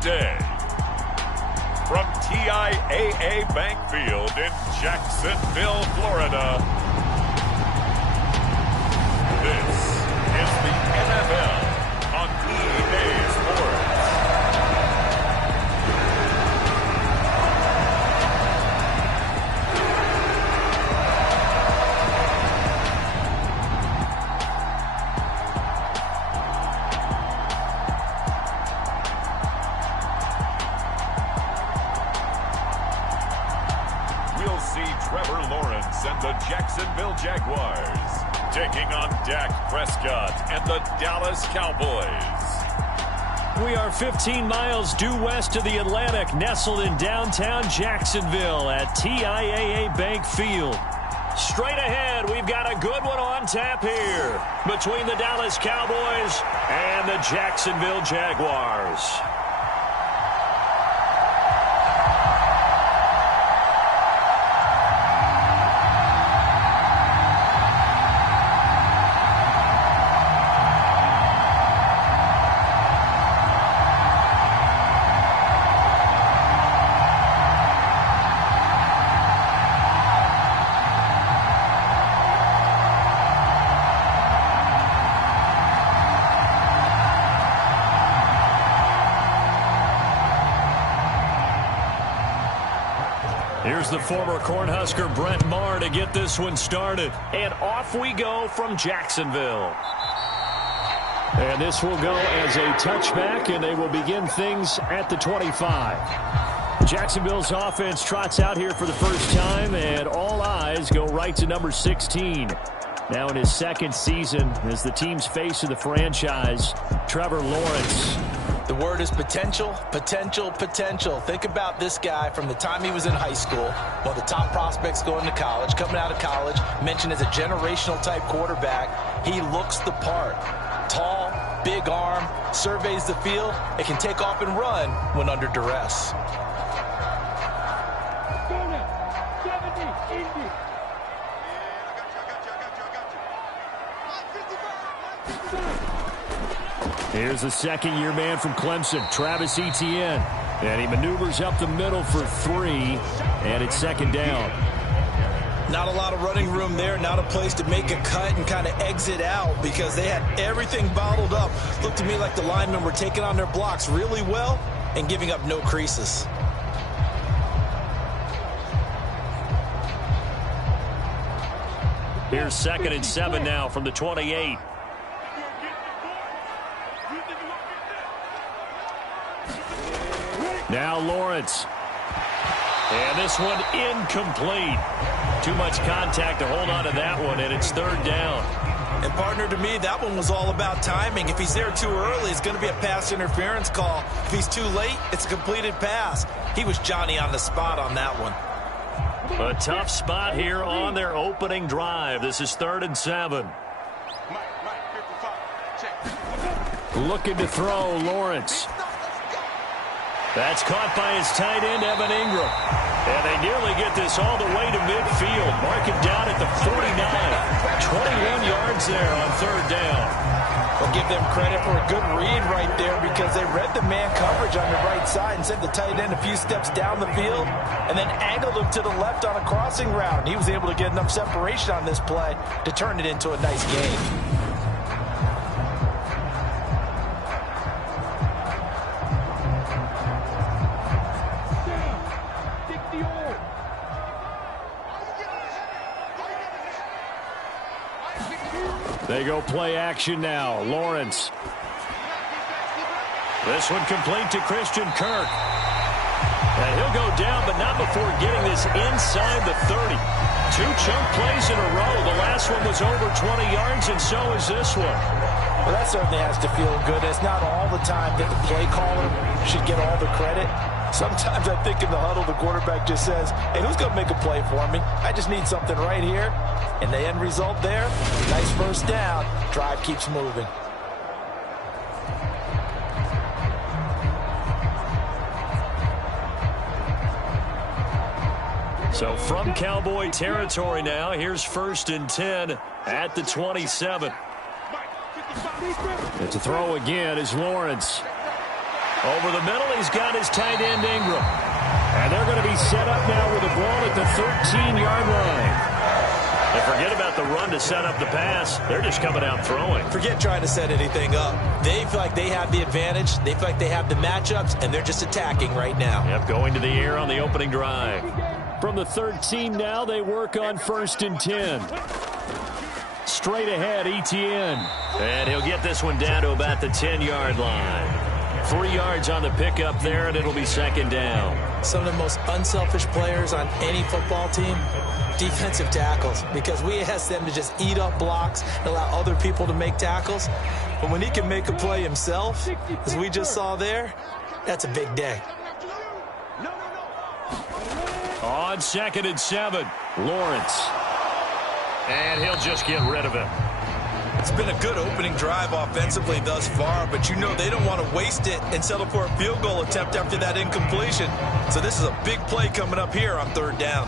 today. From TIAA Bank Field in Jacksonville, Florida, this is the NFL on EA Sports. We'll see Trevor Lawrence and the Jacksonville Jaguars taking on Dak Prescott and the Dallas Cowboys. We are 15 miles due west of the Atlantic, nestled in downtown Jacksonville at TIAA Bank Field. Straight ahead, we've got a good one on tap here between the Dallas Cowboys and the Jacksonville Jaguars. Here's the former Cornhusker Brent Maher to get this one started. And off we go from Jacksonville. And this will go as a touchback, and they will begin things at the 25. Jacksonville's offense trots out here for the first time, and all eyes go right to number 16. Now in his second season as the team's face of the franchise, Trevor Lawrence. The word is potential, potential, potential. Think about this guy from the time he was in high school, one of the top prospects going to college, coming out of college, mentioned as a generational type quarterback. He looks the part. Tall, big arm, surveys the field. It can take off and run when under duress. Here's a second-year man from Clemson, Travis Etienne. And he maneuvers up the middle for 3, and it's second down. Not a lot of running room there, not a place to make a cut and kind of exit out because they had everything bottled up. Looked to me like the linemen were taking on their blocks really well and giving up no creases. Here's 2nd and 7 now from the 28. Now Lawrence. And this one incomplete. Too much contact to hold on to that one, and it's 3rd down. And partner, to me, that one was all about timing. If he's there too early, it's going to be a pass interference call. If he's too late, it's a completed pass. He was Johnny on the spot on that one. A tough spot here on their opening drive. This is 3rd and 7. Looking to throw, Lawrence. That's caught by his tight end, Evan Ingram. And they nearly get this all the way to midfield. Mark him down at the 49. 21 yards there on 3rd down. We'll give them credit for a good read right there because they read the man coverage on the right side and sent the tight end a few steps down the field and then angled him to the left on a crossing route. And he was able to get enough separation on this play to turn it into a nice game. They go play action now. Lawrence. This one complete to Christian Kirk. And he'll go down, but not before getting this inside the 30. 2 chunk plays in a row. The last one was over 20 yards, and so is this one. Well, that certainly has to feel good. It's not all the time that the play caller should get all the credit. Sometimes I think in the huddle, the quarterback just says, hey, who's going to make a play for me? I just need something right here. And the end result there, nice first down. Drive keeps moving. So from Cowboy territory now, here's 1st and 10 at the 27. And to throw again is Lawrence. Over the middle, he's got his tight end Ingram. And they're going to be set up now with the ball at the 13-yard line. And forget about the run to set up the pass. They're just coming out throwing. Forget trying to set anything up. They feel like they have the advantage. They feel like they have the matchups, and they're just attacking right now. Yep, going to the air on the opening drive. From the 13 now, they work on 1st and 10. Straight ahead, Etienne. And he'll get this one down to about the 10-yard line. 3 yards on the pickup there, and it'll be 2nd down. Some of the most unselfish players on any football team, defensive tackles, because we ask them to just eat up blocks and allow other people to make tackles. But when he can make a play himself, as we just saw there, that's a big day. On 2nd and 7, Lawrence. And he'll just get rid of it. It's been a good opening drive offensively thus far, but you know they don't want to waste it and settle for a field goal attempt after that incompletion. So this is a big play coming up here on 3rd down.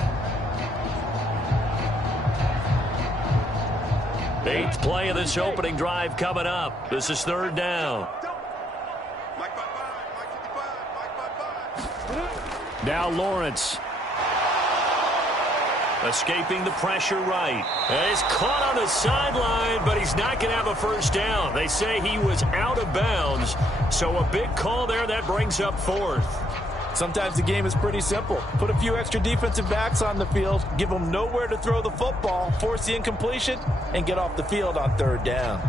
8th play of this opening drive coming up. This is 3rd down. Now Lawrence. Escaping the pressure right. And he's caught on the sideline, but he's not going to have a 1st down. They say he was out of bounds. So a big call there that brings up 4th. Sometimes the game is pretty simple. Put a few extra defensive backs on the field, give them nowhere to throw the football, force the incompletion, and get off the field on 3rd down.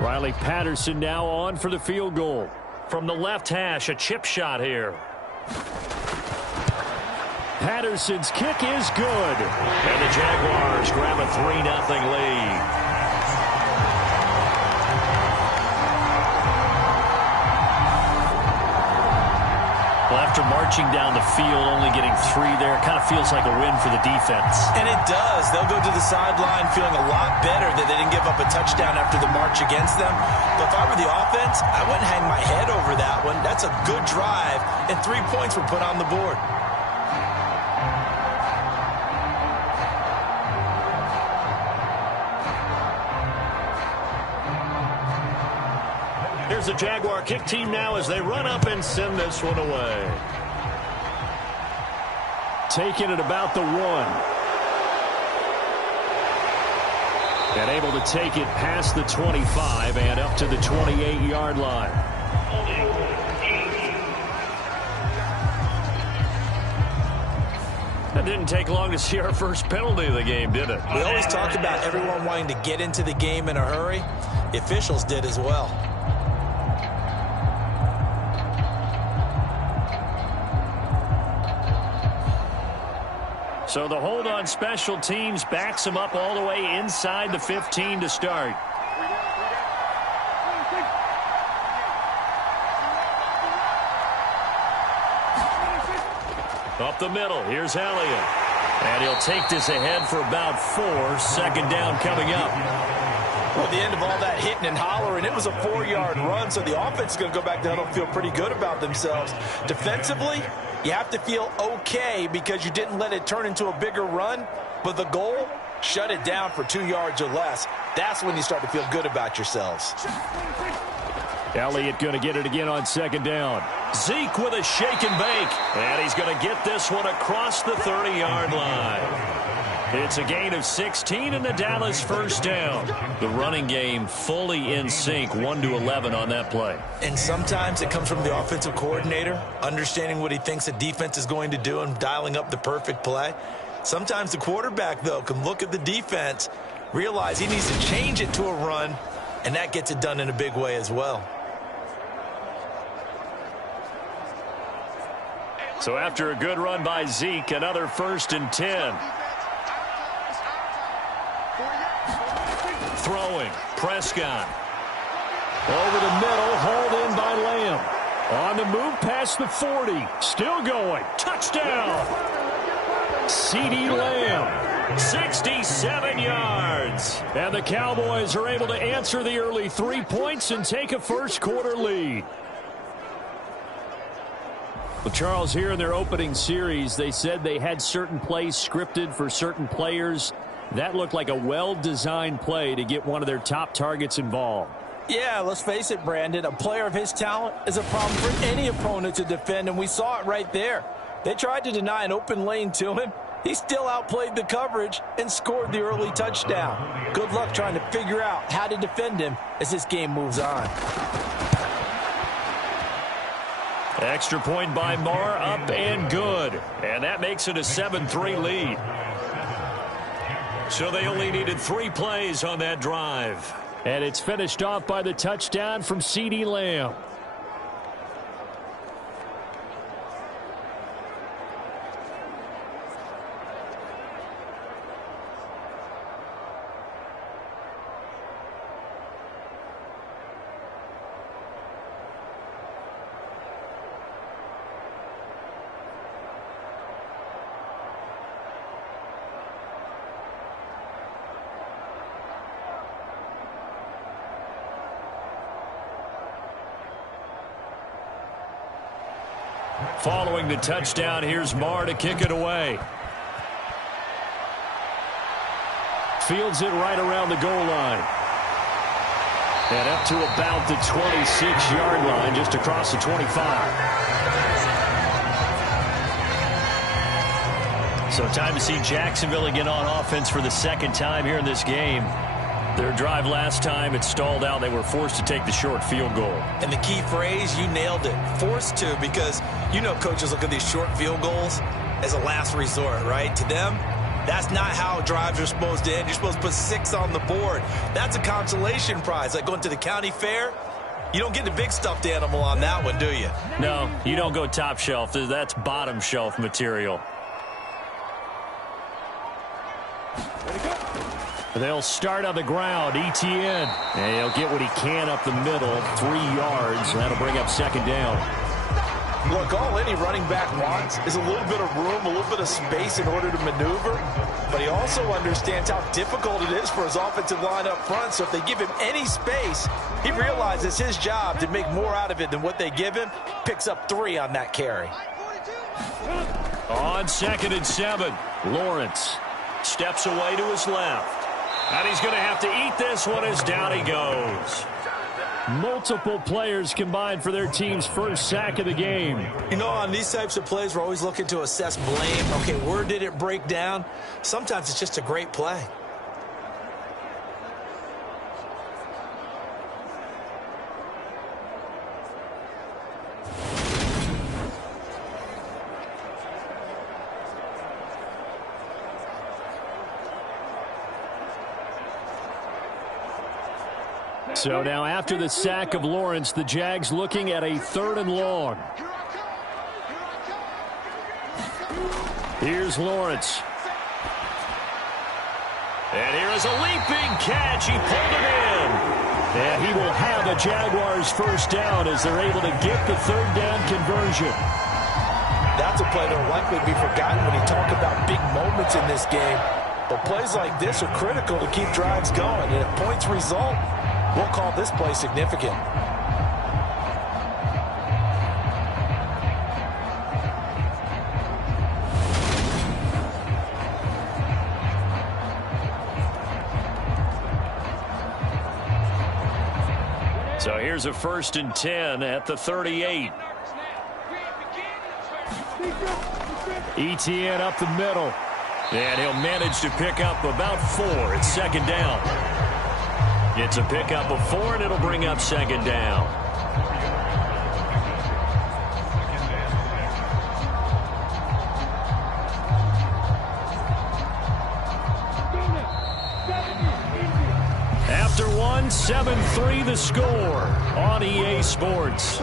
Riley Patterson now on for the field goal. From the left hash, a chip shot here. Patterson's kick is good. And the Jaguars grab a 3-0 lead. Well, after marching down the field, only getting 3 there, it kind of feels like a win for the defense. And it does. They'll go to the sideline feeling a lot better that they didn't give up a touchdown after the march against them. But if I were the offense, I wouldn't hang my head over that one. That's a good drive, and 3 points were put on the board. Here's the Jaguar kick team now as they run up and send this one away. Taking it about the 1. And able to take it past the 25 and up to the 28-yard line. That didn't take long to see our first penalty of the game, did it? We always talk about everyone wanting to get into the game in a hurry. The officials did as well. So the hold on special teams backs them up all the way inside the 15 to start. Up the middle, here's Elliott. And he'll take this ahead for about 4. 2nd down coming up. Well, at the end of all that hitting and hollering, it was a 4-yard run, so the offense is going to go back to huddle and feel pretty good about themselves. Defensively, you have to feel okay because you didn't let it turn into a bigger run, but the goal, shut it down for 2 yards or less. That's when you start to feel good about yourselves. Elliott going to get it again on 2nd down. Zeke with a shake and bake. And he's going to get this one across the 30-yard line. It's a gain of 16 and the Dallas 1st down. The running game fully in sync, 1-11 on that play. And sometimes it comes from the offensive coordinator, understanding what he thinks the defense is going to do and dialing up the perfect play. Sometimes the quarterback, though, can look at the defense, realize he needs to change it to a run, and that gets it done in a big way as well. So after a good run by Zeke, another 1st and 10. Throwing, Prescott. Over the middle, hauled in by Lamb. On the move past the 40. Still going. Touchdown. CeeDee Lamb. 67 yards. And the Cowboys are able to answer the early 3 points and take a 1st quarter lead. Well, Charles, here in their opening series, they said they had certain plays scripted for certain players. That looked like a well-designed play to get one of their top targets involved. Yeah, let's face it, Brandon. A player of his talent is a problem for any opponent to defend, and we saw it right there. They tried to deny an open lane to him. He still outplayed the coverage and scored the early touchdown. Good luck trying to figure out how to defend him as this game moves on. Extra point by Marr, up and good. And that makes it a 7-3 lead. So they only needed 3 plays on that drive. And it's finished off by the touchdown from CeeDee Lamb. Following the touchdown, here's Marr to kick it away. Fields it right around the goal line. And up to about the 26-yard line, just across the 25. So time to see Jacksonville again on offense for the second time here in this game. Their drive last time, it stalled out. They were forced to take the short field goal. And the key phrase, you nailed it, forced to, because you know coaches look at these short field goals as a last resort, right? To them, that's not how drives are supposed to end. You're supposed to put 6 on the board. That's a consolation prize, like going to the county fair. You don't get the big stuffed animal on that one, do you? No, you don't go top shelf. That's bottom shelf material. They'll start on the ground. Etienne. And he'll get what he can up the middle. 3 yards. That'll bring up second down. Look, all any running back wants is a little bit of room, a little bit of space in order to maneuver. But he also understands how difficult it is for his offensive line up front. So if they give him any space, he realizes his job to make more out of it than what they give him. Picks up 3 on that carry. On 2nd and 7, Lawrence steps away to his left. And he's going to have to eat this one as down he goes. Multiple players combined for their team's first sack of the game. You know, on these types of plays, we're always looking to assess blame. Okay, where did it break down? Sometimes it's just a great play. So now after the sack of Lawrence, the Jags looking at a 3rd and long. Here's Lawrence. And here is a leaping catch. He pulled it in. And he will have a Jaguars first down as they're able to get the 3rd down conversion. That's a play that will likely be forgotten when you talk about big moments in this game. But plays like this are critical to keep drives going. And if points result, we'll call this play significant. So here's a 1st and 10 at the 38. Etienne up the middle. And he'll manage to pick up about 4. It's 2nd down. It's a pickup of 4, and it'll bring up 2nd down. After 1, 7-3 the score on EA Sports.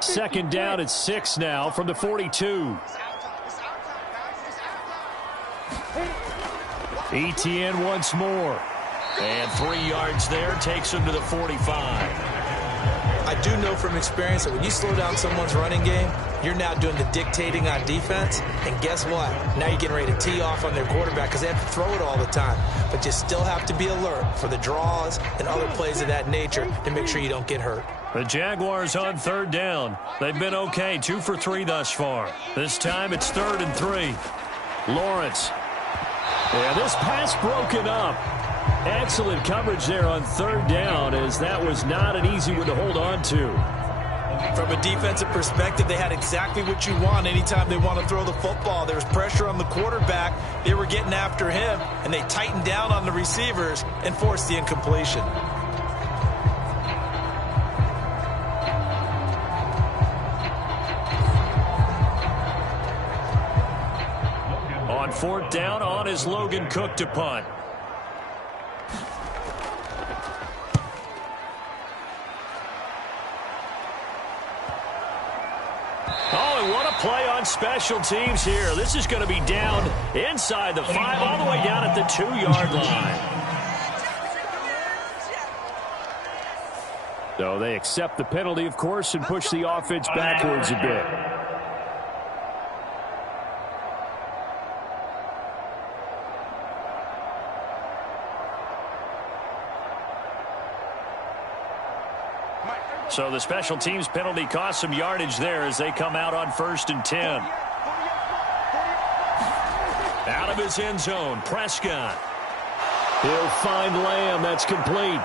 Second down at 6 now from the 42. Etienne once more. And 3 yards there takes him to the 45. I do know from experience that when you slow down someone's running game, you're now doing the dictating on defense. And guess what? Now you're getting ready to tee off on their quarterback because they have to throw it all the time. But you still have to be alert for the draws and other plays of that nature to make sure you don't get hurt. The Jaguars on third down. They've been okay, 2 for 3 thus far. This time it's 3rd and 3. Lawrence. Yeah, this pass broken up. Excellent coverage there on 3rd down, as that was not an easy one to hold on to. From a defensive perspective, they had exactly what you want anytime they want to throw the football. There was pressure on the quarterback. They were getting after him, and they tightened down on the receivers and forced the incompletion. On 4th down, on is Logan Cook to punt. Oh, and what a play on special teams here. This is going to be down inside the 5, all the way down at the 2-yard line. So they accept the penalty, of course, and push the offense backwards a bit. So the special teams penalty cost some yardage there as they come out on 1st and 10. Out of his end zone, Prescott. He'll find Lamb. That's complete.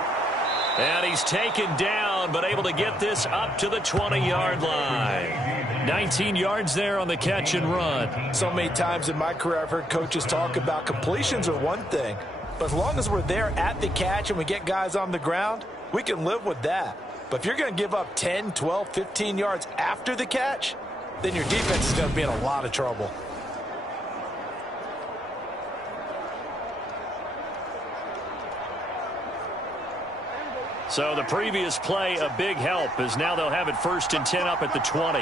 And he's taken down, but able to get this up to the 20-yard line. 19 yards there on the catch and run. So many times in my career I've heard coaches talk about completions are one thing, but as long as we're there at the catch and we get guys on the ground, we can live with that. But if you're going to give up 10, 12, 15 yards after the catch, then your defense is going to be in a lot of trouble. So the previous play, a big help, as now they'll have it 1st and 10 up at the 20.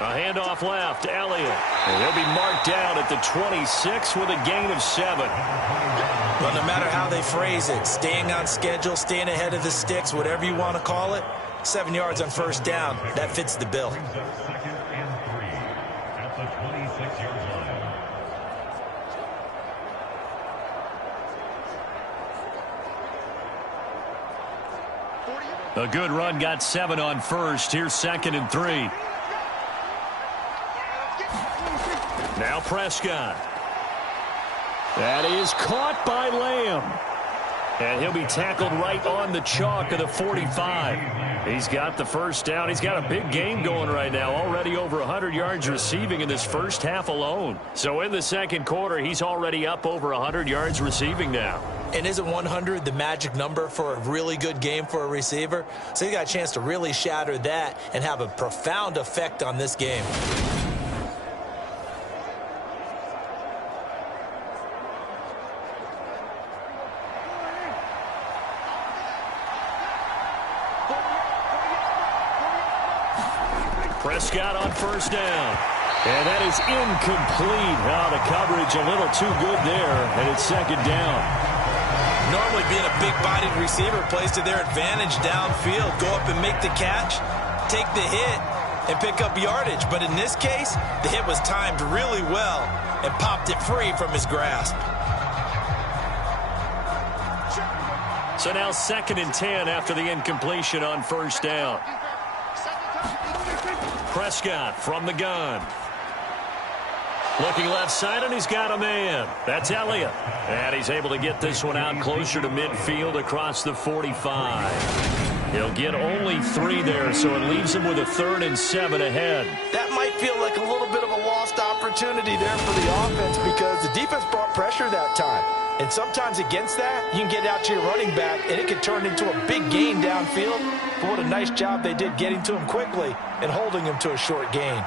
A handoff left, Elliott. And he'll be marked down at the 26 with a gain of 7. Well, no matter how they phrase it, staying on schedule, staying ahead of the sticks, whatever you want to call it, 7 yards on 1st down, that fits the bill. A good run, got 7 on 1st. Here's 2nd and 3. Now Prescott. That is caught by Lamb. And he'll be tackled right on the chalk of the 45. He's got the 1st down. He's got a big game going right now. Already over 100 yards receiving in this first half alone. So in the 2nd quarter, he's already up over 100 yards receiving now. And isn't 100 the magic number for a really good game for a receiver? So he got a chance to really shatter that and have a profound effect on this game. Prescott on 1st down. And that is incomplete. Oh, the coverage a little too good there, and it's 2nd down. Normally being a big-bodied receiver plays to their advantage downfield. Go up and make the catch, take the hit, and pick up yardage. But in this case, the hit was timed really well and popped it free from his grasp. So now 2nd and 10 after the incompletion on 1st down. Prescott from the gun. Looking left side, and he's got a man. That's Elliott. And he's able to get this one out closer to midfield across the 45. He'll get only 3 there, so it leaves him with a 3rd and 7 ahead. That might feel like a little bit of a lost opportunity there for the offense because the defense brought pressure that time. And sometimes against that, you can get out to your running back, and it can turn into a big gain downfield. But what a nice job they did getting to him quickly and holding him to a short gain.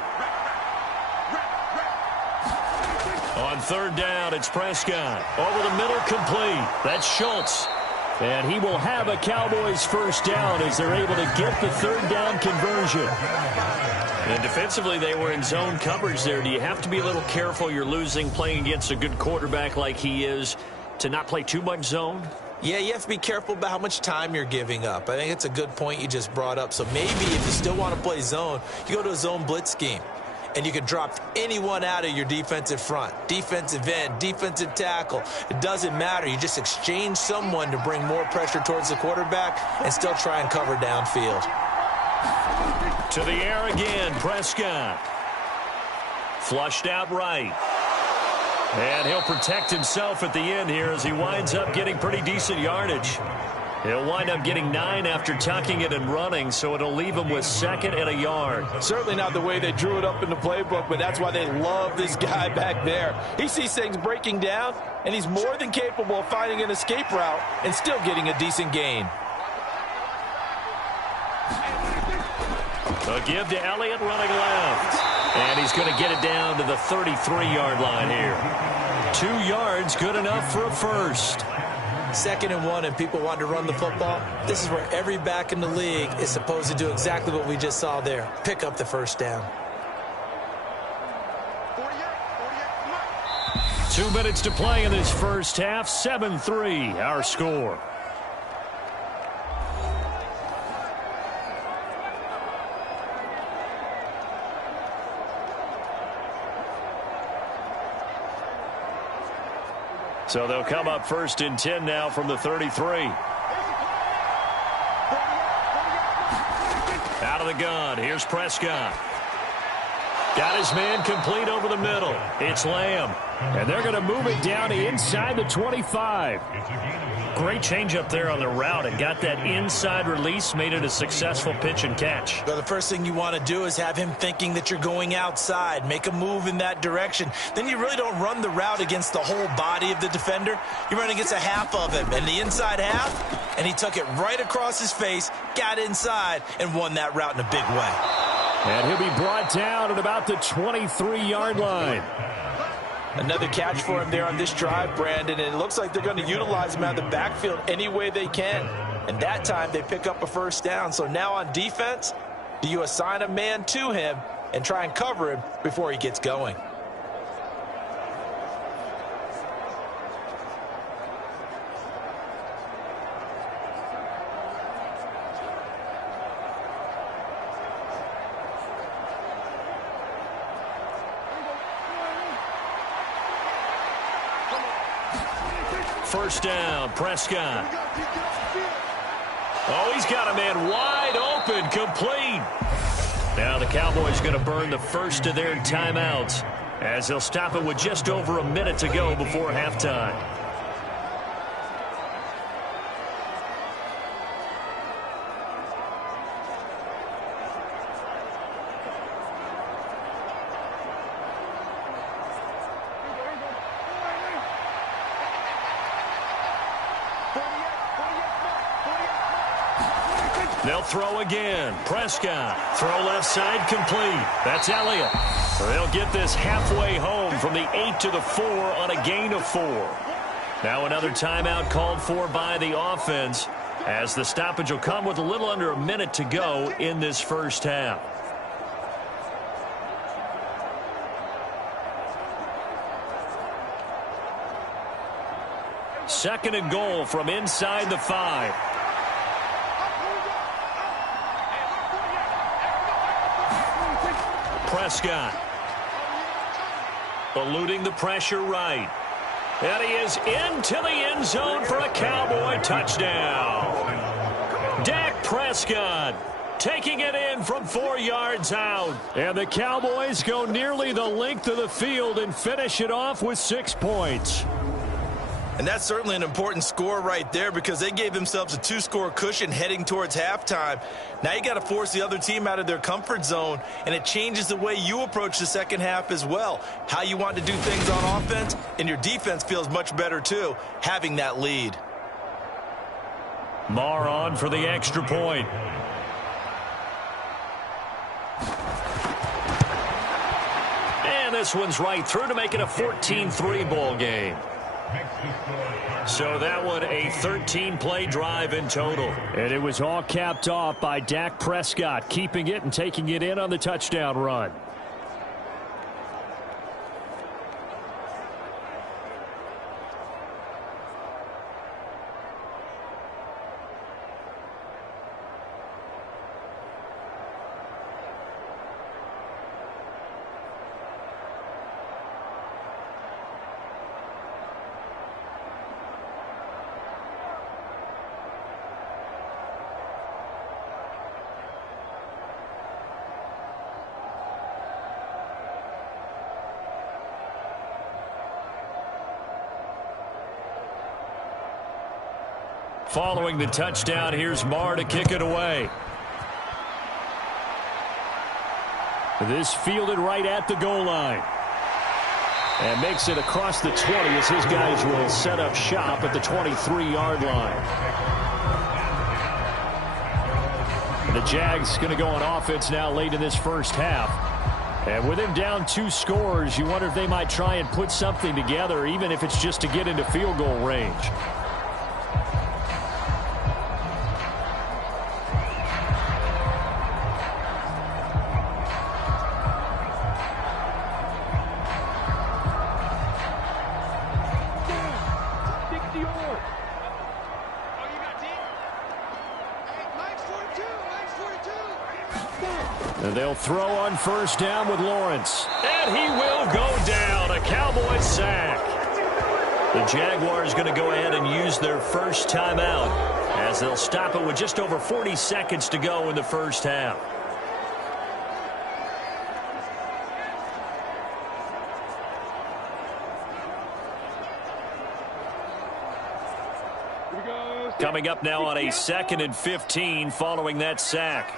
On 3rd down, it's Prescott. Over the middle, complete. That's Schultz. And he will have a Cowboys 1st down as they're able to get the 3rd down conversion. And defensively, they were in zone coverage there. Do you have to be a little careful? You're losing, playing against a good quarterback like he is, to not play too much zone? Yeah, you have to be careful about how much time you're giving up. I think it's a good point you just brought up. So maybe if you still want to play zone, you go to a zone blitz scheme. And you can drop anyone out of your defensive front, defensive end, defensive tackle. It doesn't matter. You just exchange someone to bring more pressure towards the quarterback and still try and cover downfield. To the air again, Prescott. Flushed out right. And he'll protect himself at the end here as he winds up getting pretty decent yardage. He'll wind up getting 9 after tucking it and running, so it'll leave him with 2nd and a yard. Certainly not the way they drew it up in the playbook, but that's why they love this guy back there. He sees things breaking down, and he's more than capable of finding an escape route and still getting a decent gain. A give to Elliott running left. And he's going to get it down to the 33-yard line here. 2 yards, good enough for a first. 2nd and 1 and people want to run the football. This is where every back in the league is supposed to do exactly what we just saw there. Pick up the first down. 2 minutes to play in this first half. 7-3 our score. So they'll come up 1st and 10 now from the 33. Out of the gun. Here's Prescott. Got his man complete over the middle. It's Lamb. And they're going to move it down to inside the 25. Great change up there on the route and got that inside release, made it a successful pitch and catch. Well, the first thing you want to do is have him thinking that you're going outside, make a move in that direction. Then you really don't run the route against the whole body of the defender. You run against a half of him, and the inside half, and he took it right across his face, got inside, and won that route in a big way. And he'll be brought down at about the 23-yard line. Another catch for him there on this drive, Brandon, and it looks like they're going to utilize him out of the backfield any way they can. And that time they pick up a first down. So now on defense, do you assign a man to him and try and cover him before he gets going? First down, Prescott. Oh, he's got a man wide open, complete. Now the Cowboys going to burn the first of their timeouts as they'll stop it with just over a minute to go before halftime. They'll throw again. Prescott. Throw left side complete. That's Elliott. They'll get this halfway home from the 8 to the 4 on a gain of 4. Now another timeout called for by the offense as the stoppage will come with a little under a minute to go in this first half. Second and goal from inside the 5. Prescott eluding the pressure right. And he is into the end zone for a Cowboy touchdown. Dak Prescott taking it in from 4 yards out. And the Cowboys go nearly the length of the field and finish it off with 6 points. And that's certainly an important score right there because they gave themselves a 2-score cushion heading towards halftime. Now you got to force the other team out of their comfort zone, and it changes the way you approach the second half as well. How you want to do things on offense, and your defense feels much better too, having that lead. Marr on for the extra point. And this one's right through to make it a 14-3 ball game. So that one a 13-play drive in total. And it was all capped off by Dak Prescott, keeping it and taking it in on the touchdown run. Following the touchdown, here's Marr to kick it away. This fielded right at the goal line. And makes it across the 20 as his guys will set up shop at the 23-yard line. The Jags going to go on offense now late in this first half. And with him down 2 scores, you wonder if they might try and put something together, even if it's just to get into field goal range. And they'll throw on first down with Lawrence. And he will go down. A Cowboys sack. The Jaguars going to go ahead and use their first timeout as they'll stop it with just over 40 seconds to go in the first half. Coming up now on a 2nd and 15 following that sack.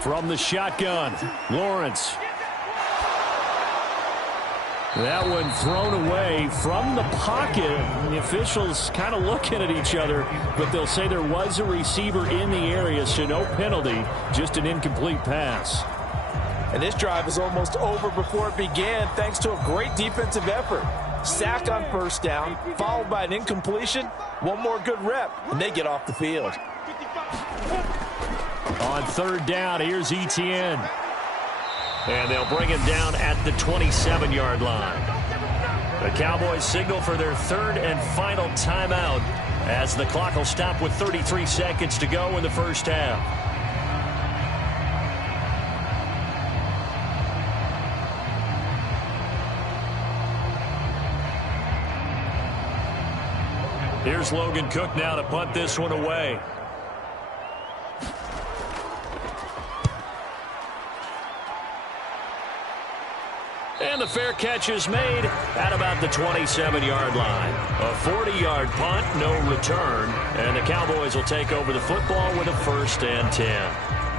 From the shotgun, Lawrence. That one thrown away from the pocket. The officials kind of looking at each other, but they'll say there was a receiver in the area, so no penalty, just an incomplete pass. And this drive is almost over before it began thanks to a great defensive effort. Sack on first down, followed by an incompletion. One more good rep, and they get off the field. On third down, here's Etienne. And they'll bring him down at the 27-yard line. The Cowboys signal for their 3rd and final timeout as the clock will stop with 33 seconds to go in the first half. Here's Logan Cook now to punt this one away. And the fair catch is made at about the 27-yard line. A 40-yard punt, no return. And the Cowboys will take over the football with a 1st and 10.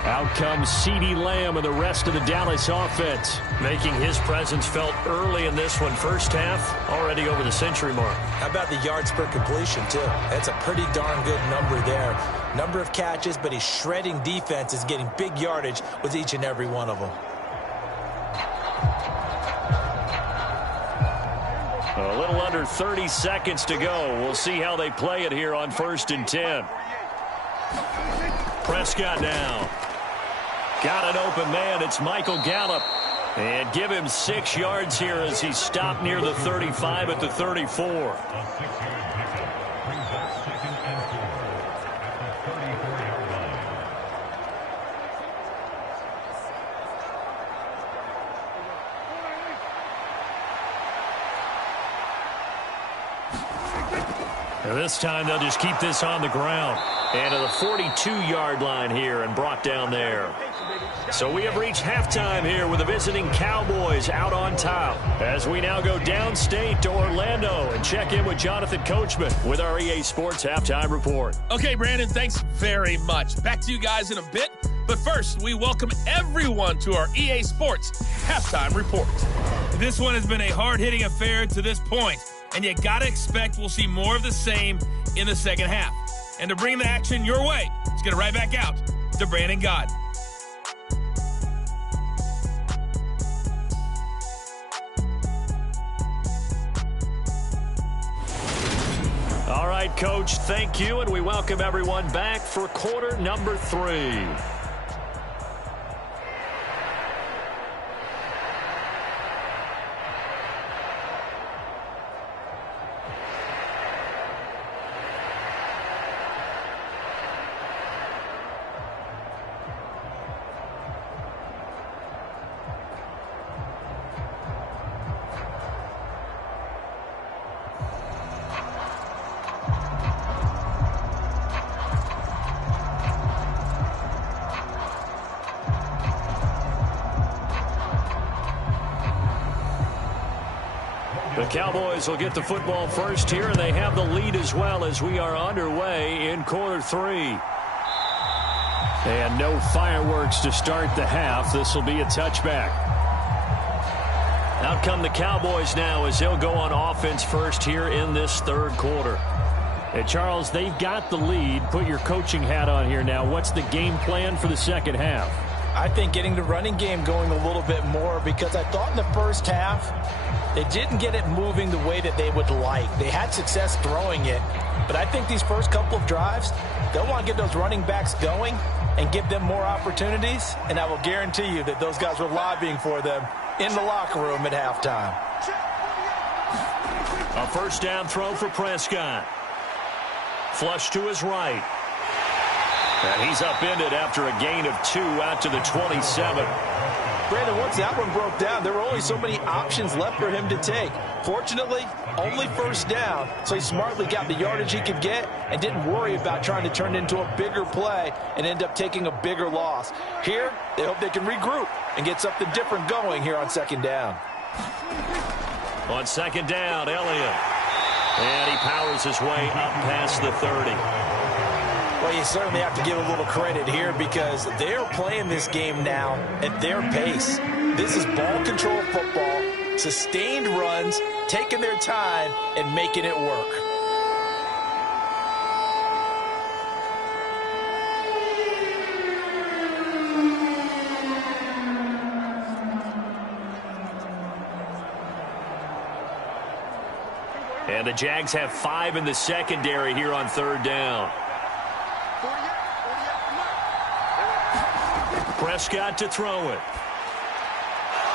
Out comes CeeDee Lamb and the rest of the Dallas offense, making his presence felt early in this one. First half, already over the century mark. How about the yards per completion, too? That's a pretty darn good number there. Number of catches, but he's shredding defenses, getting big yardage with each and every one of them. A little under 30 seconds to go. We'll see how they play it here on 1st and 10. Prescott now. Got an open man. It's Michael Gallup. And give him 6 yards here as he stopped near the 35 at the 34. And this time they'll just keep this on the ground. And to the 42-yard line here and brought down there. So we have reached halftime here with the visiting Cowboys out on top. As we now go downstate to Orlando and check in with Jonathan Coachman with our EA Sports Halftime Report. Okay, Brandon, thanks very much. Back to you guys in a bit. But first, we welcome everyone to our EA Sports Halftime Report. This one has been a hard-hitting affair to this point, and you got to expect we'll see more of the same in the second half. And to bring the action your way, let's get it right back out to Brandon Gaudin. All right, Coach, thank you, and we welcome everyone back for quarter number 3. The Cowboys will get the football first here, and they have the lead as well as we are underway in quarter 3. And no fireworks to start the half. This will be a touchback. Out come the Cowboys now as they'll go on offense first here in this third quarter. And Charles, they've got the lead. Put your coaching hat on here now. What's the game plan for the second half? I think getting the running game going a little bit more, because I thought in the first half they didn't get it moving the way that they would like. They had success throwing it, but I think these first couple of drives, they'll want to get those running backs going and give them more opportunities, and I will guarantee you that those guys were lobbying for them in the locker room at halftime. A first down throw for Prescott. Flush to his right. And he's upended after a gain of 2 out to the 27. Brandon, once that one broke down, there were only so many options left for him to take. Fortunately, only first down, so he smartly got the yardage he could get and didn't worry about trying to turn it into a bigger play and end up taking a bigger loss. Here, they hope they can regroup and get something different going here on second down. On second down, Elliott. And he powers his way up past the 30. Well, you certainly have to give a little credit here because they're playing this game now at their pace. This is ball control football, sustained runs, taking their time and making it work. And the Jags have 5 in the secondary here on third down. Prescott to throw it.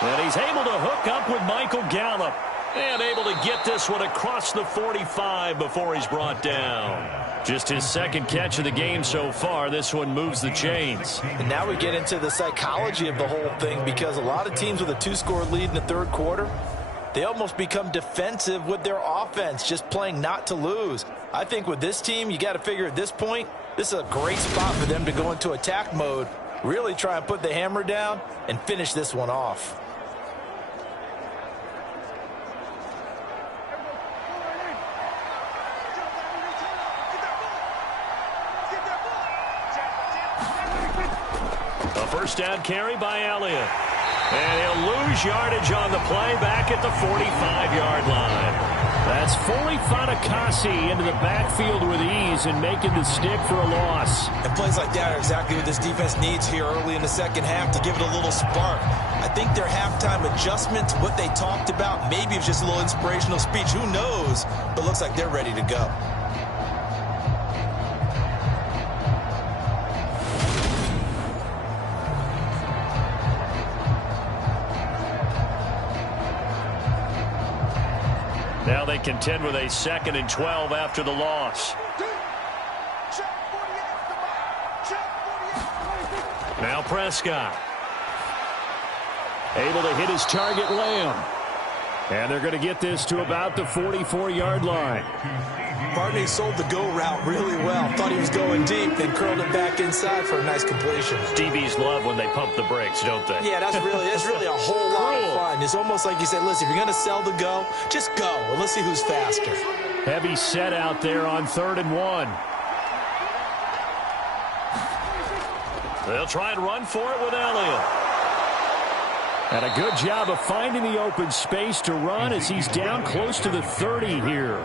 And he's able to hook up with Michael Gallup. And able to get this one across the 45 before he's brought down. Just his second catch of the game so far. This one moves the chains. And now we get into the psychology of the whole thing, because a lot of teams with a 2-score lead in the third quarter, they almost become defensive with their offense, just playing not to lose. I think with this team, you got to figure at this point, this is a great spot for them to go into attack mode, really try and put the hammer down and finish this one off. A first down carry by Elliott. And he'll lose yardage on the play back at the 45-yard line. That's fully Fatukasi into the backfield with ease and making the stick for a loss. And plays like that are exactly what this defense needs here early in the second half to give it a little spark. I think their halftime adjustments, what they talked about, maybe it's just a little inspirational speech. Who knows? But looks like they're ready to go. Now they contend with a 2nd and 12 after the loss. Now Prescott. Able to hit his target, Lamb. And they're going to get this to about the 44-yard line. Barney sold the go route really well. Thought he was going deep, then curled it back inside for a nice completion. DBs love when they pump the brakes, don't they? Yeah, that's really a whole lot of fun. It's almost like you said, listen, if you're going to sell the go, just go. Well, let's see who's faster. Heavy set out there on 3rd and 1. They'll try and run for it with Elliott. And a good job of finding the open space to run as he's down close to the 30 here.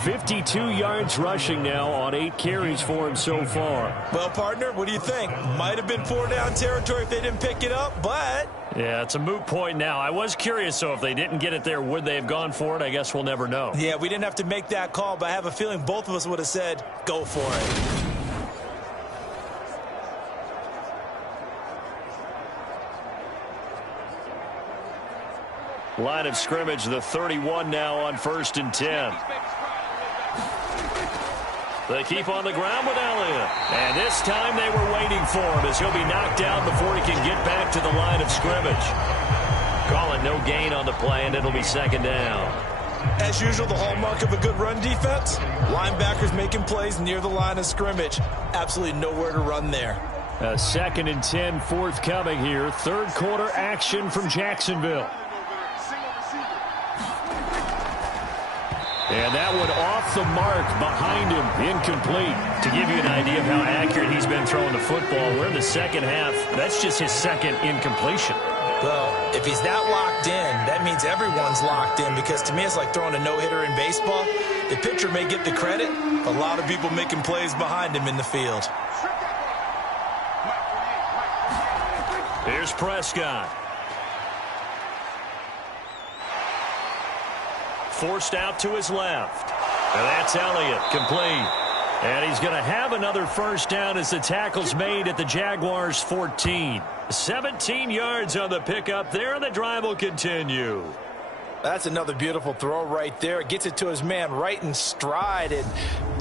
52 yards rushing now on 8 carries for him so far. Well, partner, what do you think? Might have been 4-down territory if they didn't pick it up, but... Yeah, it's a moot point now. I was curious, so if they didn't get it there, would they have gone for it? I guess we'll never know. Yeah, we didn't have to make that call, but I have a feeling both of us would have said, go for it. Line of scrimmage, the 31 now on 1st and 10. They keep on the ground with Elliott. And this time they were waiting for him as he'll be knocked down before he can get back to the line of scrimmage. Calling no gain on the play, and it'll be 2nd down. As usual, the hallmark of a good run defense, linebackers making plays near the line of scrimmage. Absolutely nowhere to run there. A 2nd and 10 forthcoming here. Third quarter action from Jacksonville. And that one off the mark behind him, incomplete. To give you an idea of how accurate he's been throwing the football, we're in the second half. That's just his second incompletion. Well, if he's that locked in, that means everyone's locked in, because to me it's like throwing a no-hitter in baseball. The pitcher may get the credit. A lot of people making plays behind him in the field. Here's Prescott. Forced out to his left. And that's Elliott, complete. And he's going to have another first down as the tackle's made at the Jaguars' 14. 17 yards on the pickup there, and the drive will continue. That's another beautiful throw right there. Gets it to his man right in stride. And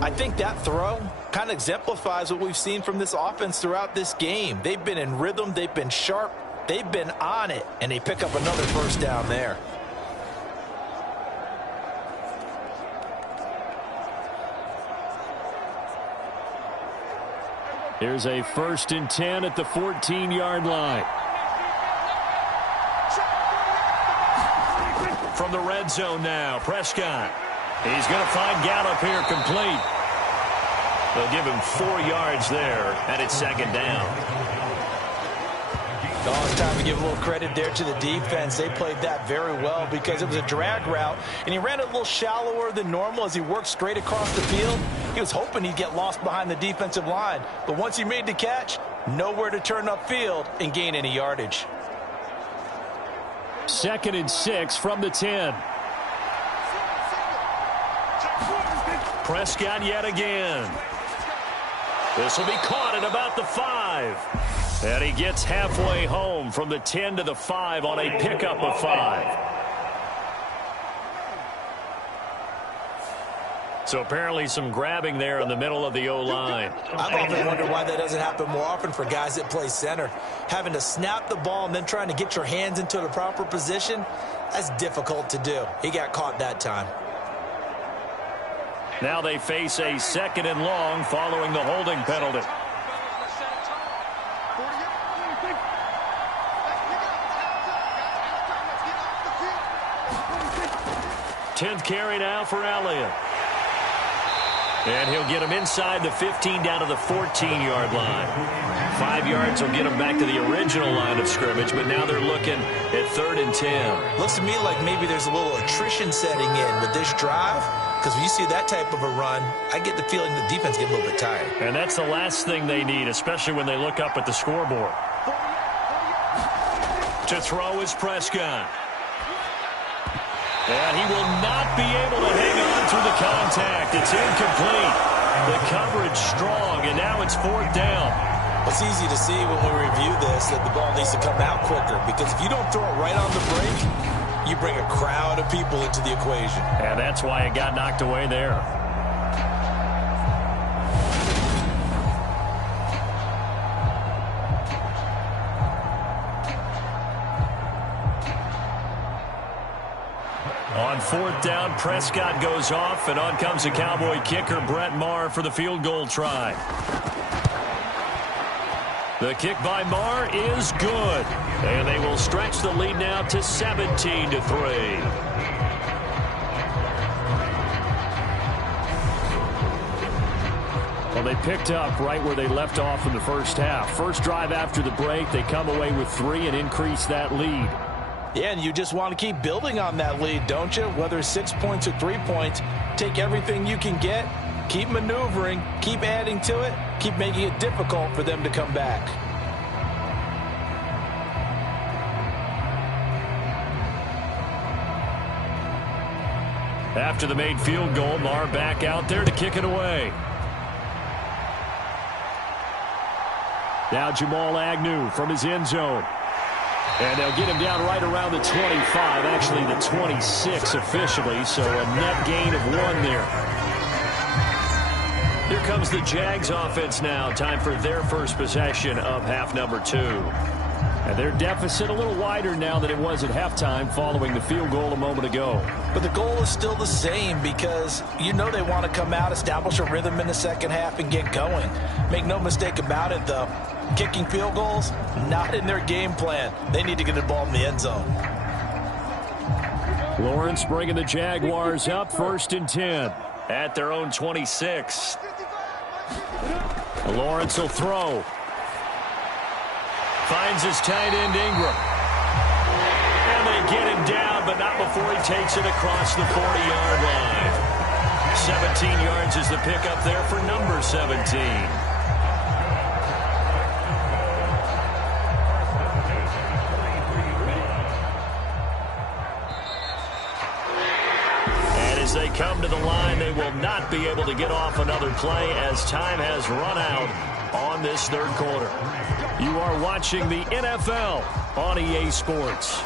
I think that throw kind of exemplifies what we've seen from this offense throughout this game. They've been in rhythm. They've been sharp. They've been on it. And they pick up another first down there. Here's a 1st and 10 at the 14-yard line. From the red zone now, Prescott. He's going to find Gallup here, complete. They'll give him 4 yards there, and it's 2nd down. Oh, it's time to give a little credit there to the defense. They played that very well because it was a drag route, and he ran it a little shallower than normal as he worked straight across the field. He was hoping he'd get lost behind the defensive line, but once he made the catch, nowhere to turn upfield and gain any yardage. 2nd and 6 from the 10. Prescott yet again. This will be caught at about the 5. And he gets halfway home from the 10 to the 5 on a pickup of 5. So apparently some grabbing there in the middle of the O-line. I've often wondered why that doesn't happen more often for guys that play center. Having to snap the ball and then trying to get your hands into the proper position, that's difficult to do. He got caught that time. Now they face a 2nd and long following the holding penalty. 10th carry now for Elliott. And he'll get him inside the 15 down to the 14-yard line. 5 yards will get him back to the original line of scrimmage, but now they're looking at 3rd and 10. Looks to me like maybe there's a little attrition setting in with this drive, because when you see that type of a run, I get the feeling the defense get a little bit tired. And that's the last thing they need, especially when they look up at the scoreboard. To throw is Prescott. And he will not be able to hang on through the contact. It's incomplete. The coverage strong, and now it's 4th down. It's easy to see when we review this that the ball needs to come out quicker, because if you don't throw it right on the break, you bring a crowd of people into the equation. And that's why it got knocked away there. On 4th down, Prescott goes off, and on comes the Cowboy kicker, Brett Maher, for the field goal try. The kick by Maher is good, and they will stretch the lead now to 17-3. Well, they picked up right where they left off in the first half. First drive after the break, they come away with 3 and increase that lead. Yeah, and you just want to keep building on that lead, don't you? Whether it's 6 points or 3 points, take everything you can get, keep maneuvering, keep adding to it, keep making it difficult for them to come back. After the made field goal, Maher back out there to kick it away. Now Jamal Agnew from his end zone. And they'll get him down right around the 25, actually the 26 officially, so a net gain of 1 there. Here comes the Jags offense now. Time for their first possession of half number 2. And their deficit a little wider now than it was at halftime following the field goal a moment ago. But the goal is still the same, because you know they want to come out, establish a rhythm in the second half, and get going. Make no mistake about it, though. Kicking field goals, not in their game plan. They need to get the ball in the end zone. Lawrence bringing the Jaguars up 1st and 10 at their own 26. Lawrence will throw. Finds his tight end Ingram. And they get him down, but not before he takes it across the 40-yard line. 17 yards is the pickup there for number 17. As they come to the line, they will not be able to get off another play as time has run out on this third quarter. You are watching the NFL on EA Sports.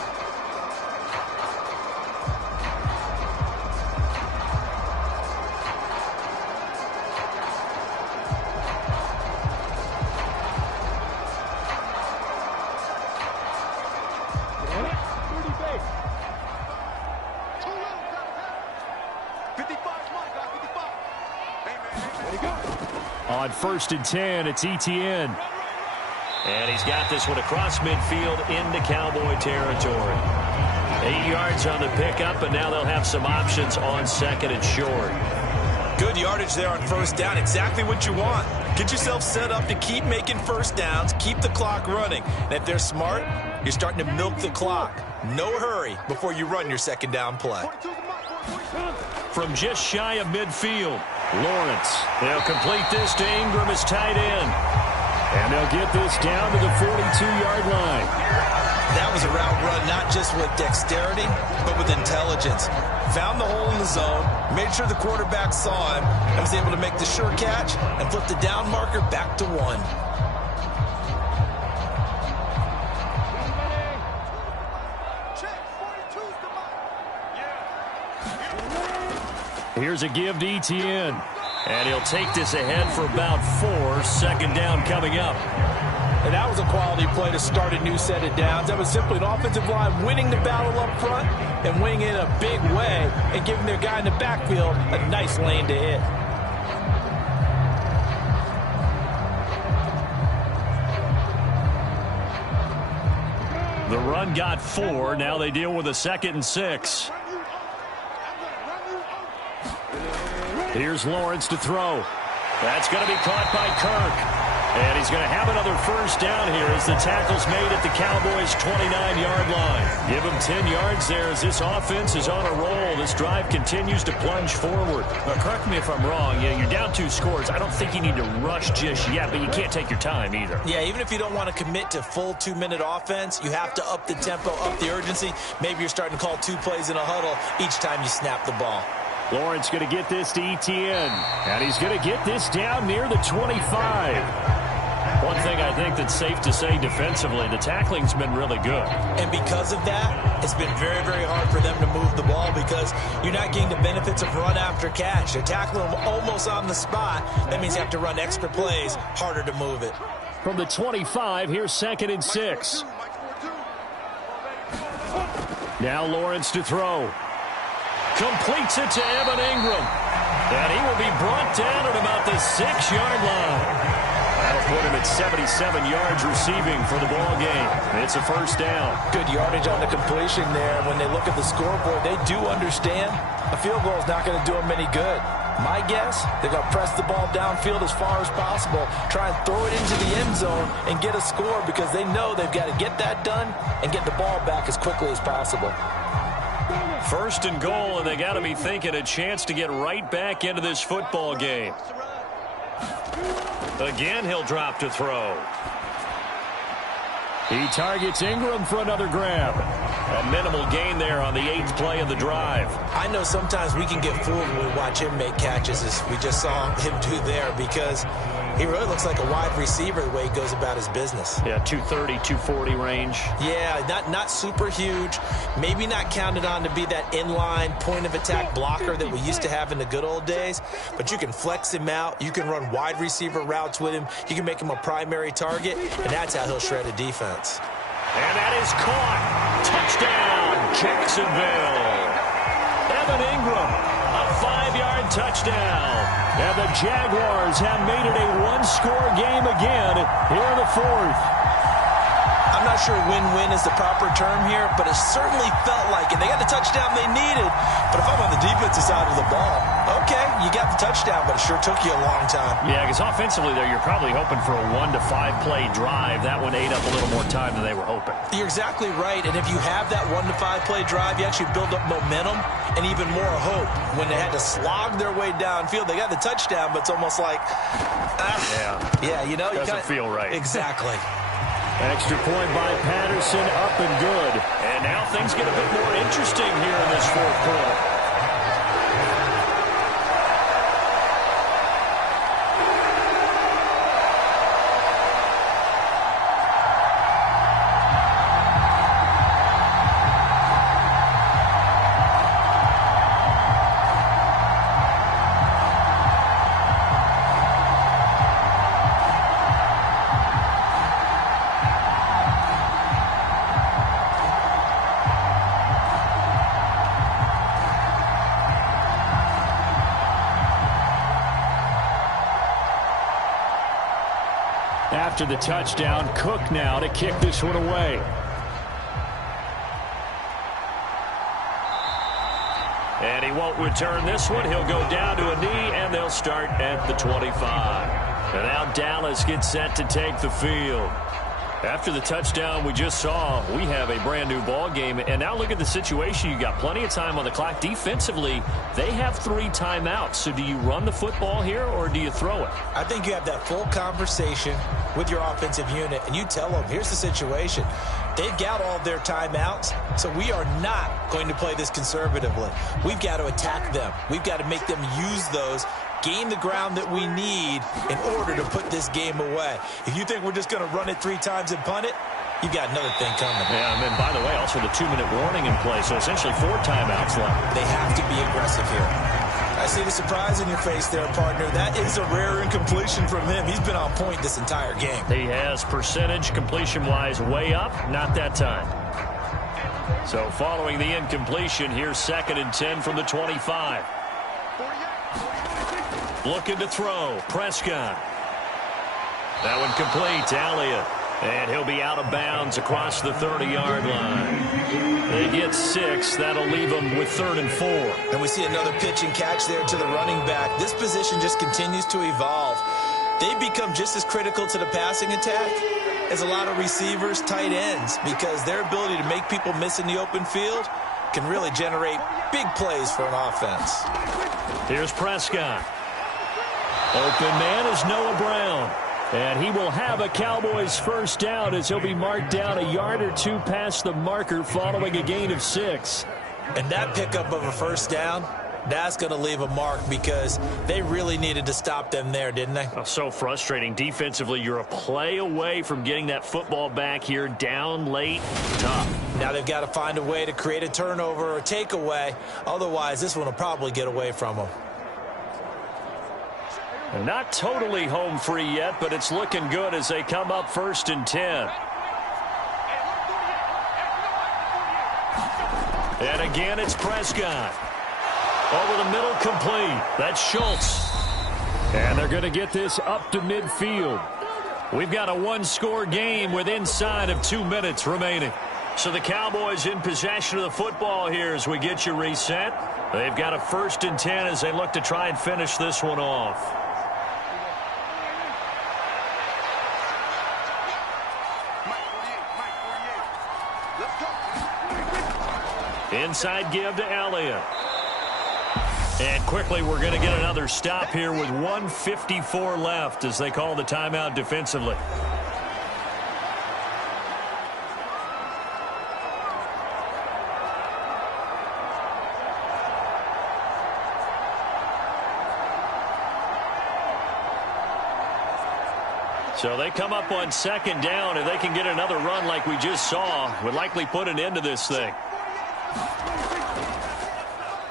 On 1st and 10, it's Etienne. And he's got this one across midfield into Cowboy territory. 8 yards on the pickup, and now they'll have some options on 2nd and short. Good yardage there on 1st down. Exactly what you want. Get yourself set up to keep making 1st downs, keep the clock running. And if they're smart, you're starting to milk the clock. No hurry before you run your 2nd down play. From just shy of midfield, Lawrence. They'll complete this to Ingram as tight end. And they'll get this down to the 42-yard line. That was a route run not just with dexterity, but with intelligence. Found the hole in the zone, made sure the quarterback saw him, and was able to make the sure catch and flip the down marker back to 1. Here's a give to Etienne. And he'll take this ahead for about 4. 2nd down coming up. And that was a quality play to start a new set of downs. That was simply an offensive line winning the battle up front and winning it in a big way and giving their guy in the backfield a nice lane to hit. The run got 4. Now they deal with a 2nd and 6. Here's Lawrence to throw. That's going to be caught by Kirk. And he's going to have another 1st down here as the tackle's made at the Cowboys' 29-yard line. Give him 10 yards there as this offense is on a roll. This drive continues to plunge forward. Now, correct me if I'm wrong. You're down 2 scores. I don't think you need to rush just yet, but you can't take your time either. Yeah, even if you don't want to commit to full 2-minute offense, you have to up the tempo, up the urgency. Maybe you're starting to call 2 plays in a huddle each time you snap the ball. Lawrence going to get this to Etienne. And he's going to get this down near the 25. One thing I think that's safe to say defensively, the tackling's been really good. And because of that, it's been very, very hard for them to move the ball because you're not getting the benefits of run after catch. They're tackling them almost on the spot. That means you have to run extra plays, harder to move it. From the 25, here's 2nd and 6. Now Lawrence to throw. Completes it to Evan Ingram. And he will be brought down at about the 6-yard line. That'll put him at 77 yards receiving for the ball game. It's a 1st down. Good yardage on the completion there. When they look at the scoreboard, they do understand a field goal is not going to do them any good. My guess, they're going to press the ball downfield as far as possible, try and throw it into the end zone and get a score because they know they've got to get that done and get the ball back as quickly as possible. 1st and goal, and they got to be thinking a chance to get right back into this football game. Again, he'll drop to throw. He targets Ingram for another grab. A minimal gain there on the 8th play of the drive. I know sometimes we can get fooled when we watch him make catches, as we just saw him do there, because he really looks like a wide receiver the way he goes about his business. Yeah, 230, 240 range. Yeah, not super huge. Maybe not counted on to be that inline point-of-attack blocker that we used to have in the good old days. But you can flex him out. You can run wide receiver routes with him. You can make him a primary target, and that's how he'll shred a defense. And that is caught. Touchdown, Jacksonville. Evan Ingram, a 5-yard touchdown. And the Jaguars have made it a 1-score game again here in the 4th. I'm I'm not sure win-win is the proper term here, but it certainly felt like it. They got the touchdown they needed, but if I'm on the defensive side of the ball, okay, you got the touchdown, but it sure took you a long time. Yeah, because offensively there, you're probably hoping for a 1 to 5 play drive. That one ate up a little more time than they were hoping. You're exactly right, and if you have that 1 to 5 play drive, you actually build up momentum and even more hope. When they had to slog their way downfield, they got the touchdown, but it's almost like, yeah, you know, doesn't feel right. Exactly. Extra point by Patterson, up and good. And now things get a bit more interesting here in this fourth quarter. After the touchdown, Cook now to kick this one away. And he won't return this one. He'll go down to a knee, and they'll start at the 25. And now Dallas gets set to take the field. After the touchdown we just saw, we have a brand-new ball game. And now look at the situation. You got plenty of time on the clock. Defensively, they have 3 timeouts. So do you run the football here, or do you throw it? I think you have that full conversation with your offensive unit, and you tell them, here's the situation. They've got all of their timeouts, so we are not going to play this conservatively. We've got to attack them. We've got to make them use those, gain the ground that we need in order to put this game away. If you think we're just going to run it 3 times and punt it, you've got another thing coming. Yeah, and then, by the way, also the 2-minute warning in play, so essentially 4 timeouts left. They have to be aggressive here. I see the surprise in your face there, partner. That is a rare incompletion from him. He's been on point this entire game. He has percentage completion-wise way up, not that time. So following the incompletion, here's 2nd and 10 from the 25. Looking to throw. Prescott. That one complete to Elliott. And he'll be out of bounds across the 30-yard line. They get 6. That'll leave them with 3rd and 4. And we see another pitch and catch there to the running back. This position just continues to evolve. They become just as critical to the passing attack as a lot of receivers, tight ends, because their ability to make people miss in the open field can really generate big plays for an offense. Here's Prescott. Open man is Noah Brown. And he will have a Cowboys first down as he'll be marked down a yard or 2 past the marker following a gain of 6. And that pickup of a first down, that's going to leave a mark because they really needed to stop them there, didn't they? Oh, so frustrating. Defensively, you're a play away from getting that football back here down late. Tough. Now they've got to find a way to create a turnover or takeaway. Otherwise, this one will probably get away from them. Not totally home free yet, but it's looking good as they come up 1st and 10. And again, it's Prescott. Over the middle, complete. That's Schultz. And they're going to get this up to midfield. We've got a 1-score game with inside of 2 minutes remaining. So the Cowboys in possession of the football here as we get you reset. They've got a 1st and 10 as they look to try and finish this one off. Inside give to Elliott. And quickly we're going to get another stop here with 1:54 left as they call the timeout defensively. So they come up on 2nd down, and they can get another run like we just saw. Would likely put an end to this thing.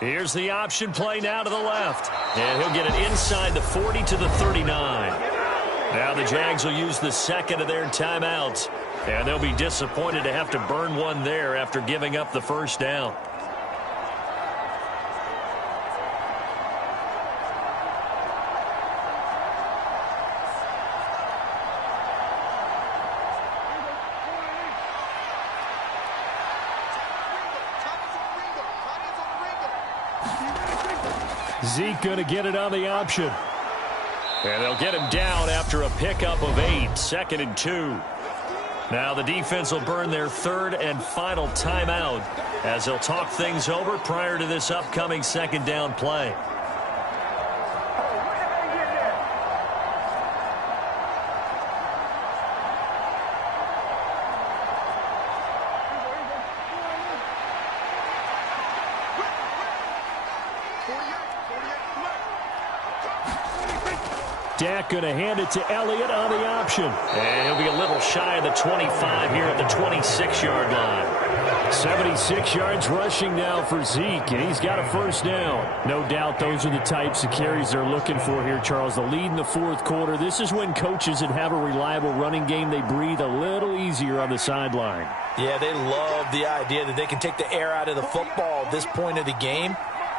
Here's the option play now to the left. And he'll get it inside the 40 to the 39. Now the Jags will use the 2nd of their timeouts. And they'll be disappointed to have to burn one there after giving up the 1st down. Zeke going to get it on the option. And they'll get him down after a pickup of 8, 2nd and 2. Now the defense will burn their 3rd and final timeout as they'll talk things over prior to this upcoming 2nd down play. Dak going to hand it to Elliott on the option. And he'll be a little shy of the 25 here at the 26-yard line. 76 yards rushing now for Zeke, and he's got a 1st down. No doubt those are the types of carries they're looking for here, Charles. The lead in the 4th quarter. This is when coaches that have a reliable running game, they breathe a little easier on the sideline. Yeah, they love the idea that they can take the air out of the football at this point of the game.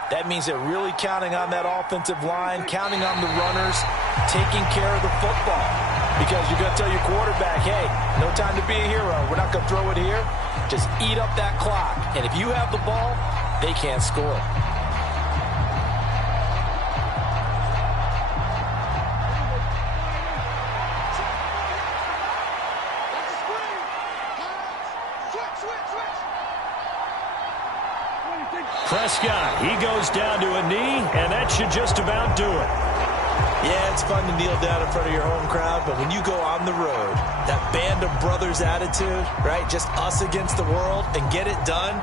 That means they're really counting on that offensive line, counting on the runners, taking care of the football. Because you're going to tell your quarterback, hey, no time to be a hero. We're not going to throw it here. Just eat up that clock. And if you have the ball, they can't score. Prescott, he goes down to a knee, and that should just about do it. Yeah, it's fun to kneel down in front of your home crowd, but when you go on the road, that band of brothers attitude, right, just us against the world, and get it done,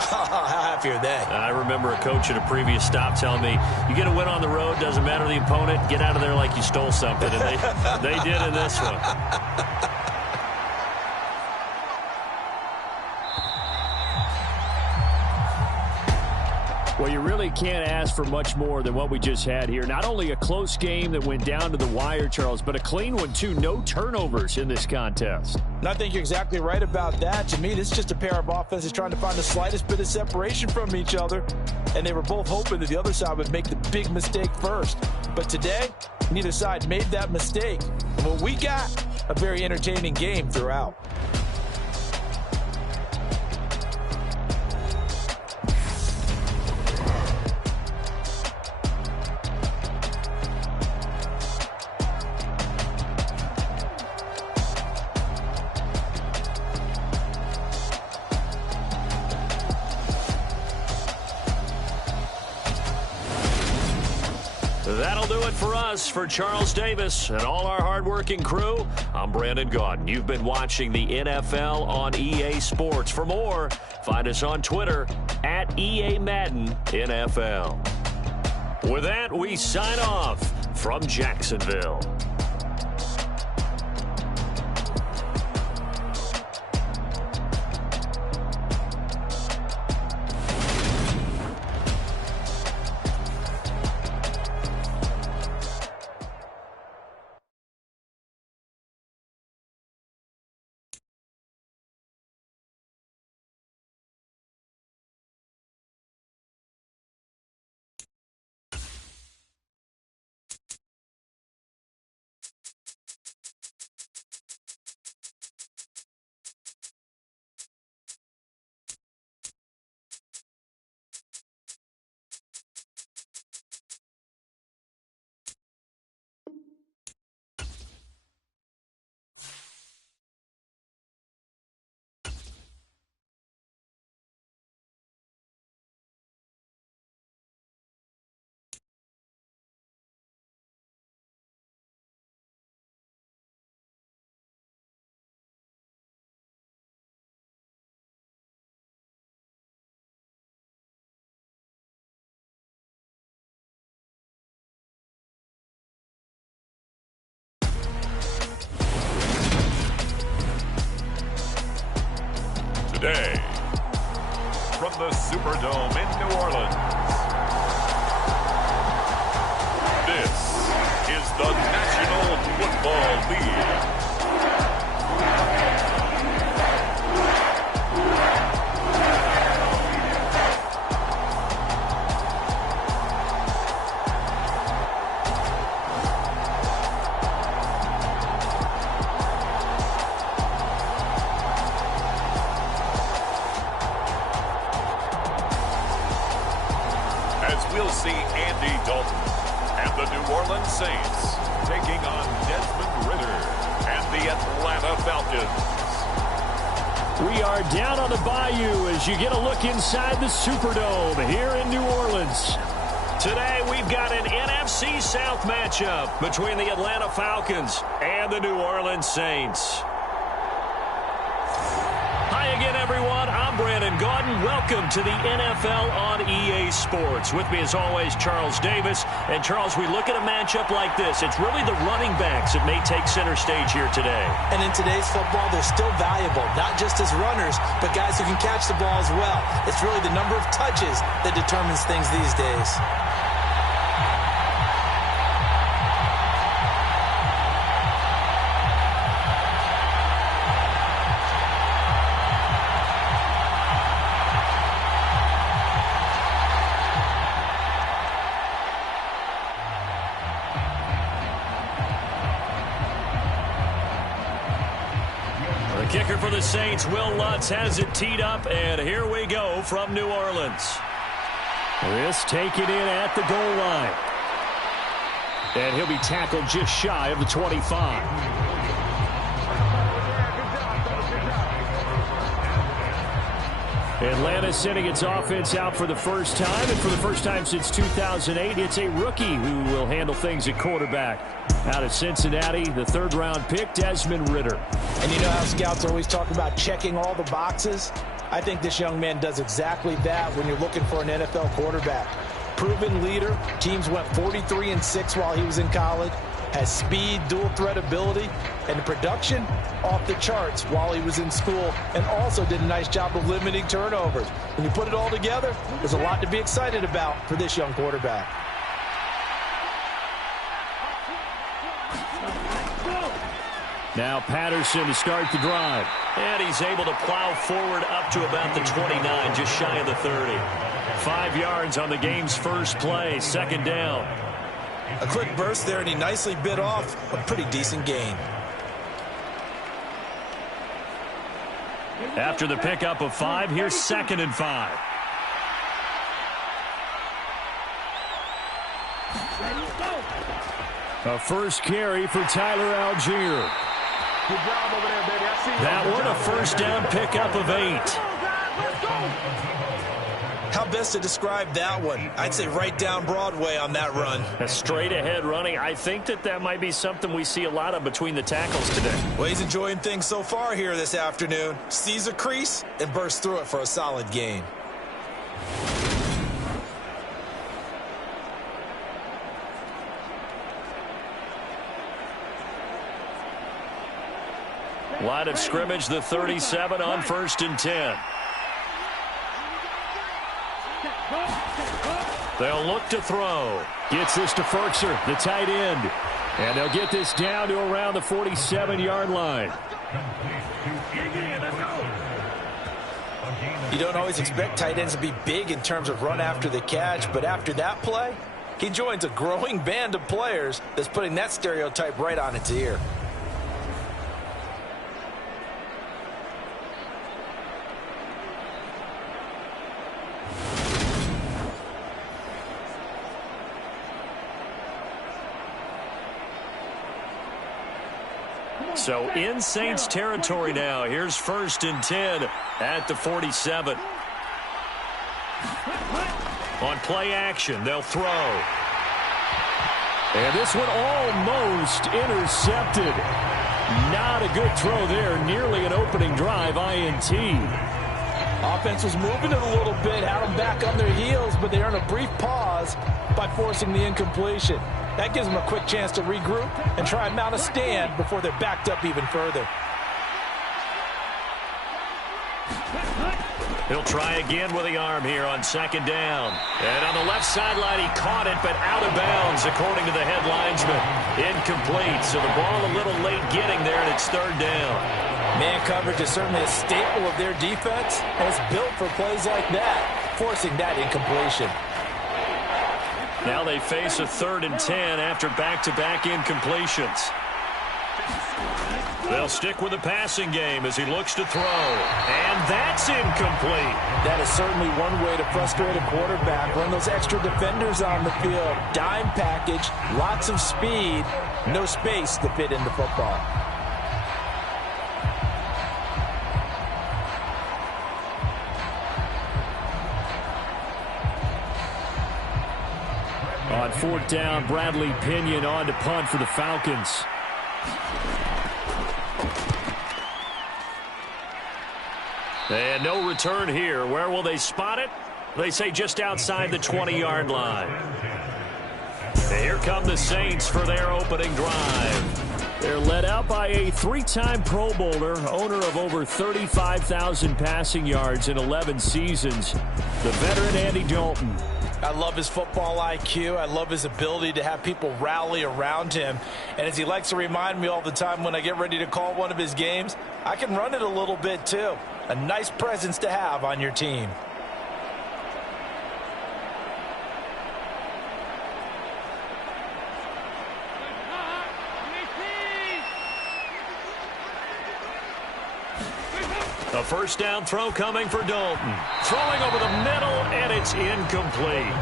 how happy are they? I remember a coach at a previous stop telling me, you get a win on the road, doesn't matter the opponent, get out of there like you stole something, and they did in this one. Well, you really can't ask for much more than what we just had here. Not only a close game that went down to the wire, Charles, but a clean one, too. No turnovers in this contest. And I think you're exactly right about that. To me, this is just a pair of offenses trying to find the slightest bit of separation from each other. And they were both hoping that the other side would make the big mistake first. But today, neither side made that mistake. And what we got, a very entertaining game throughout. That'll do it for us. For Charles Davis and all our hardworking crew, I'm Brandon Gaudin. You've been watching the NFL on EA Sports. For more, find us on Twitter at EA Madden NFL. With that, we sign off from Jacksonville. And the New Orleans Saints taking on Desmond Ridder and the Atlanta Falcons. We are down on the bayou as you get a look inside the Superdome here in New Orleans. Today, we've got an NFC South matchup between the Atlanta Falcons and the New Orleans Saints. Hi again, everyone. I'm Brandon Gaudin. Welcome to the NFL on EA Sports. With me, as always, Charles Davis. And, Charles, we look at a matchup like this. It's really the running backs that may take center stage here today. And in today's football, they're still valuable, not just as runners, but guys who can catch the ball as well. It's really the number of touches that determines things these days. Kicker for the Saints, Will Lutz, has it teed up, and here we go from New Orleans. This taken in at the goal line. And he'll be tackled just shy of the 25. Atlanta sending its offense out for the first time, and for the first time since 2008, it's a rookie who will handle things at quarterback. Out of Cincinnati, the third-round pick, Desmond Ridder. And you know how scouts always talk about checking all the boxes? I think this young man does exactly that when you're looking for an NFL quarterback. Proven leader. Teams went 43-6 while he was in college. Has speed, dual threat ability, and the production off the charts while he was in school, and also did a nice job of limiting turnovers. When you put it all together, there's a lot to be excited about for this young quarterback. Now Patterson to start the drive. And he's able to plow forward up to about the 29, just shy of the 30. 5 yards on the game's first play, second down. A quick burst there, and he nicely bit off a pretty decent gain. After the pickup of 5, here's 2nd and 5. A first carry for Tyler Algier. Good job over there, baby. I see you. That one a first down pickup of 8. How best to describe that one? I'd say right down Broadway on that run. A straight ahead running. I think that might be something we see a lot of between the tackles today. Well, he's enjoying things so far here this afternoon. Sees a crease and bursts through it for a solid gain. Line of scrimmage, the 37 on 1st and 10. They'll look to throw. Gets this to Ferkser, the tight end. And they'll get this down to around the 47-yard line. You don't always expect tight ends to be big in terms of run after the catch, but after that play, he joins a growing band of players that's putting that stereotype right on its ear. So in Saints territory now. Here's 1st and 10 at the 47. On play action, they'll throw. And this one almost intercepted. Not a good throw there. Nearly an opening drive, INT. Offense was moving it a little bit, had them back on their heels, but they earned a brief pause by forcing the incompletion. That gives them a quick chance to regroup and try and mount a stand before they're backed up even further. He'll try again with the arm here on 2nd down. And on the left sideline, he caught it, but out of bounds, according to the head linesman. Incomplete, so the ball a little late getting there, and it's 3rd down. Man coverage is certainly a staple of their defense, and it's built for plays like that, forcing that incompletion. Now they face a 3rd and 10 after back-to-back incompletions. They'll stick with the passing game as he looks to throw. And that's incomplete. That is certainly one way to frustrate a quarterback. Run those extra defenders on the field. Dime package, lots of speed, no space to fit in the football. On fourth down, Bradley Pinion on to punt for the Falcons. And no return here. Where will they spot it? They say just outside the 20-yard line. And here come the Saints for their opening drive. They're led out by a three-time Pro Bowler, owner of over 35,000 passing yards in 11 seasons, the veteran Andy Dalton. I love his football IQ. I love his ability to have people rally around him. And as he likes to remind me all the time when I get ready to call one of his games, I can run it a little bit too. A nice presence to have on your team. A first down throw coming for Dalton. Throwing over the middle, and it's incomplete.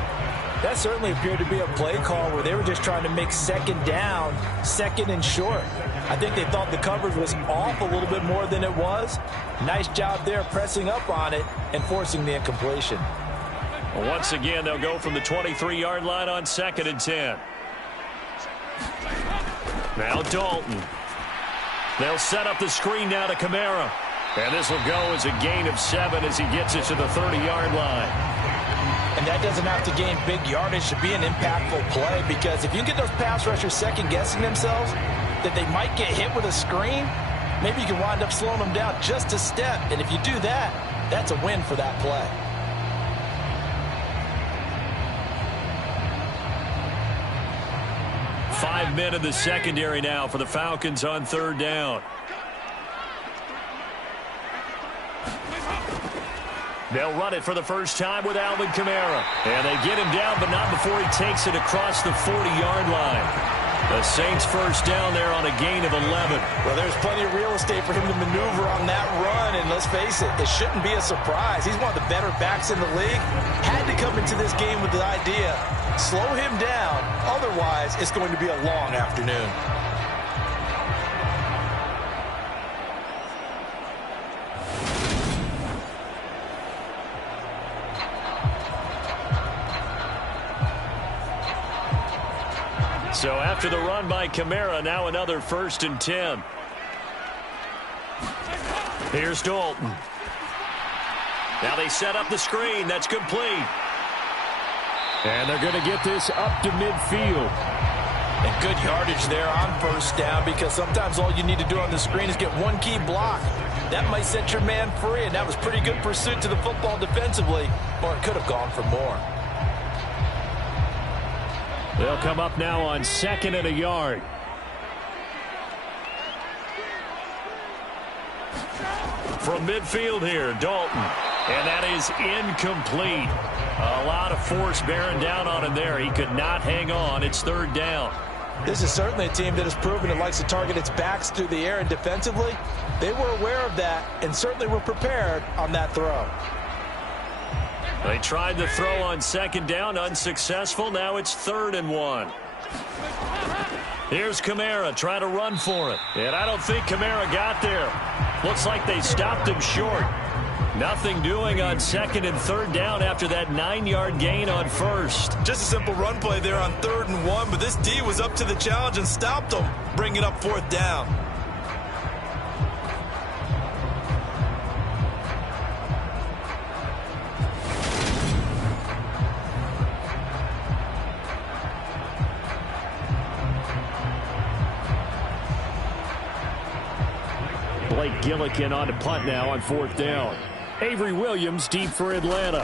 That certainly appeared to be a play call where they were just trying to make second down, second and short. I think they thought the coverage was off a little bit more than it was. Nice job there pressing up on it and forcing the incompletion. Well, once again, they'll go from the 23-yard line on 2nd and 10. Now Dalton. They'll set up the screen now to Kamara. And this will go as a gain of 7 as he gets it to the 30-yard line. And that doesn't have to gain big yardage to be an impactful play, because if you get those pass rushers second-guessing themselves that they might get hit with a screen, maybe you can wind up slowing them down just a step. And if you do that, that's a win for that play. Five men in the secondary now for the Falcons on third down. They'll run it for the first time with Alvin Kamara. And they get him down, but not before he takes it across the 40-yard line. The Saints first down there on a gain of 11. Well, there's plenty of real estate for him to maneuver on that run, and let's face it, it shouldn't be a surprise. He's one of the better backs in the league. Had to come into this game with the idea, slow him down, otherwise it's going to be a long afternoon. So after the run by Kamara, now another 1st and 10. Here's Dalton. Now they set up the screen. That's complete. And they're going to get this up to midfield. And good yardage there on first down, because sometimes all you need to do on the screen is get one key block. That might set your man free, and that was pretty good pursuit to the football defensively, or it could have gone for more. They'll come up now on 2nd and a yard. From midfield here, Dalton. And that is incomplete. A lot of force bearing down on him there. He could not hang on. It's 3rd down. This is certainly a team that has proven it likes to target its backs through the air, and defensively, they were aware of that and certainly were prepared on that throw. They tried the throw on 2nd down, unsuccessful. Now it's 3rd and 1. Here's Kamara trying to run for it. And I don't think Kamara got there. Looks like they stopped him short. Nothing doing on 2nd and 3rd down after that 9-yard gain on 1st. Just a simple run play there on 3rd and 1, but this D was up to the challenge and stopped them, bringing up 4th down. Blake Gillikin on to punt now on 4th down. Avery Williams deep for Atlanta.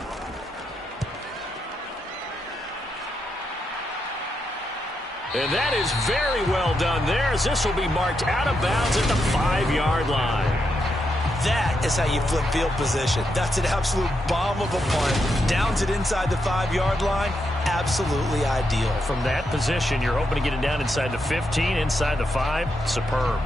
And that is very well done there, as this will be marked out of bounds at the 5-yard line. That is how you flip field position. That's an absolute bomb of a punt. Downs it inside the 5-yard line. Absolutely ideal. From that position, you're hoping to get it down inside the 15, inside the 5. Superb.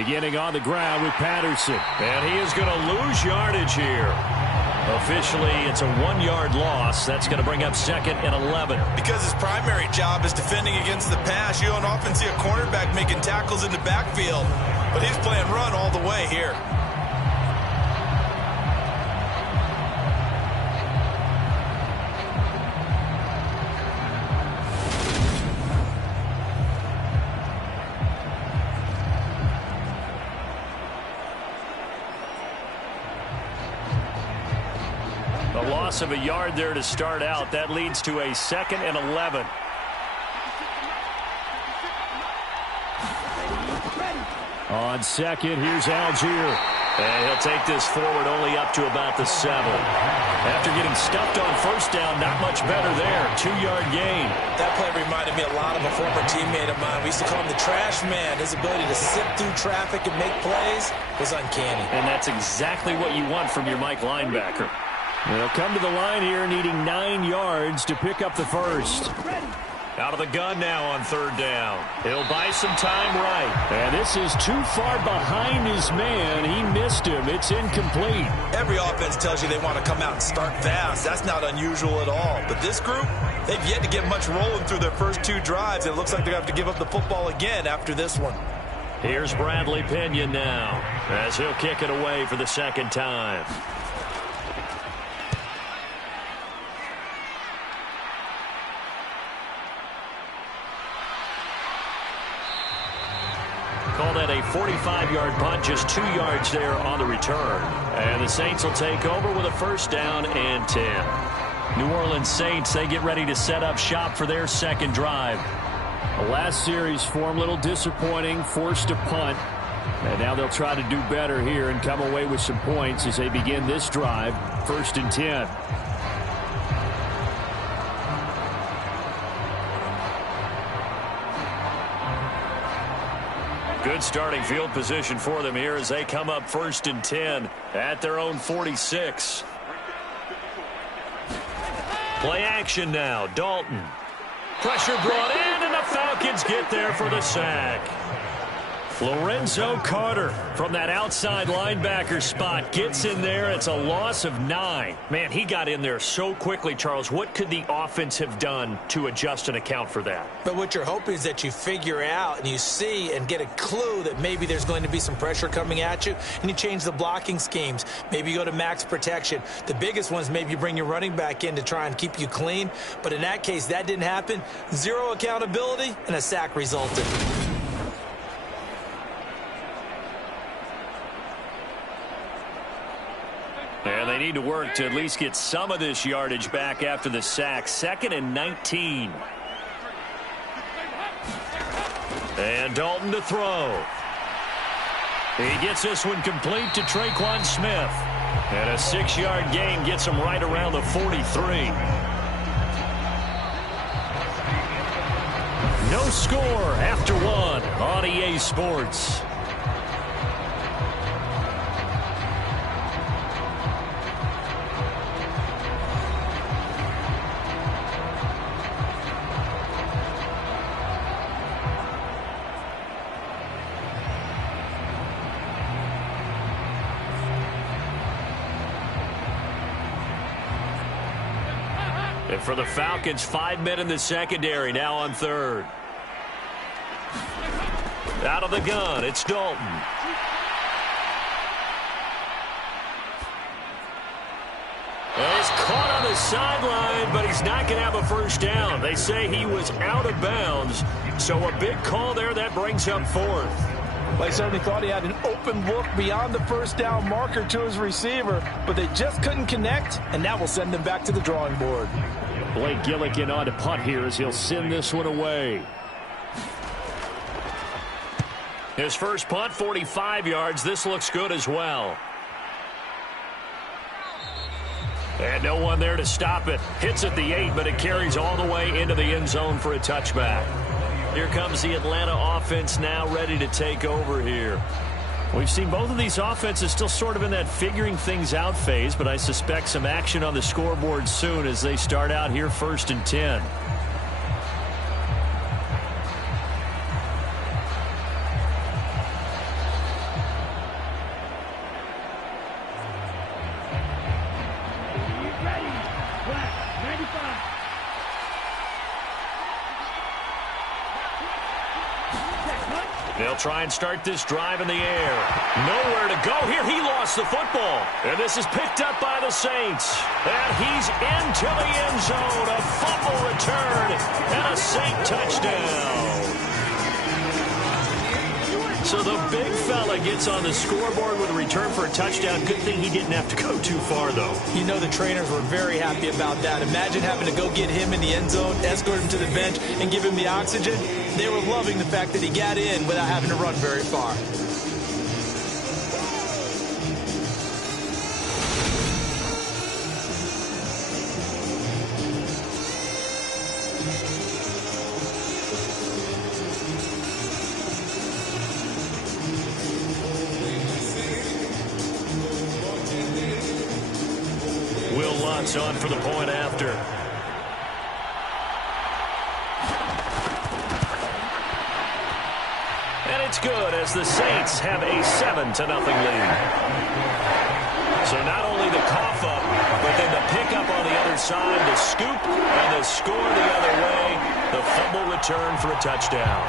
Beginning on the ground with Patterson. And he is going to lose yardage here. Officially, it's a 1-yard loss. That's going to bring up 2nd and 11. Because his primary job is defending against the pass, you don't often see a cornerback making tackles in the backfield. But he's playing run all the way here. A loss of a yard there to start out. That leads to a 2nd and 11. On second, here's Algier. And he'll take this forward only up to about the 7. After getting stuffed on first down, not much better there. 2-yard gain. That play reminded me a lot of a former teammate of mine. We used to call him the trash man. His ability to sift through traffic and make plays was uncanny. And that's exactly what you want from your Mike linebacker. They'll come to the line here needing 9 yards to pick up the first. Out of the gun now on 3rd down. He'll buy some time right. And this is too far behind his man. He missed him. It's incomplete. Every offense tells you they want to come out and start fast. That's not unusual at all. But this group, they've yet to get much rolling through their first 2 drives. It looks like they're going to have to give up the football again after this one. Here's Bradley Pinion now as he'll kick it away for the 2nd time. Call that a 45-yard punt, just 2 yards there on the return. And the Saints will take over with a 1st down and 10. New Orleans Saints, they get ready to set up shop for their 2nd drive. The last series for them, a little disappointing, forced to punt. And now they'll try to do better here and come away with some points as they begin this drive, 1st and 10. Good starting field position for them here as they come up 1st and 10 at their own 46. Play action now. Dalton. Pressure brought in, and the Falcons get there for the sack. Lorenzo Carter from that outside linebacker spot gets in there. It's a loss of 9. Man, he got in there so quickly, Charles. What could the offense have done to adjust and account for that? But what you're hoping is that you figure out and you see and get a clue that maybe there's going to be some pressure coming at you, and you change the blocking schemes. Maybe you go to max protection. The biggest ones, maybe you bring your running back in to try and keep you clean. But in that case, that didn't happen. 0 accountability, and a sack resulted. And they need to work to at least get some of this yardage back after the sack. 2nd and 19. And Dalton to throw. He gets this one complete to Traquan Smith. And a 6-yard gain gets him right around the 43. No score after 1 on EA Sports. And for the Falcons, 5 men in the secondary now on 3rd. Out of the gun, it's Dalton. And he's caught on the sideline, but he's not going to have a 1st down. They say he was out of bounds, so a big call there that brings up 4th. Well, he certainly thought he had an open look beyond the 1st down marker to his receiver, but they just couldn't connect, and that will send them back to the drawing board. Blake Gillikin on to punt here as he'll send this one away. His first punt, 45 yards. This looks good as well. And no one there to stop it. Hits at the 8, but it carries all the way into the end zone for a touchback. Here comes the Atlanta offense now ready to take over here. We've seen both of these offenses still sort of in that figuring things out phase, but I suspect some action on the scoreboard soon as they start out here 1st and 10. They'll try and start this drive in the air. Nowhere to go here. He lost the football. And this is picked up by the Saints. And he's into the end zone. A fumble return and a Saint touchdown. So the big fella gets on the scoreboard with a return for a touchdown. Good thing he didn't have to go too far, though. You know the trainers were very happy about that. Imagine having to go get him in the end zone, escort him to the bench, and give him the oxygen. They were loving the fact that he got in without having to run very far. On for the point after. And it's good as the Saints have a 7-0 lead. So not only the cough up, but then the pickup on the other side, the scoop, and the score the other way. The fumble return for a touchdown.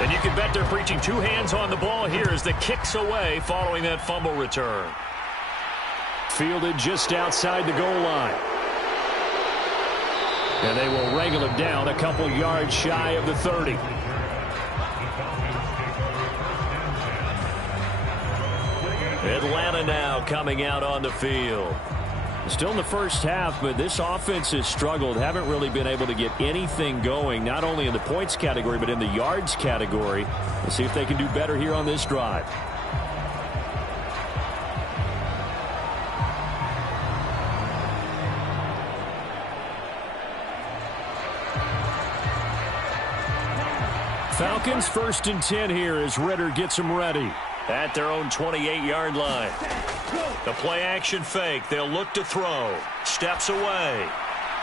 And you can bet they're preaching two hands on the ball here as the kick's away following that fumble return. Fielded just outside the goal line. And they will wrangle him down a couple yards shy of the 30. Atlanta now coming out on the field. Still in the first half, but this offense has struggled. Haven't really been able to get anything going, not only in the points category, but in the yards category. We'll see if they can do better here on this drive. Falcons 1st and 10 here as Ritter gets them ready at their own 28-yard line. The play-action fake. They'll look to throw. Steps away.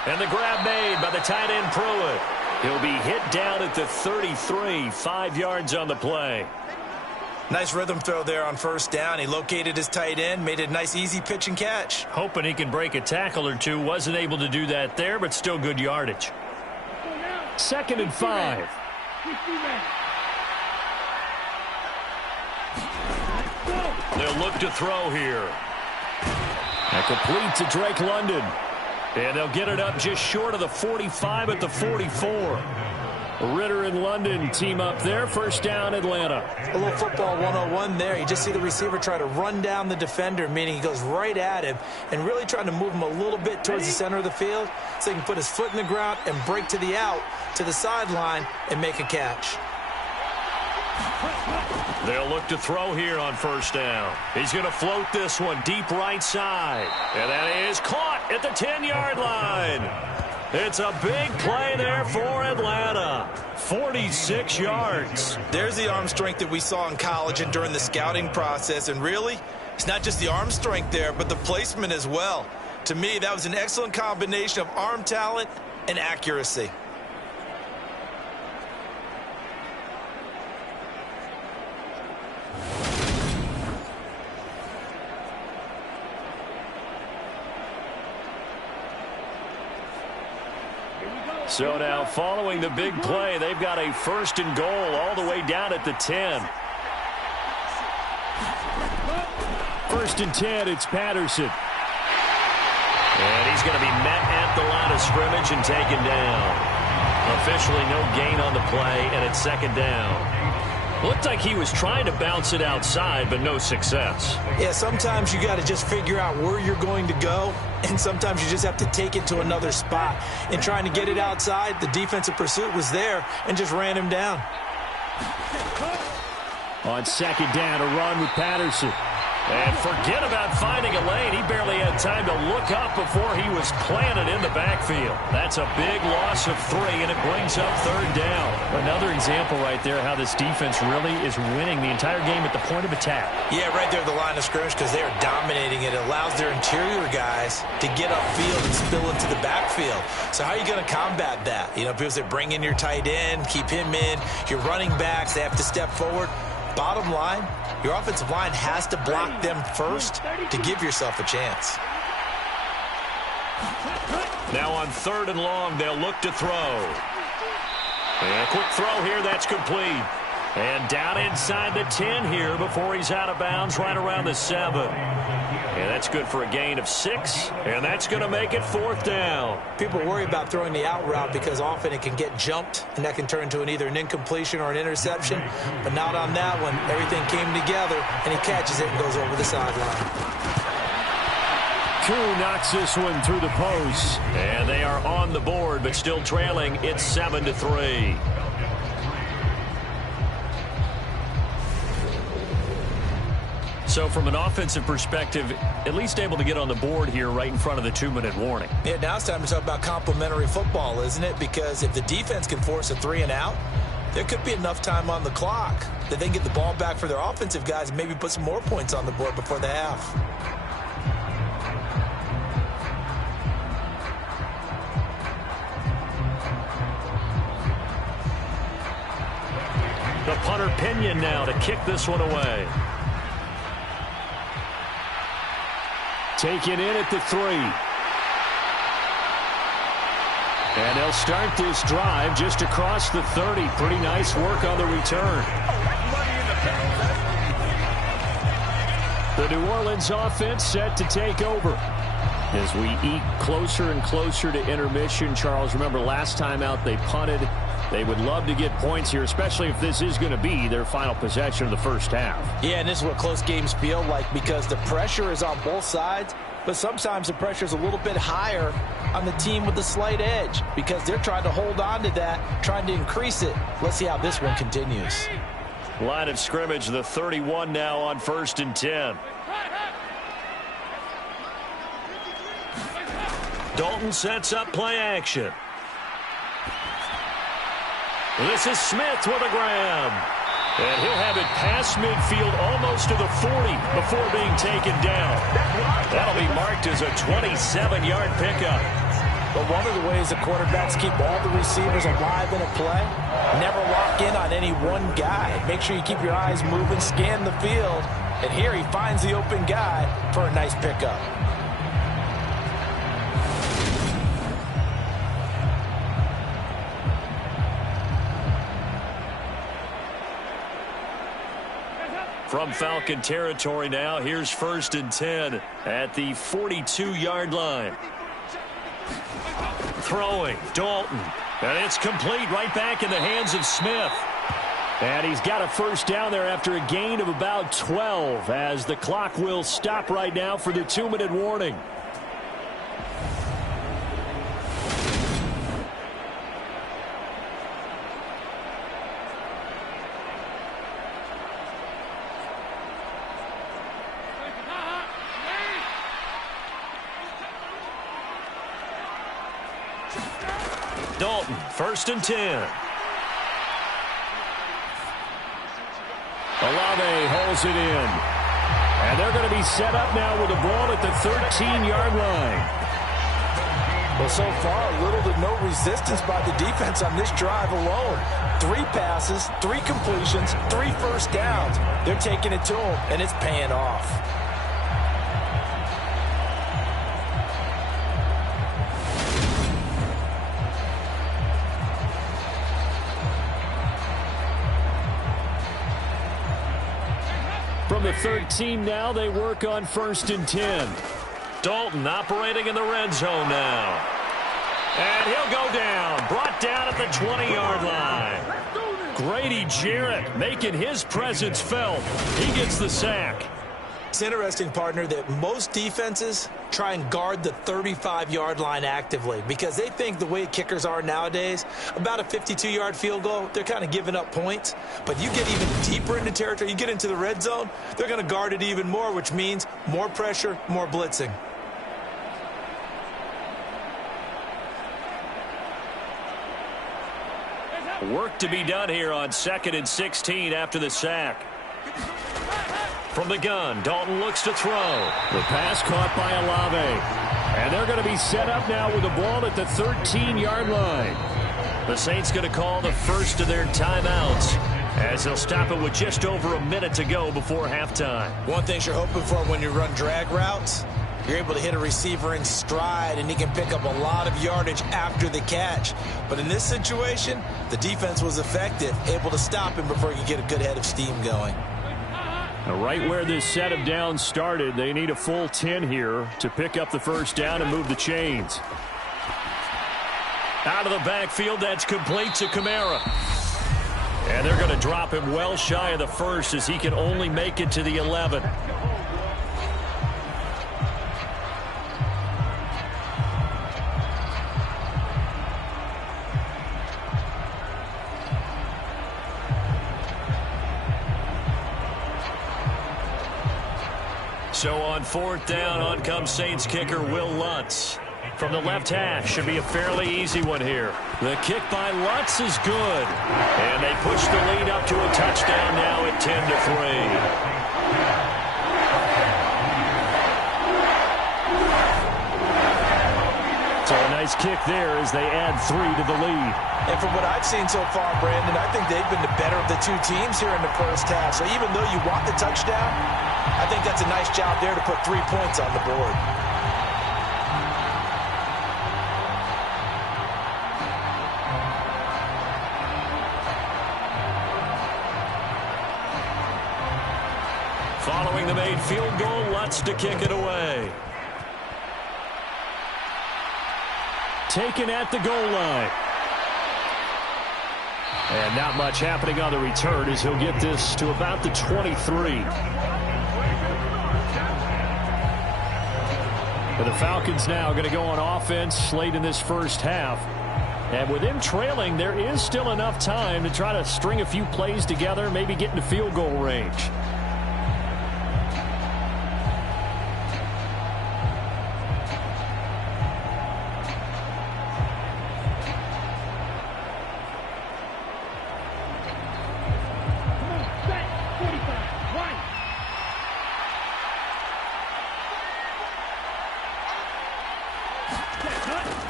And the grab made by the tight end Pruitt. He'll be hit down at the 33, 5 yards on the play. Nice rhythm throw there on first down. He located his tight end, made it a nice, easy pitch and catch. Hoping he can break a tackle or two. Wasn't able to do that there, but still good yardage. 2nd and 5. They'll look to throw here. And complete to Drake London. And they'll get it up just short of the 45 at the 44. Ritter and London team up there. First down, Atlanta. A little football 101 there. You just see the receiver try to run down the defender, meaning he goes right at him and really trying to move him a little bit towards the center of the field so he can put his foot in the ground and break to the out, to the sideline, and make a catch. They'll look to throw here on first down. He's going to float this one deep right side. And that is caught at the 10-yard line. It's a big play there for Atlanta. 46 yards. There's the arm strength that we saw in college and during the scouting process. And really, it's not just the arm strength there, but the placement as well. To me, that was an excellent combination of arm talent and accuracy. So now following the big play, they've got a 1st and goal all the way down at the 10. 1st and 10, it's Patterson. And he's going to be met at the line of scrimmage and taken down. Officially no gain on the play, and it's 2nd down. Looked like he was trying to bounce it outside, but no success. Yeah, sometimes you got to just figure out where you're going to go, and sometimes you just have to take it to another spot. In trying to get it outside, the defensive pursuit was there and just ran him down. On 2nd down, a run with Patterson. And forget about finding a lane. He barely had time to look up before he was planted in the backfield. That's a big loss of 3, and it brings up 3rd down. Another example right there how this defense really is winning the entire game at the point of attack. Yeah, right there at the line of scrimmage because they are dominating it. It allows their interior guys to get upfield and spill into the backfield. So how are you going to combat that? You know, people say bring in your tight end, keep him in. Your running backs, they have to step forward. Bottom line, your offensive line has to block them first to give yourself a chance. Now on 3rd and long, they'll look to throw. And a quick throw here, that's complete. And down inside the 10 here before he's out of bounds right around the 7. And that's good for a gain of 6. And that's going to make it 4th down. People worry about throwing the out route because often it can get jumped, and that can turn into either an incompletion or an interception. But not on that one. Everything came together, and he catches it and goes over the sideline. Koo knocks this one through the post. And they are on the board, but still trailing. It's 7-3. So from an offensive perspective, at least able to get on the board here right in front of the 2-minute warning. Yeah, now it's time to talk about complementary football, isn't it? Because if the defense can force a 3 and out, there could be enough time on the clock that they can get the ball back for their offensive guys and maybe put some more points on the board before the half. The punter Pinion now to kick this one away. Taken in at the 3. And they'll start this drive just across the 30. Pretty nice work on the return. The New Orleans offense set to take over. As we eke closer and closer to intermission, Charles, remember last time out they punted. They would love to get points here, especially if this is going to be their final possession of the first half. Yeah, and this is what close games feel like because the pressure is on both sides, but sometimes the pressure is a little bit higher on the team with the slight edge because they're trying to hold on to that, trying to increase it. Let's see how this one continues. Line of scrimmage, the 31 now on 1st and 10. Dalton sets up play action. This is Smith with a grab. And he'll have it past midfield almost to the 40 before being taken down. That'll be marked as a 27-yard pickup. But one of the ways the quarterbacks keep all the receivers alive in a play, never lock in on any one guy. Make sure you keep your eyes moving, scan the field. And here he finds the open guy for a nice pickup. From Falcon territory now, here's 1st and 10 at the 42-yard line. Throwing, Dalton. And it's complete right back in the hands of Smith. And he's got a first down there after a gain of about 12 as the clock will stop right now for the 2-minute warning. Dalton, 1st and 10. Olave holds it in. And they're going to be set up now with the ball at the 13-yard line. Well, so far, little to no resistance by the defense on this drive alone. 3 passes, 3 completions, 3 first downs. They're taking it to them, and it's paying off. From the 13 now, they work on 1st and 10. Dalton operating in the red zone now. And he'll go down. Brought down at the 20-yard line. Grady Jarrett making his presence felt. He gets the sack. It's interesting, partner, that most defenses try and guard the 35-yard line actively because they think the way kickers are nowadays, about a 52-yard field goal, they're kind of giving up points. But you get even deeper into territory, you get into the red zone, they're going to guard it even more, which means more pressure, more blitzing. Work to be done here on 2nd and 16 after the sack. From the gun, Dalton looks to throw. The pass caught by Olave. And they're going to be set up now with the ball at the 13-yard line. The Saints going to call the first of their timeouts as they'll stop it with just over a minute to go before halftime. One thing you're hoping for when you run drag routes, you're able to hit a receiver in stride, and he can pick up a lot of yardage after the catch. But in this situation, the defense was effective, able to stop him before he could get a good head of steam going. Right where this set of downs started, they need a full 10 here to pick up the first down and move the chains. Out of the backfield, that's complete to Kamara. And they're going to drop him well shy of the first as he can only make it to the 11. So on 4th down, on comes Saints kicker Will Lutz. From the left hash, should be a fairly easy one here. The kick by Lutz is good. And they push the lead up to a touchdown now at 10-3. So a nice kick there as they add 3 to the lead. And from what I've seen so far, Brandon, I think they've been the better of the two teams here in the first half. So even though you want the touchdown, I think that's a nice job there to put 3 points on the board. Following the made field goal, Lutz to kick it away. Taken at the goal line. And not much happening on the return as he'll get this to about the 23. But the Falcons now going to go on offense late in this first half. And with them trailing, there is still enough time to try to string a few plays together, maybe get into field goal range.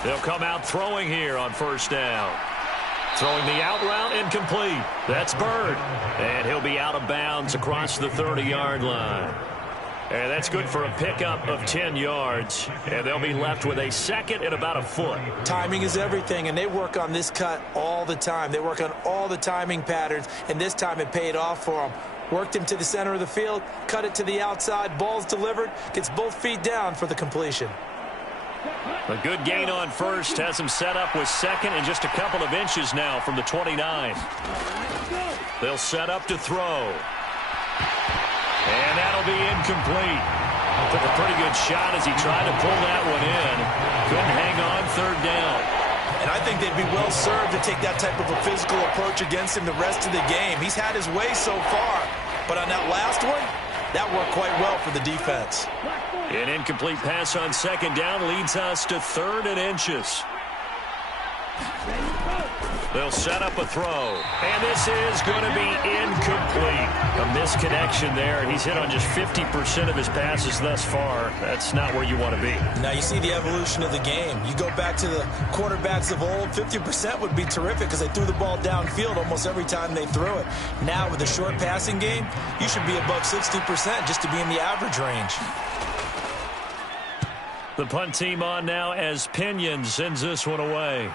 They'll come out throwing here on 1st down. Throwing the out route, incomplete. That's Bird. And he'll be out of bounds across the 30-yard line. And that's good for a pickup of 10 yards. And they'll be left with a 2nd and about a foot. Timing is everything, and they work on this cut all the time. They work on all the timing patterns, and this time it paid off for them. Worked him to the center of the field, cut it to the outside, ball's delivered, gets both feet down for the completion. A good gain on 1st, has him set up with 2nd and just a couple of inches now from the 29. They'll set up to throw. And that'll be incomplete. Took a pretty good shot as he tried to pull that one in. Couldn't hang on 3rd down. And I think they'd be well served to take that type of a physical approach against him the rest of the game. He's had his way so far, but on that last one, that worked quite well for the defense. An incomplete pass on 2nd down leads us to 3rd and inches. They'll set up a throw. And this is going to be incomplete. A misconnection there. He's hit on just 50% of his passes thus far. That's not where you want to be. Now you see the evolution of the game. You go back to the quarterbacks of old, 50% would be terrific because they threw the ball downfield almost every time they threw it. Now with the short passing game, you should be above 60% just to be in the average range. The punt team on now as Pinion sends this one away.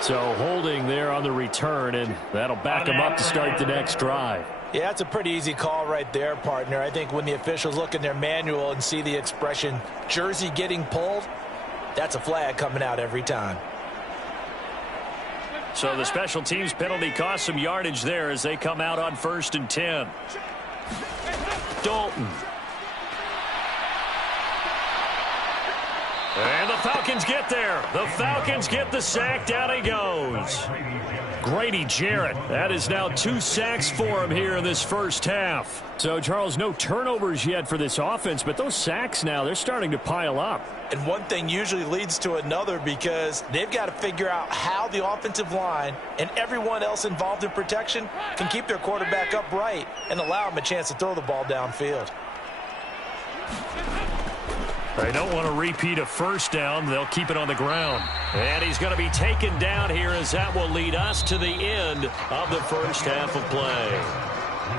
So holding there on the return, and that'll back them up to start the next drive. Yeah, it's a pretty easy call right there, partner. I think when the officials look in their manual and see the expression jersey getting pulled, that's a flag coming out every time. So the special teams penalty cost some yardage there as they come out on 1st and 10. Dalton. And the Falcons get there. The Falcons get the sack. Down he goes. Grady Jarrett. That is now 2 sacks for him here in this first half. So, Charles, no turnovers yet for this offense, but those sacks now, they're starting to pile up. And one thing usually leads to another because they've got to figure out how the offensive line and everyone else involved in protection can keep their quarterback upright and allow him a chance to throw the ball downfield. They don't want to repeat a first down. They'll keep it on the ground. And he's going to be taken down here as that will lead us to the end of the first half of play.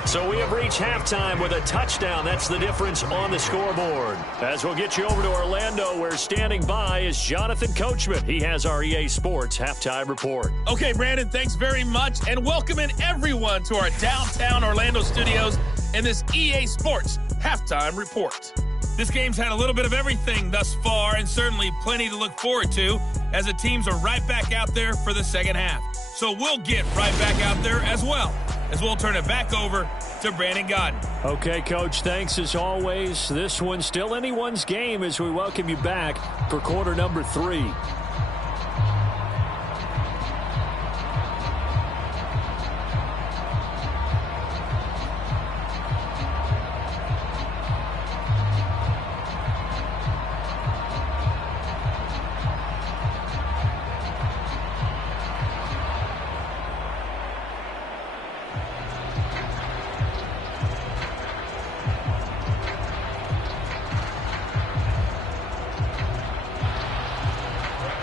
So we have reached halftime with a touchdown. That's the difference on the scoreboard. As we'll get you over to Orlando, where standing by is Jonathan Coachman. He has our EA Sports Halftime Report. Okay, Brandon, thanks very much. And welcoming everyone to our downtown Orlando studios in this EA Sports Halftime Report. This game's had a little bit of everything thus far, and certainly plenty to look forward to as the teams are right back out there for the second half. So we'll get right back out there as well, as we'll turn it back over to Brandon Godden. Okay, Coach, thanks as always. This one's still anyone's game as we welcome you back for quarter number 3.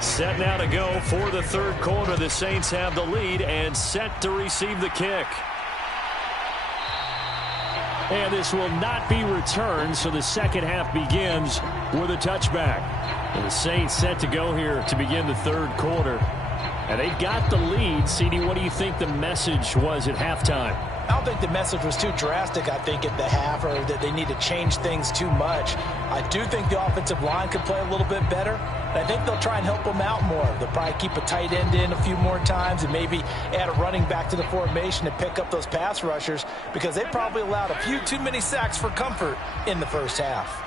Set now to go for the third quarter. The Saints have the lead and set to receive the kick. And this will not be returned, so the second half begins with a touchback. And the Saints set to go here to begin the third quarter. And they've got the lead. CD, what do you think the message was at halftime? I don't think the message was too drastic, I think, at the half, or that they need to change things too much. I do think the offensive line could play a little bit better. And I think they'll try and help them out more. They'll probably keep a tight end in a few more times and maybe add a running back to the formation to pick up those pass rushers because they probably allowed a few too many sacks for comfort in the first half.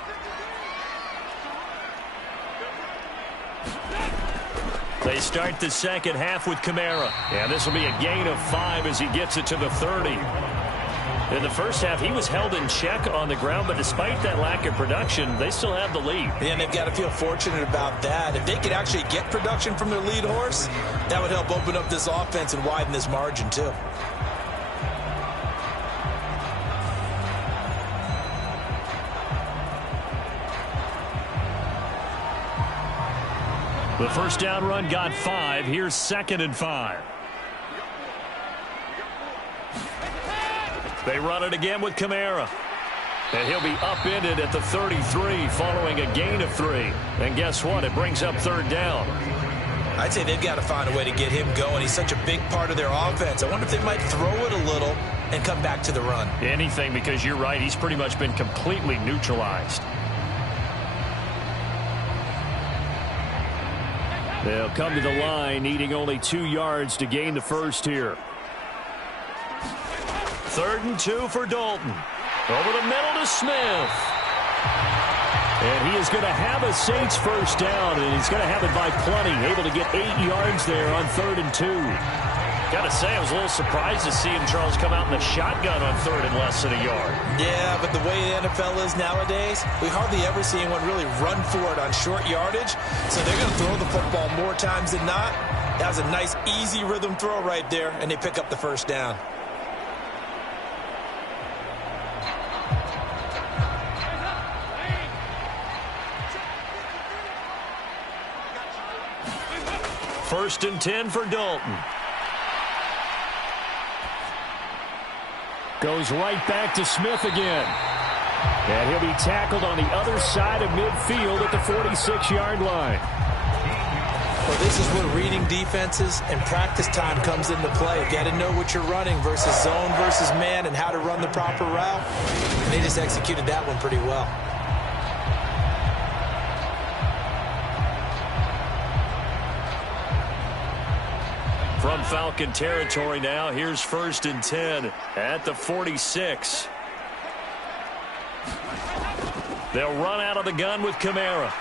They start the second half with Kamara. And this will be a gain of 5 as he gets it to the 30. In the first half, he was held in check on the ground, but despite that lack of production, they still have the lead. And they've got to feel fortunate about that. If they could actually get production from their lead horse, that would help open up this offense and widen this margin, too. The first down run got 5. Here's 2nd and 5. They run it again with Kamara. And he'll be upended at the 33 following a gain of 3. And guess what? It brings up third down. I'd say they've got to find a way to get him going. He's such a big part of their offense. I wonder if they might throw it a little and come back to the run. Anything, because you're right. He's pretty much been completely neutralized. They'll come to the line, needing only 2 yards to gain the first here. 3rd and 2 for Dalton. Over the middle to Smith. And he is going to have a Saints first down, and he's going to have it by plenty. Able to get 8 yards there on 3rd and 2. Got to say, I was a little surprised to see him, Charles, come out in the shotgun on 3rd and less than a yard. Yeah, but the way the NFL is nowadays, we hardly ever see anyone really run for it on short yardage. So they're going to throw the football more times than not. That was a nice, easy rhythm throw right there, and they pick up the first down. First and 10 for Dalton. Goes right back to Smith again. And he'll be tackled on the other side of midfield at the 46-yard line. Well, this is where reading defenses and practice time comes into play. You got to know what you're running versus zone versus man and how to run the proper route. And they just executed that one pretty well. From Falcon territory now, here's 1st and 10 at the 46. They'll run out of the gun with Kamara.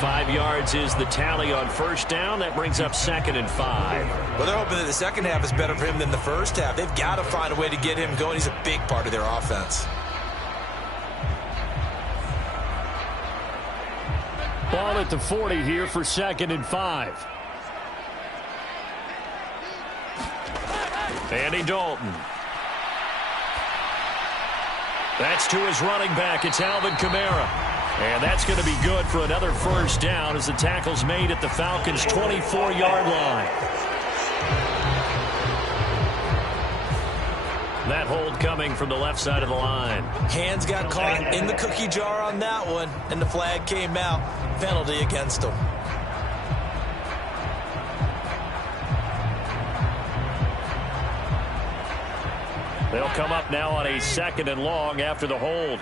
5 yards is the tally on 1st down. That brings up 2nd and 5. Well, they're hoping that the second half is better for him than the first half. They've got to find a way to get him going. He's a big part of their offense. Ball at the 40 here for 2nd and 5. Andy Dalton. That's to his running back. It's Alvin Kamara. And that's going to be good for another 1st down as the tackle's made at the Falcons' 24-yard line. That hold coming from the left side of the line. Hands got caught in the cookie jar on that one, and the flag came out. Penalty against him. They'll come up now on a 2nd and long after the hold.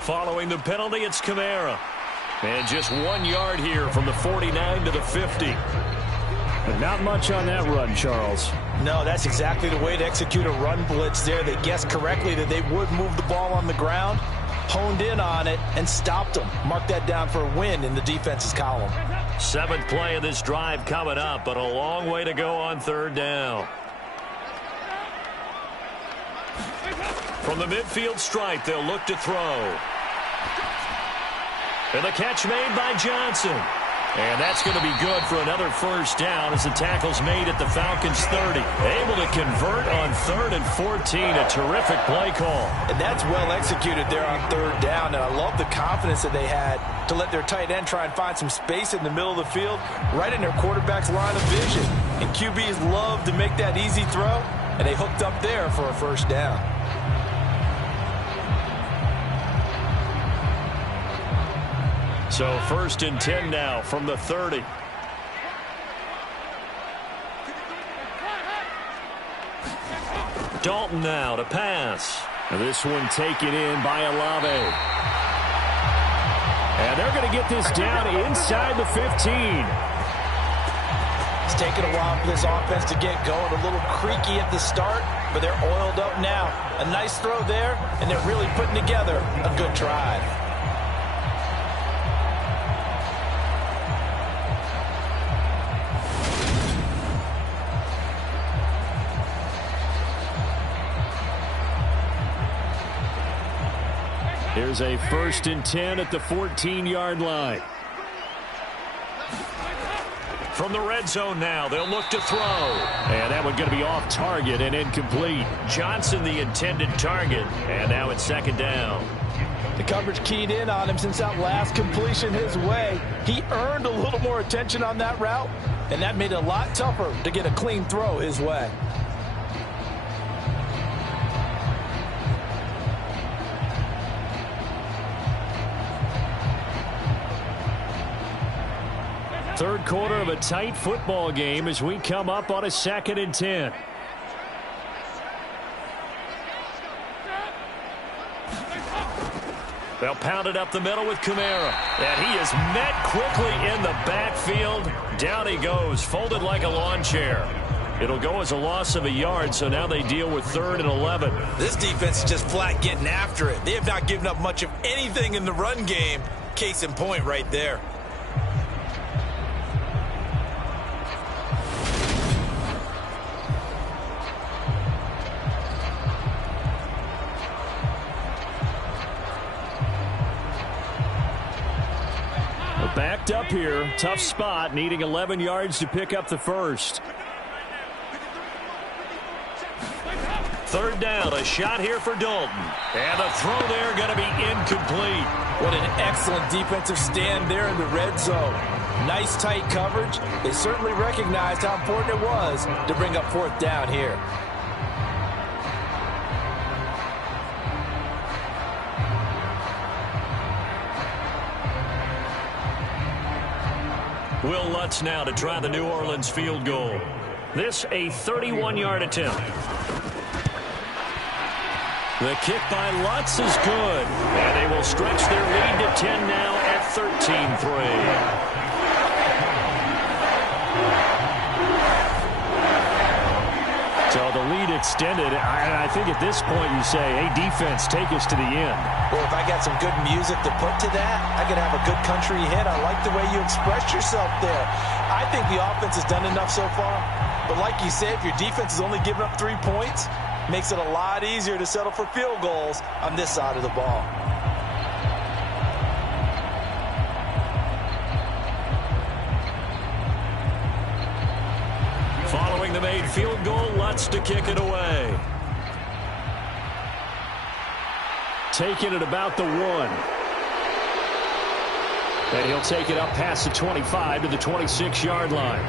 Following the penalty, it's Kamara. And just 1 yard here from the 49 to the 50. But not much on that run, Charles. No, that's exactly the way to execute a run blitz there. They guessed correctly that they would move the ball on the ground, honed in on it, and stopped them. Mark that down for a win in the defense's column. 7th play of this drive coming up, but a long way to go on 3rd down. From the midfield stripe, they'll look to throw. And the catch made by Johnson. And that's going to be good for another 1st down as the tackle's made at the Falcons' 30. Able to convert on 3rd and 14. A terrific play call. And that's well executed there on 3rd down. And I love the confidence that they had to let their tight end try and find some space in the middle of the field, right in their quarterback's line of vision. And QBs love to make that easy throw, and they hooked up there for a 1st down. So 1st and 10 now from the 30. Dalton now to pass. And this one taken in by Olave. And they're going to get this down inside the 15. It's taken a while for this offense to get going. A little creaky at the start, but they're oiled up now. A nice throw there, and they're really putting together a good drive. Here's a 1st and 10 at the 14-yard line. From the red zone now, they'll look to throw. And that one going to be off target and incomplete. Johnson the intended target, and now it's 2nd down. The coverage keyed in on him since that last completion his way. He earned a little more attention on that route, and that made it a lot tougher to get a clean throw his way. Third quarter of a tight football game as we come up on a 2nd and 10. They'll pound it up the middle with Kamara. And he is met quickly in the backfield. Down he goes, folded like a lawn chair. It'll go as a loss of a yard, so now they deal with 3rd and 11. This defense is just flat getting after it. They have not given up much of anything in the run game. Case in point right there. Backed up here. Tough spot, needing 11 yards to pick up the 1st. 3rd down, a shot here for Dalton. And the throw there going to be incomplete. What an excellent defensive stand there in the red zone. Nice tight coverage. They certainly recognized how important it was to bring up 4th down here. Will Lutz now to try the New Orleans field goal. This a 31-yard attempt. The kick by Lutz is good. And they will stretch their lead to 10 now at 13-3. So the lead extended. I think at this point you say, hey, defense, take us to the end. Well, if I got some good music to put to that, I could have a good country hit. I like the way you expressed yourself there. I think the offense has done enough so far. But like you said, if your defense is only giving up 3 points, makes it a lot easier to settle for field goals on this side of the ball. Following the made field goal, Lutz to kick it away. Taking it about the 1. And he'll take it up past the 25 to the 26-yard line.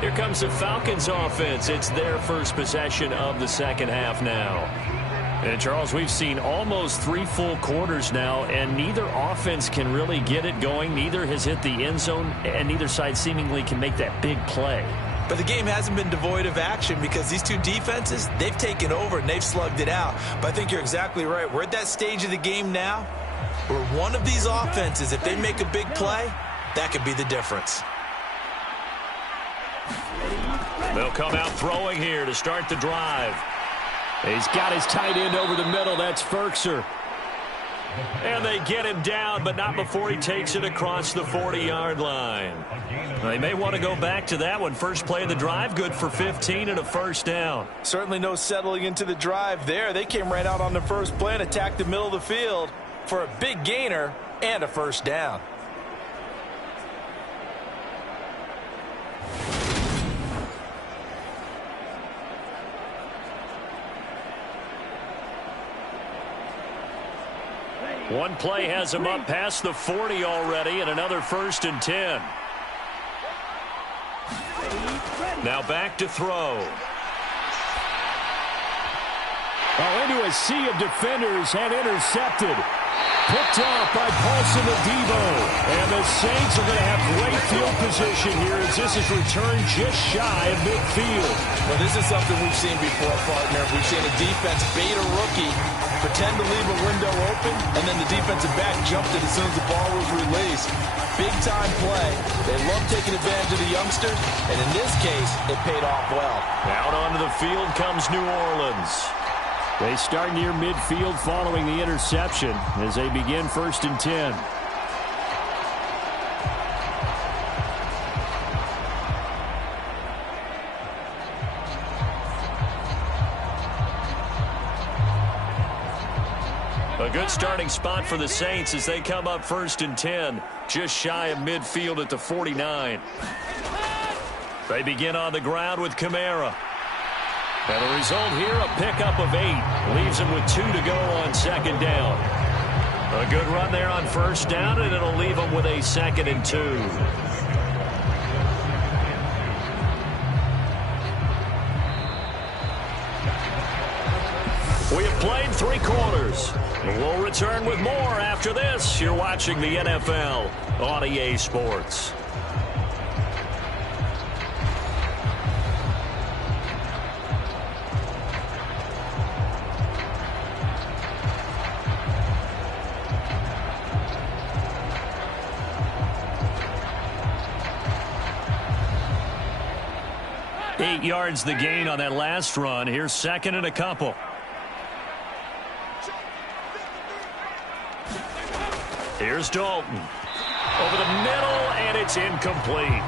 Here comes the Falcons offense. It's their first possession of the second half now. And, Charles, we've seen almost 3 full quarters now, and neither offense can really get it going. Neither has hit the end zone, and neither side seemingly can make that big play. But the game hasn't been devoid of action because these two defenses, they've taken over and they've slugged it out. But I think you're exactly right. We're at that stage of the game now where one of these offenses, if they make a big play, that could be the difference. They'll come out throwing here to start the drive. He's got his tight end over the middle. That's Ferkser. And they get him down, but not before he takes it across the 40-yard line. They may want to go back to that one. First play of the drive, good for 15 and a first down. Certainly no settling into the drive there. They came right out on the first play and attacked the middle of the field for a big gainer and a first down. One play has him up past the 40 already, and another 1st and 10. Now back to throw. Into a sea of defenders and intercepted. Picked off by Paulson Adebo. And the Saints are going to have great field position here as this is returned just shy of midfield. Well, this is something we've seen before, partner. We've seen a defense bait a rookie, pretend to leave a window open, and then the defensive back jumped it as soon as the ball was released. Big-time play. They love taking advantage of the youngsters, and in this case, it paid off well. Out onto the field comes New Orleans. They start near midfield following the interception as they begin 1st and 10. A good starting spot for the Saints as they come up 1st and 10, just shy of midfield at the 49. They begin on the ground with Kamara. And the result here, a pickup of 8. Leaves him with 2 to go on 2nd down. A good run there on 1st down, and it'll leave him with a 2nd and 2. We have played 3 quarters. We'll return with more after this. You're watching the NFL on EA Sports. Eight yards the gain on that last run. Here's 2nd and a couple. Here's Dalton. Over the middle, and it's incomplete.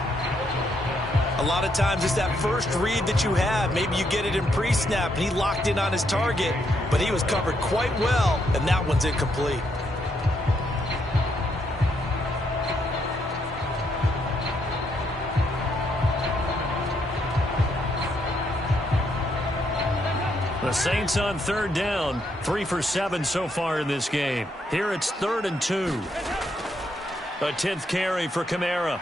A lot of times it's that first read that you have. Maybe you get it in pre-snap, and he locked in on his target, but he was covered quite well, and that one's incomplete. The Saints on 3rd down, 3 for 7 so far in this game. Here it's 3rd and 2. A 10th carry for Kamara.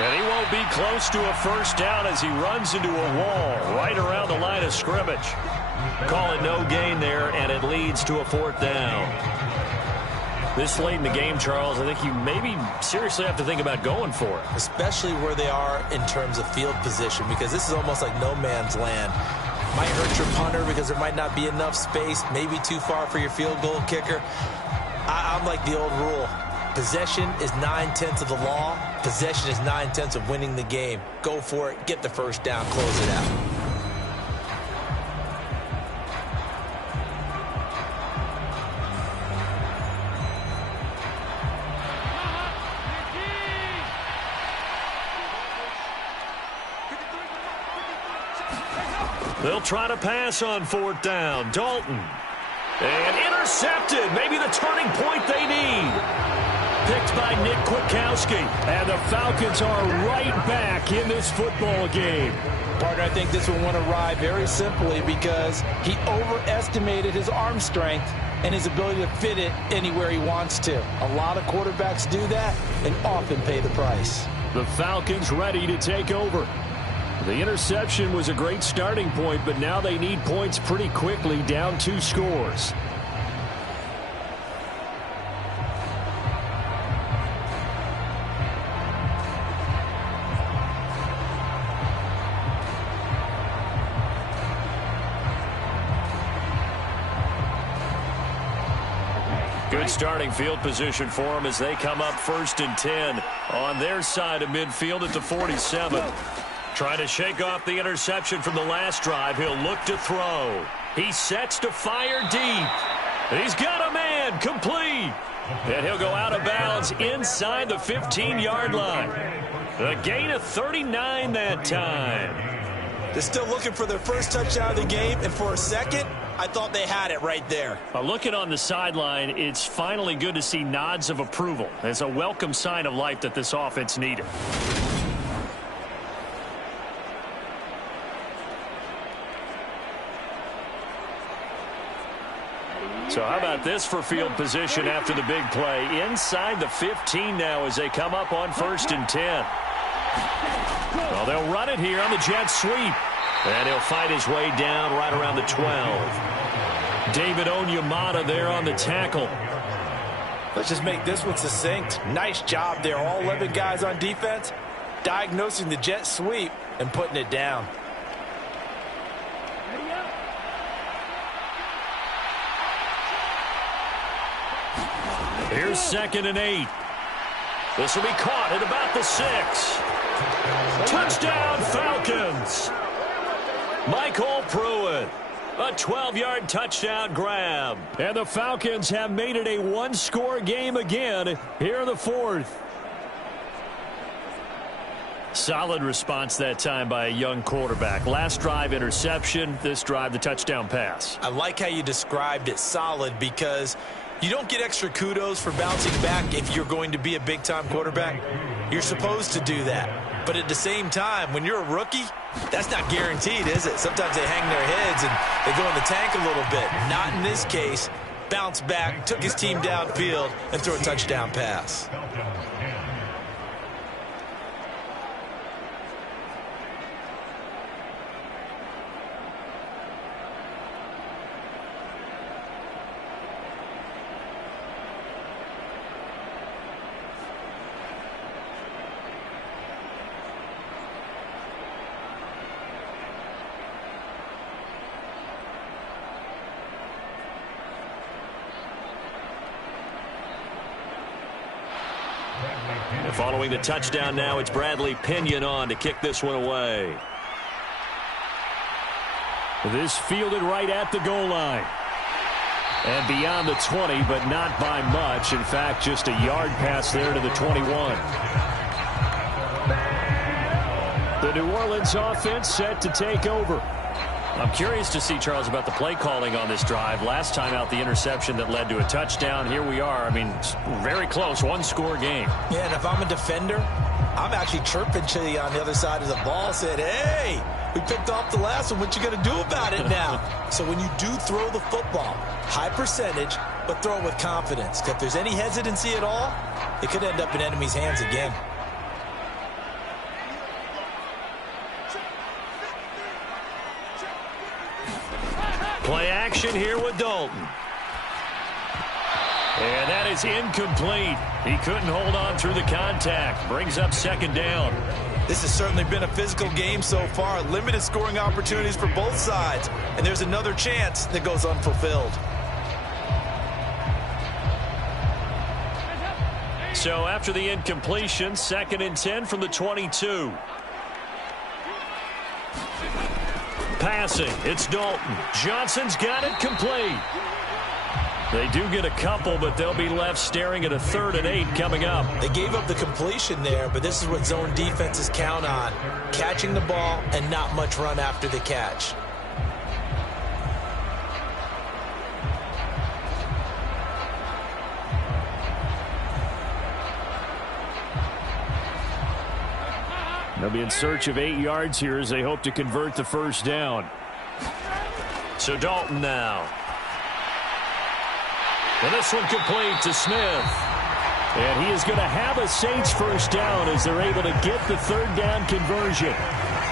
And he won't be close to a 1st down as he runs into a wall right around the line of scrimmage. Call it no gain there, and it leads to a 4th down. This late in the game, Charles, I think you maybe seriously have to think about going for it. Especially where they are in terms of field position, because this is almost like no man's land. Might hurt your punter because there might not be enough space, maybe too far for your field goal kicker. I'm like the old rule. Possession is 9/10 of the law. Possession is 9/10 of winning the game. Go for it. Get the first down. Close it out. They'll try to pass on 4th down. Dalton. And intercepted. Maybe the turning point they need. Picked by Nick Kwiatkowski. And the Falcons are right back in this football game. Partner, I think this one went awry very simply because he overestimated his arm strength and his ability to fit it anywhere he wants to. A lot of quarterbacks do that and often pay the price. The Falcons ready to take over. The interception was a great starting point, but now they need points pretty quickly, down 2 scores. Good starting field position for them as they come up 1st and 10 on their side of midfield at the 47. Trying to shake off the interception from the last drive. He'll look to throw. He sets to fire deep. He's got a man. Complete. And he'll go out of bounds inside the 15-yard line. A gain of 39 that time. They're still looking for their first touchdown of the game, and for a second, I thought they had it right there. Looking on the sideline, it's finally good to see nods of approval. It's a welcome sign of life that this offense needed. So how about this for field position after the big play? Inside the 15 now as they come up on 1st and 10. Well, they'll run it here on the jet sweep. And he'll fight his way down right around the 12. David Onyemata there on the tackle. Let's just make this one succinct. Nice job there. All 11 guys on defense diagnosing the jet sweep and putting it down. Here's 2nd and 8. This will be caught at about the 6. Touchdown, Falcons. Michael Pruitt. A 12-yard touchdown grab. And the Falcons have made it a 1-score game again here in the 4th. Solid response that time by a young quarterback. Last drive, interception. This drive, the touchdown pass. I like how you described it, solid, because you don't get extra kudos for bouncing back if you're going to be a big-time quarterback. You're supposed to do that. But at the same time, when you're a rookie, that's not guaranteed, is it? Sometimes they hang their heads and they go in the tank a little bit. Not in this case. Bounce back, took his team downfield, and threw a touchdown pass. Following the touchdown now, it's Bradley Pinion on to kick this one away. This fielded right at the goal line. And beyond the 20, but not by much. In fact, just a yard pass there to the 21. The New Orleans offense set to take over. I'm curious to see, Charles, about the play calling on this drive. Last time out, the interception that led to a touchdown. Here we are. I mean, very close, 1-score game. Yeah, and if I'm a defender, I'm actually chirping to you on the other side of the ball, saying, hey, we picked off the last one. What you going to do about it now? So when you do throw the football, high percentage, but throw it with confidence. If there's any hesitancy at all, it could end up in enemy's hands again. Play action here with Dalton. And that is incomplete. He couldn't hold on through the contact. Brings up second down. This has certainly been a physical game so far. Limited scoring opportunities for both sides. And there's another chance that goes unfulfilled. So after the incompletion, 2nd and 10 from the 22. Passing, it's Dalton. Johnson's got it complete. They do get a couple, but they'll be left staring at a 3rd and 8 coming up. They gave up the completion there, but this is what zone defenses count on. Catching the ball and not much run after the catch. They'll be in search of 8 yards here as they hope to convert the first down. So Dalton now. And this one complete to Smith. And he is going to have a Saints first down as they're able to get the 3rd down conversion.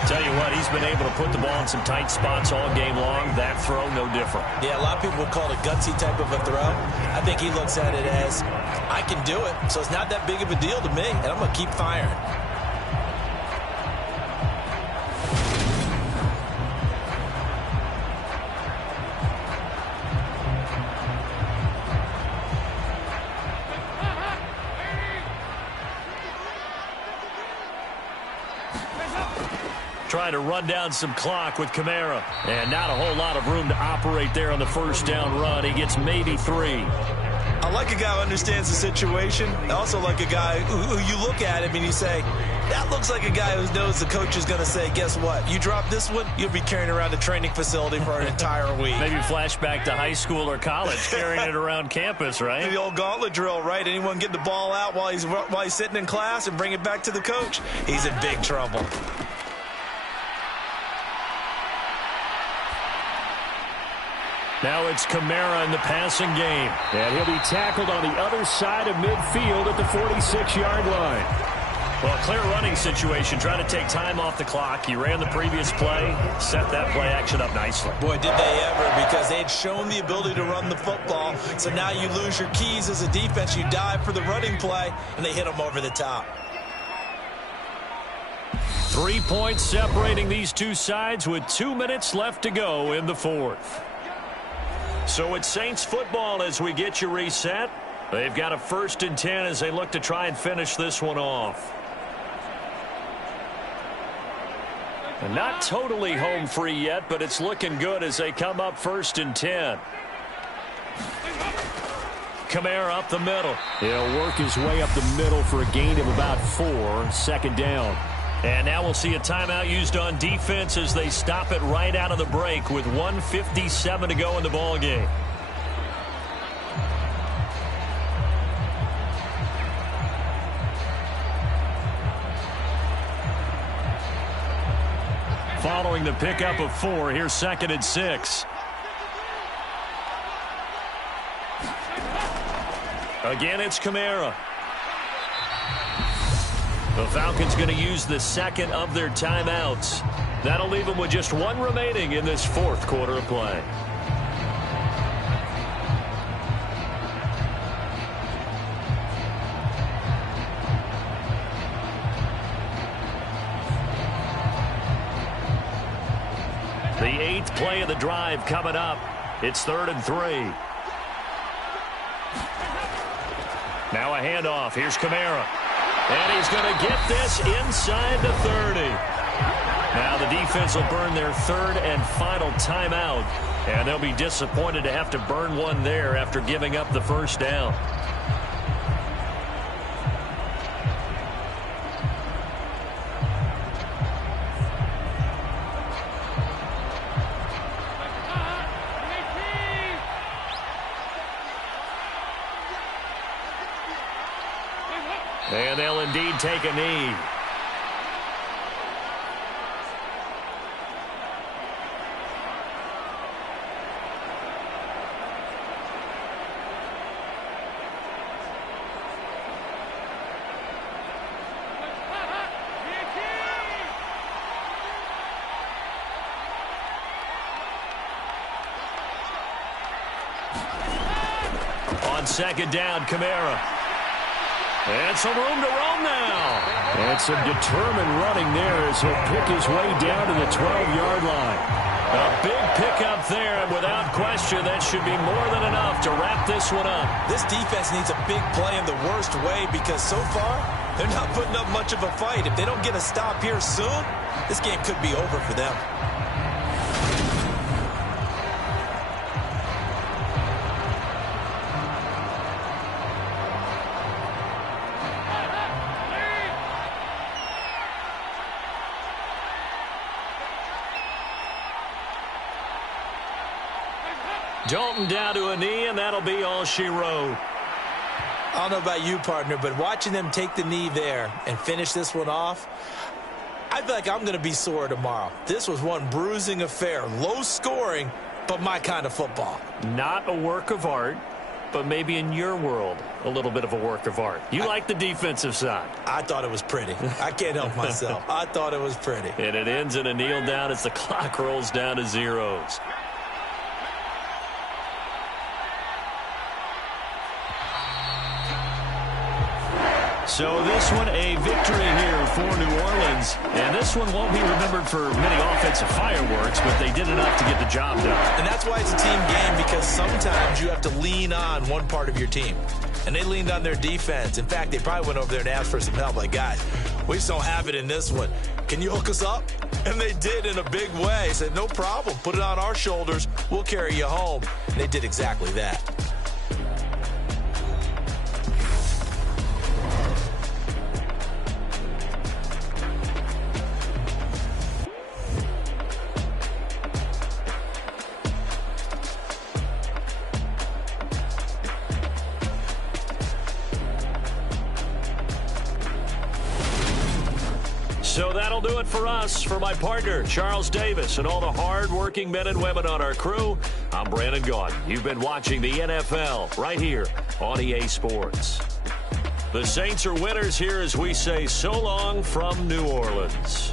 Tell you what, he's been able to put the ball in some tight spots all game long. That throw, no different. Yeah, a lot of people would call it a gutsy type of a throw. I think he looks at it as, I can do it, so it's not that big of a deal to me, and I'm going to keep firing. Trying to run down some clock with Kamara. And not a whole lot of room to operate there on the first down run. He gets maybe 3. I like a guy who understands the situation. I also like a guy who you look at him and you say, that looks like a guy who knows the coach is going to say, guess what? You drop this one, you'll be carrying around the training facility for an entire week. Maybe flashback to high school or college, carrying it around campus, right? The old gauntlet drill, right? Anyone get the ball out while he's sitting in class and bring it back to the coach? He's in big trouble. Now it's Kamara in the passing game. And he'll be tackled on the other side of midfield at the 46-yard line. Well, clear running situation. Trying to take time off the clock. He ran the previous play, set that play action up nicely. Boy, did they ever, because they had shown the ability to run the football. So now you lose your keys as a defense. You dive for the running play, and they hit them over the top. 3 points separating these two sides with 2 minutes left to go in the 4th. So it's Saints football as we get you reset. They've got a 1st and 10 as they look to try and finish this one off. And not totally home free yet, but it's looking good as they come up 1st and 10. Kamara up the middle. He'll work his way up the middle for a gain of about 4, 2nd down. And now we'll see a timeout used on defense as they stop it right out of the break with 1:57 to go in the ball game. Following the pickup of 4, here's 2nd and 6. Again, it's Kamara. The Falcons going to use the 2nd of their timeouts. That'll leave them with just 1 remaining in this 4th quarter of play. The 8th play of the drive coming up. It's 3rd and 3. Now a handoff. Here's Kamara. And he's going to get this inside the 30. Now the defense will burn their 3rd and final timeout. And they'll be disappointed to have to burn one there after giving up the first down. And they'll indeed take a knee. On on second down, Kamara. And some room to roam now. And some determined running there as he'll pick his way down to the 12-yard line. A big pickup there, and without question, that should be more than enough to wrap this one up. This defense needs a big play in the worst way because so far, they're not putting up much of a fight. If they don't get a stop here soon, this game could be over for them. Dalton down to a knee, and that'll be all she wrote. I don't know about you, partner, but watching them take the knee there and finish this one off, I feel like I'm going to be sore tomorrow. This was one bruising affair. Low scoring, but my kind of football. Not a work of art, but maybe in your world, a little bit of a work of art. You like the defensive side. I thought it was pretty. I can't help myself. I thought it was pretty. And it ends in a kneel down as the clock rolls down to zeros. So this one a victory here for New Orleans. And this one won't be remembered for many offensive fireworks, but they did enough to get the job done. And that's why it's a team game, because sometimes you have to lean on one part of your team. And they leaned on their defense. In fact, they probably went over there and asked for some help. Like, guys, we just don't have it in this one. Can you hook us up? And they did in a big way. Said, no problem. Put it on our shoulders. We'll carry you home. And they did exactly that. So that'll do it for us. For my partner, Charles Davis, and all the hard-working men and women on our crew, I'm Brandon Gaudin. You've been watching the NFL right here on EA Sports. The Saints are winners here as we say so long from New Orleans.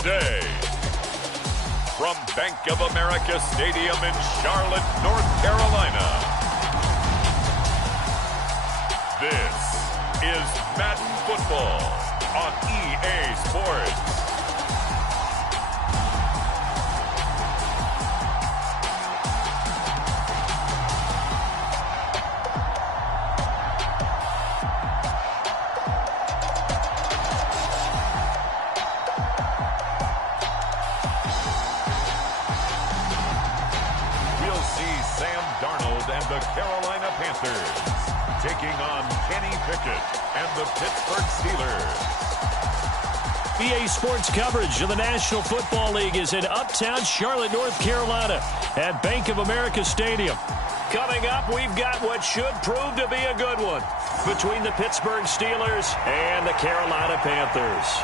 today. From Bank of America Stadium in Charlotte, North Carolina, this is Madden Football on EA Sports. And the Carolina Panthers taking on Kenny Pickett and the Pittsburgh Steelers. EA Sports coverage of the National Football League is in uptown Charlotte, North Carolina at Bank of America Stadium. Coming up, we've got what should prove to be a good one between the Pittsburgh Steelers and the Carolina Panthers.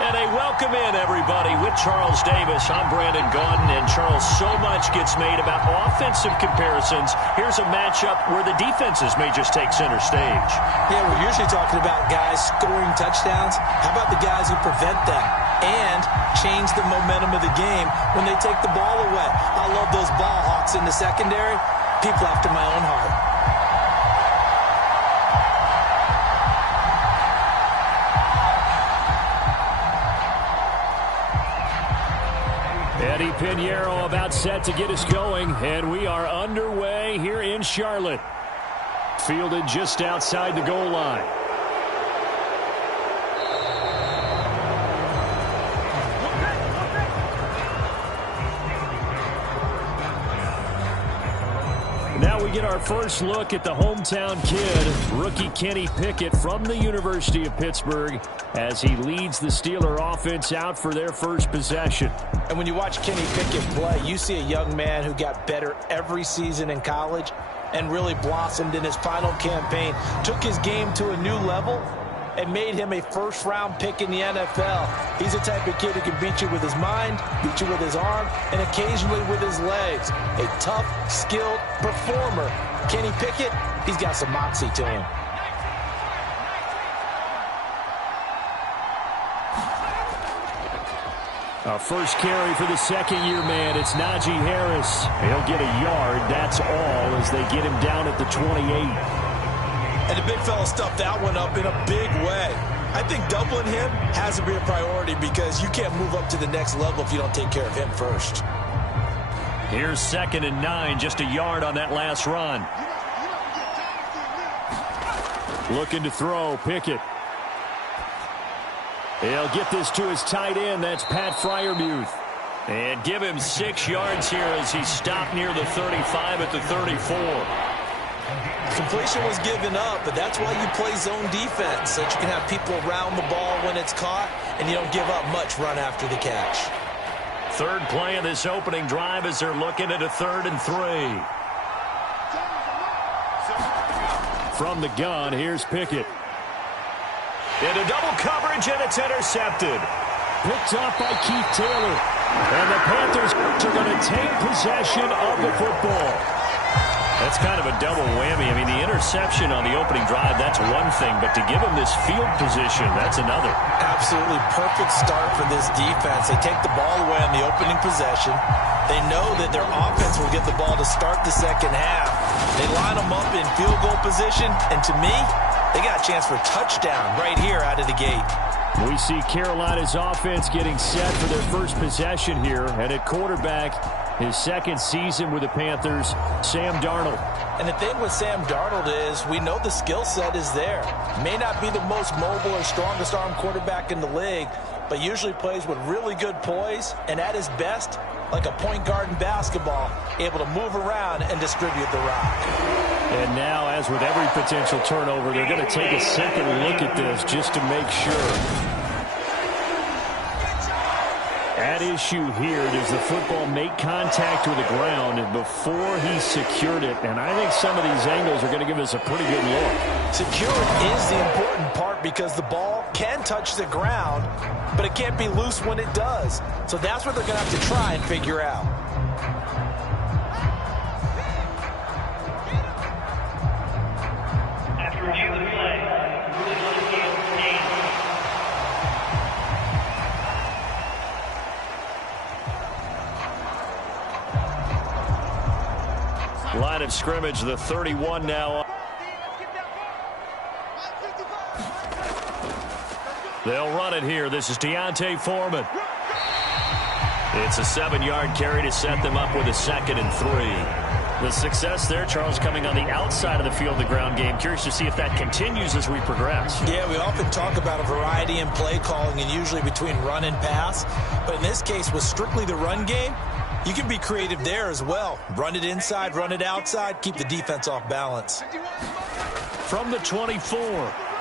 And a welcome in, everybody, with Charles Davis. I'm Brandon Gaudin, and Charles, so much gets made about offensive comparisons. Here's a matchup where the defenses may just take center stage. Yeah, we're usually talking about guys scoring touchdowns. How about the guys who prevent them and change the momentum of the game when they take the ball away? I love those ball hawks in the secondary. People after my own heart. Eddie Pinheiro about set to get us going, and we are underway here in Charlotte. Fielded just outside the goal line. Now we get our first look at the hometown kid, rookie Kenny Pickett from the University of Pittsburgh, as he leads the Steeler offense out for their first possession. And when you watch Kenny Pickett play, you see a young man who got better every season in college and really blossomed in his final campaign, took his game to a new level, and made him a first-round pick in the NFL. He's the type of kid who can beat you with his mind, beat you with his arm, and occasionally with his legs. A tough, skilled performer. Kenny Pickett, he's got some moxie to him. Our first carry for the second-year man, it's Najee Harris. He'll get a yard, that's all, as they get him down at the 28. And the big fella stuffed that one up in a big way. I think doubling him has to be a priority because you can't move up to the next level if you don't take care of him first. Here's 2nd and 9, just a yard on that last run. Looking to throw, Pickett. He'll get this to his tight end, that's Pat Freiermuth. And give him 6 yards here as he stopped near the 35 at the 34. Completion was given up, but that's why you play zone defense, so that you can have people around the ball when it's caught, and you don't give up much run after the catch. Third play of this opening drive as they're looking at a 3rd and 3. From the gun, here's Pickett. Into double coverage, and it's intercepted. Picked up by Keith Taylor. And the Panthers are going to take possession of the football. That's kind of a double whammy. I mean, the interception on the opening drive, that's one thing. But to give him this field position, that's another. Absolutely perfect start for this defense. They take the ball away on the opening possession. They know that their offense will get the ball to start the second half. They line them up in field goal position. And to me, they got a chance for a touchdown right here out of the gate. We see Carolina's offense getting set for their first possession here. And at quarterback, his second season with the Panthers, Sam Darnold. And the thing with Sam Darnold is we know the skill set is there. May not be the most mobile or strongest arm quarterback in the league, but usually plays with really good poise and at his best, like a point guard in basketball, able to move around and distribute the rock. And now, as with every potential turnover, they're going to take a second look at this just to make sure. At issue here, does the football make contact with the ground before he secured it? And I think some of these angles are going to give us a pretty good look. Secured is the important part because the ball can touch the ground, but it can't be loose when it does. So that's what they're going to have to try and figure out. of scrimmage, the 31 now. They'll run it here. This is Deontay Foreman. It's a 7-yard carry to set them up with a 2nd and 3. The success there, Charles, coming on the outside of the field, the ground game. Curious to see if that continues as we progress. Yeah, we often talk about a variety in play calling and usually between run and pass. But in this case, with strictly the run game, you can be creative there as well. Run it inside, run it outside, keep the defense off balance. From the 24,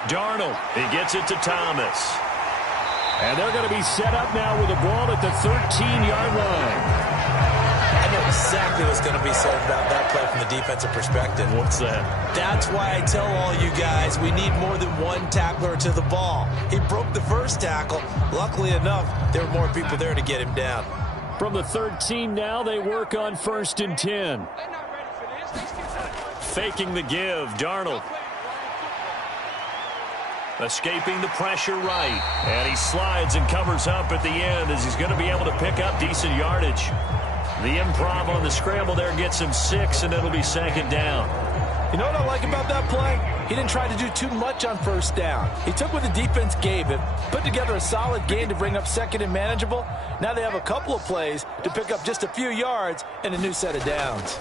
Darnold. He gets it to Thomas. And they're going to be set up now with the ball at the 13-yard line. I know exactly what's going to be said about that play from the defensive perspective. What's that? That's why I tell all you guys we need more than one tackler to the ball. He broke the first tackle. Luckily enough, there were more people there to get him down. From the 13 now, they work on 1st and 10. Faking the give, Darnold. Escaping the pressure right. And he slides and covers up at the end as he's going to be able to pick up decent yardage. The improv on the scramble there gets him 6, and it'll be 2nd down. You know what I like about that play? He didn't try to do too much on 1st down. He took what the defense gave him, put together a solid gain to bring up 2nd and manageable. Now they have a couple of plays to pick up just a few yards and a new set of downs.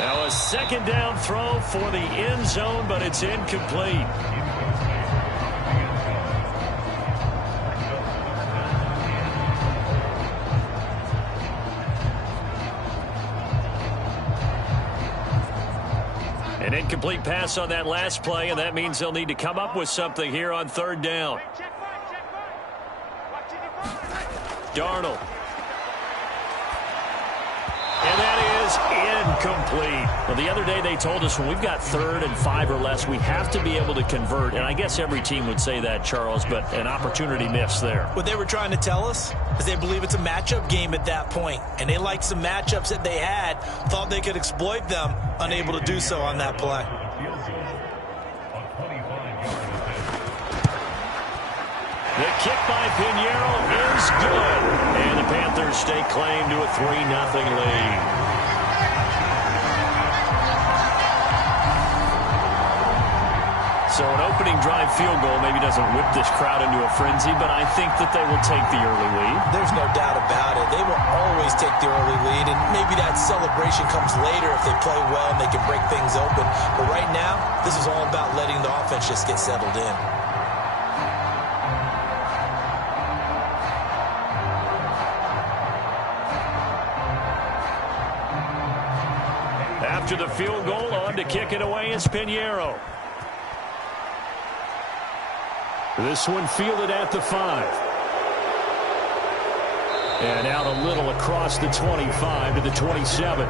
Now a 2nd down throw for the end zone, but it's incomplete. An incomplete pass on that last play, and that means they'll need to come up with something here on 3rd down. Darnold. And that is incomplete. Well, the other day they told us when we've got 3rd and 5 or less, we have to be able to convert. And I guess every team would say that, Charles, but an opportunity missed there. What they were trying to tell us is they believe it's a matchup game at that point. And they liked some matchups that they had, thought they could exploit them, unable to do so on that play. The kick by Pinheiro is good. And the Panthers stake claim to a 3-0 lead. So an opening drive field goal maybe doesn't whip this crowd into a frenzy, but I think that they will take the early lead. There's no doubt about it. They will always take the early lead, and maybe that celebration comes later if they play well and they can break things open. But right now, this is all about letting the offense just get settled in. After the field goal, on to kick it away is Pinheiro. This one fielded at the 5. And out a little across the 25 to the 27.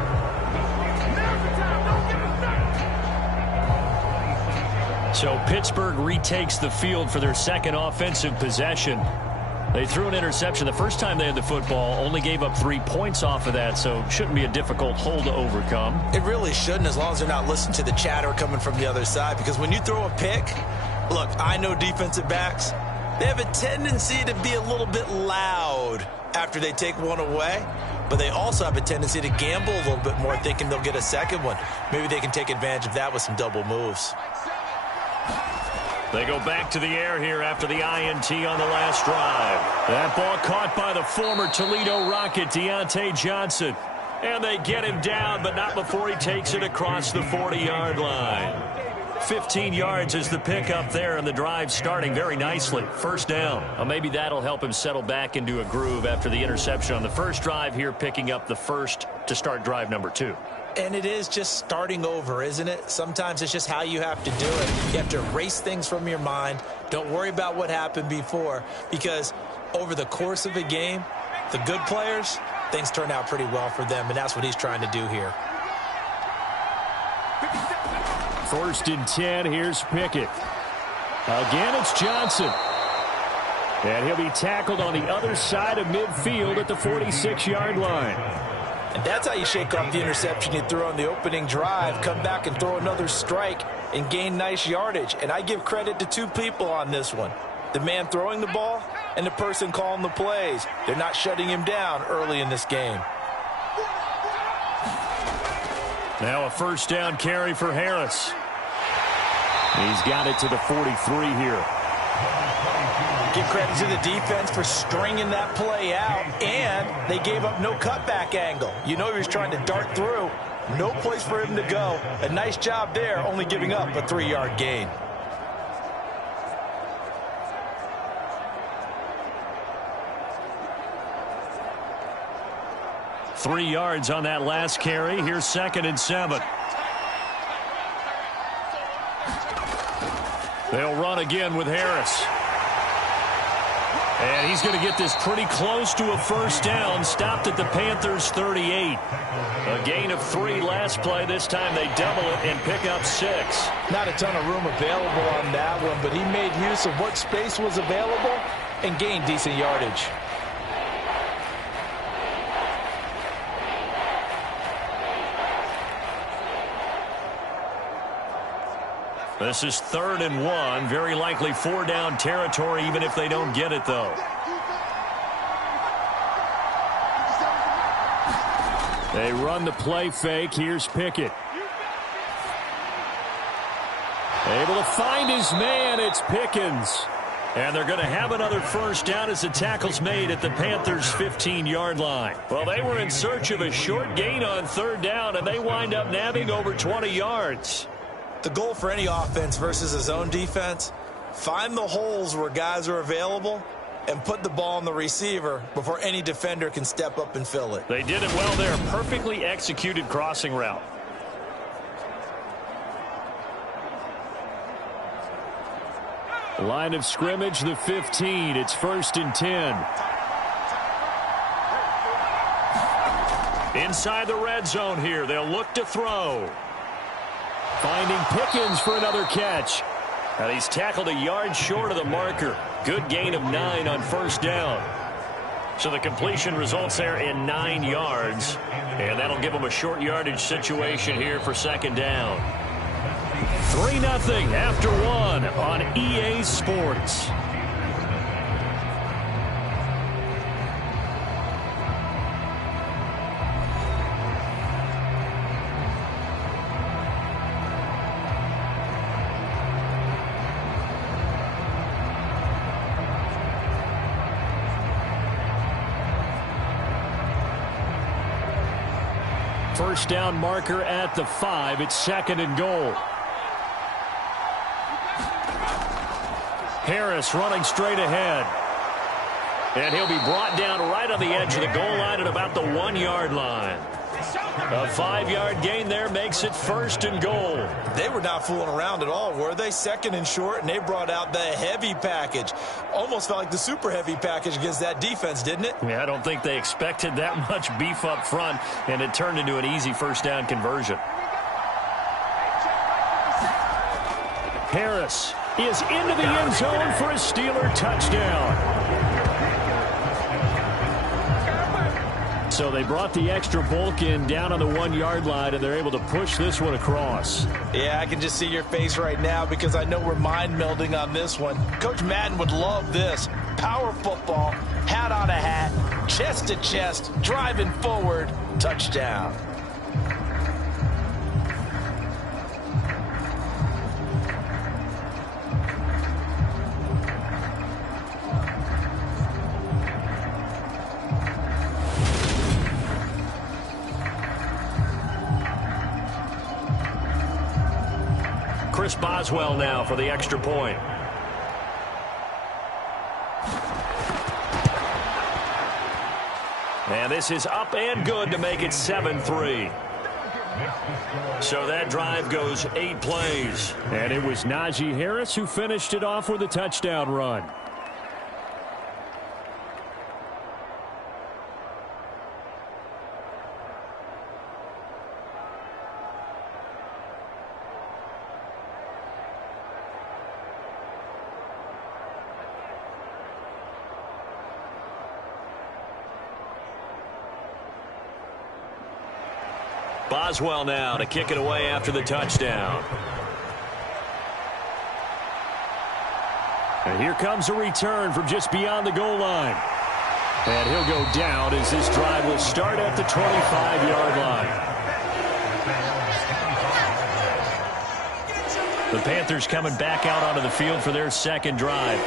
So Pittsburgh retakes the field for their 2nd offensive possession. They threw an interception the first time they had the football, only gave up 3 points off of that, so shouldn't be a difficult hole to overcome. It really shouldn't, as long as they're not listening to the chatter coming from the other side, because when you throw a pick, look, I know defensive backs, they have a tendency to be a little bit loud after they take one away, but they also have a tendency to gamble a little bit more, thinking they'll get a 2nd one. Maybe they can take advantage of that with some double moves. They go back to the air here after the INT on the last drive. That ball caught by the former Toledo Rocket, Deontay Johnson. And they get him down, but not before he takes it across the 40-yard line. 15 yards is the pickup there, and the drive starting very nicely. 1st down. Well, maybe that'll help him settle back into a groove after the interception on the first drive here, picking up the 1st to start drive number 2. And it is just starting over, isn't it? Sometimes it's just how you have to do it. You have to erase things from your mind. Don't worry about what happened before, because over the course of a game, the good players, things turn out pretty well for them, and that's what he's trying to do here. 1st and 10, here's Pickett. Again, it's Johnson. And he'll be tackled on the other side of midfield at the 46-yard line. And that's how you shake off the interception you threw on the opening drive, come back and throw another strike and gain nice yardage. And I give credit to 2 people on this one. The man throwing the ball and the person calling the plays. They're not shutting him down early in this game. Now a first down carry for Harris. He's got it to the 43 here. Give credit to the defense for stringing that play out, and they gave up no cutback angle. You know he was trying to dart through. No place for him to go. A nice job there, only giving up a 3-yard gain. Three yards on that last carry. Here's 2nd and 7. They'll run again with Harris. And he's going to get this pretty close to a first down. Stopped at the Panthers' 38. A gain of 3 last play. This time they double it and pick up 6. Not a ton of room available on that one, but he made use of what space was available and gained decent yardage. This is 3rd and 1. Very likely 4-down territory, even if they don't get it, though. They run the play fake. Here's Pickett. Able to find his man. It's Pickens. And they're going to have another first down as the tackle's made at the Panthers' 15-yard line. Well, they were in search of a short gain on 3rd down, and they wind up nabbing over 20 yards. The goal for any offense versus a zone defense, find the holes where guys are available and put the ball on the receiver before any defender can step up and fill it. They did it well there. Perfectly executed crossing route. Line of scrimmage, the 15. It's 1st and 10. Inside the red zone here. They'll look to throw. Finding Pickens for another catch. And he's tackled a yard short of the marker. Good gain of 9 on first down. So the completion results there in 9 yards. And that'll give them a short yardage situation here for 2nd down. 3-0 after 1 on EA Sports. First down marker at the 5. It's 2nd and goal. Harris running straight ahead. And he'll be brought down right on the edge of the goal line at about the 1-yard line. A 5-yard gain there makes it 1st and goal. They were not fooling around at all, were they? 2nd and short, and they brought out the heavy package. Almost felt like the super heavy package against that defense, didn't it? Yeah, I don't think they expected that much beef up front, and it turned into an easy first down conversion. Harris is into the end zone for a Steeler touchdown. So they brought the extra bulk in down on the 1-yard line, and they're able to push this one across. Yeah, I can just see your face right now because I know we're mind melding on this one. Coach Madden would love this. Power football, hat on a hat, chest to chest, driving forward, touchdown. Chris Boswell now for the extra point. And this is up and good to make it 7-3. So that drive goes 8 plays. And it was Najee Harris who finished it off with a touchdown run. Boswell now to kick it away after the touchdown. And here comes a return from just beyond the goal line. And he'll go down as this drive will start at the 25-yard line. The Panthers coming back out onto the field for their second drive.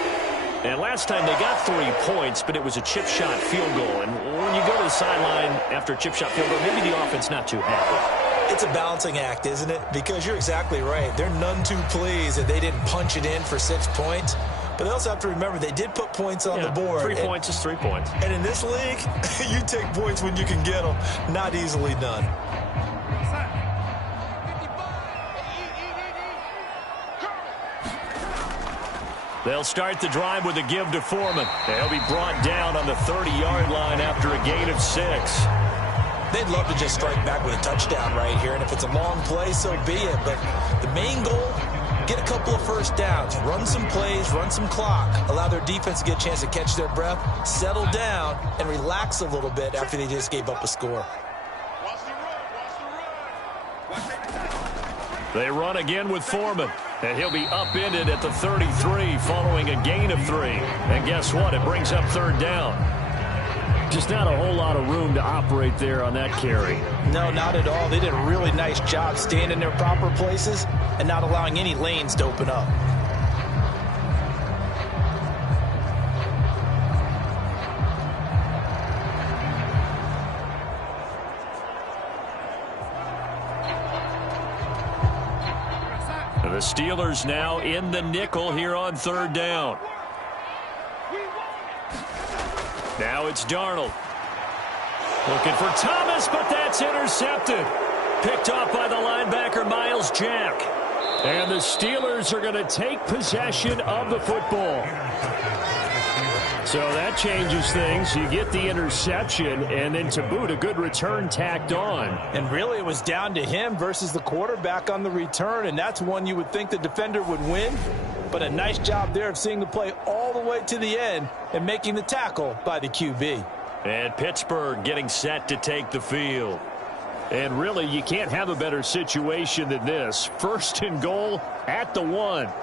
And last time they got 3 points, but it was a chip shot field goal. And when you go to the sideline after a chip shot field goal, maybe the offense not too happy. It's a balancing act, isn't it? Because you're exactly right. They're none too pleased that they didn't punch it in for 6 points. But they also have to remember they did put points on the board. 3 points is 3 points. And in this league, you take points when you can get them. Not easily done. They'll start the drive with a give to Foreman. They'll be brought down on the 30-yard line after a gain of 6. They'd love to just strike back with a touchdown right here, and if it's a long play, so be it. But the main goal, get a couple of first downs, run some plays, run some clock, allow their defense to get a chance to catch their breath, settle down, and relax a little bit after they just gave up a score. They run again with Foreman, and he'll be upended at the 33 following a gain of 3. And guess what? It brings up 3rd down. Just not a whole lot of room to operate there on that carry. No, not at all. They did a really nice job staying in their proper places and not allowing any lanes to open up. The Steelers now in the nickel here on 3rd down. Now it's Darnold. Looking for Thomas, but that's intercepted. Picked off by the linebacker, Miles Jack. And the Steelers are going to take possession of the football. So that changes things. You get the interception, and then to boot, a good return tacked on. And really, it was down to him versus the quarterback on the return, and that's one you would think the defender would win. But a nice job there of seeing the play all the way to the end and making the tackle by the QB. And Pittsburgh getting set to take the field. And really, you can't have a better situation than this. 1st and goal at the 1.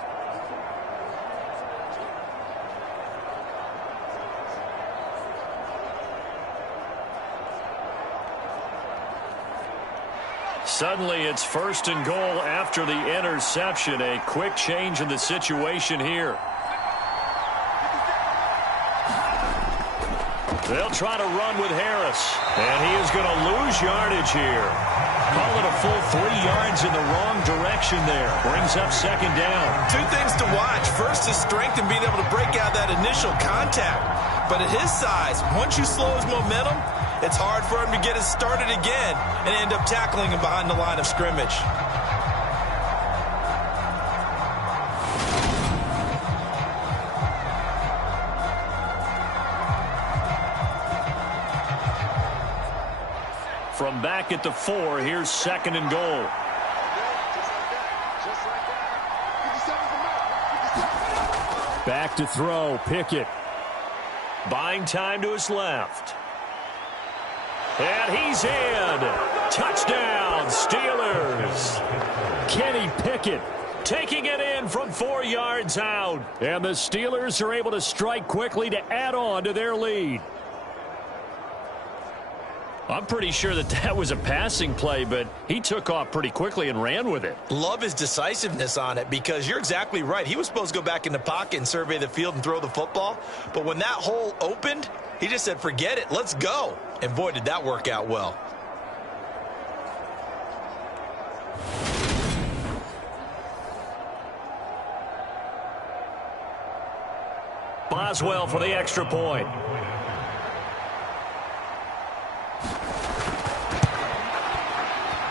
Suddenly, it's 1st and goal after the interception. A quick change in the situation here. They'll try to run with Harris. And he is going to lose yardage here. Call it a full 3 yards in the wrong direction there. Brings up 2nd down. 2 things to watch. First is strength and being able to break out that initial contact. But at his size, once you slow his momentum, it's hard for him to get it started again and end up tackling him behind the line of scrimmage. From back at the 4, here's 2nd and goal. Back to throw, Pickett. Buying time to his left. And he's in. Touchdown, Steelers. Kenny Pickett taking it in from 4 yards out. And the Steelers are able to strike quickly to add on to their lead. I'm pretty sure that was a passing play, but he took off pretty quickly and ran with it. Love his decisiveness on it because you're exactly right. He was supposed to go back in the pocket and survey the field and throw the football. But when that hole opened, he just said, forget it, let's go. And boy, did that work out well. Boswell for the extra point.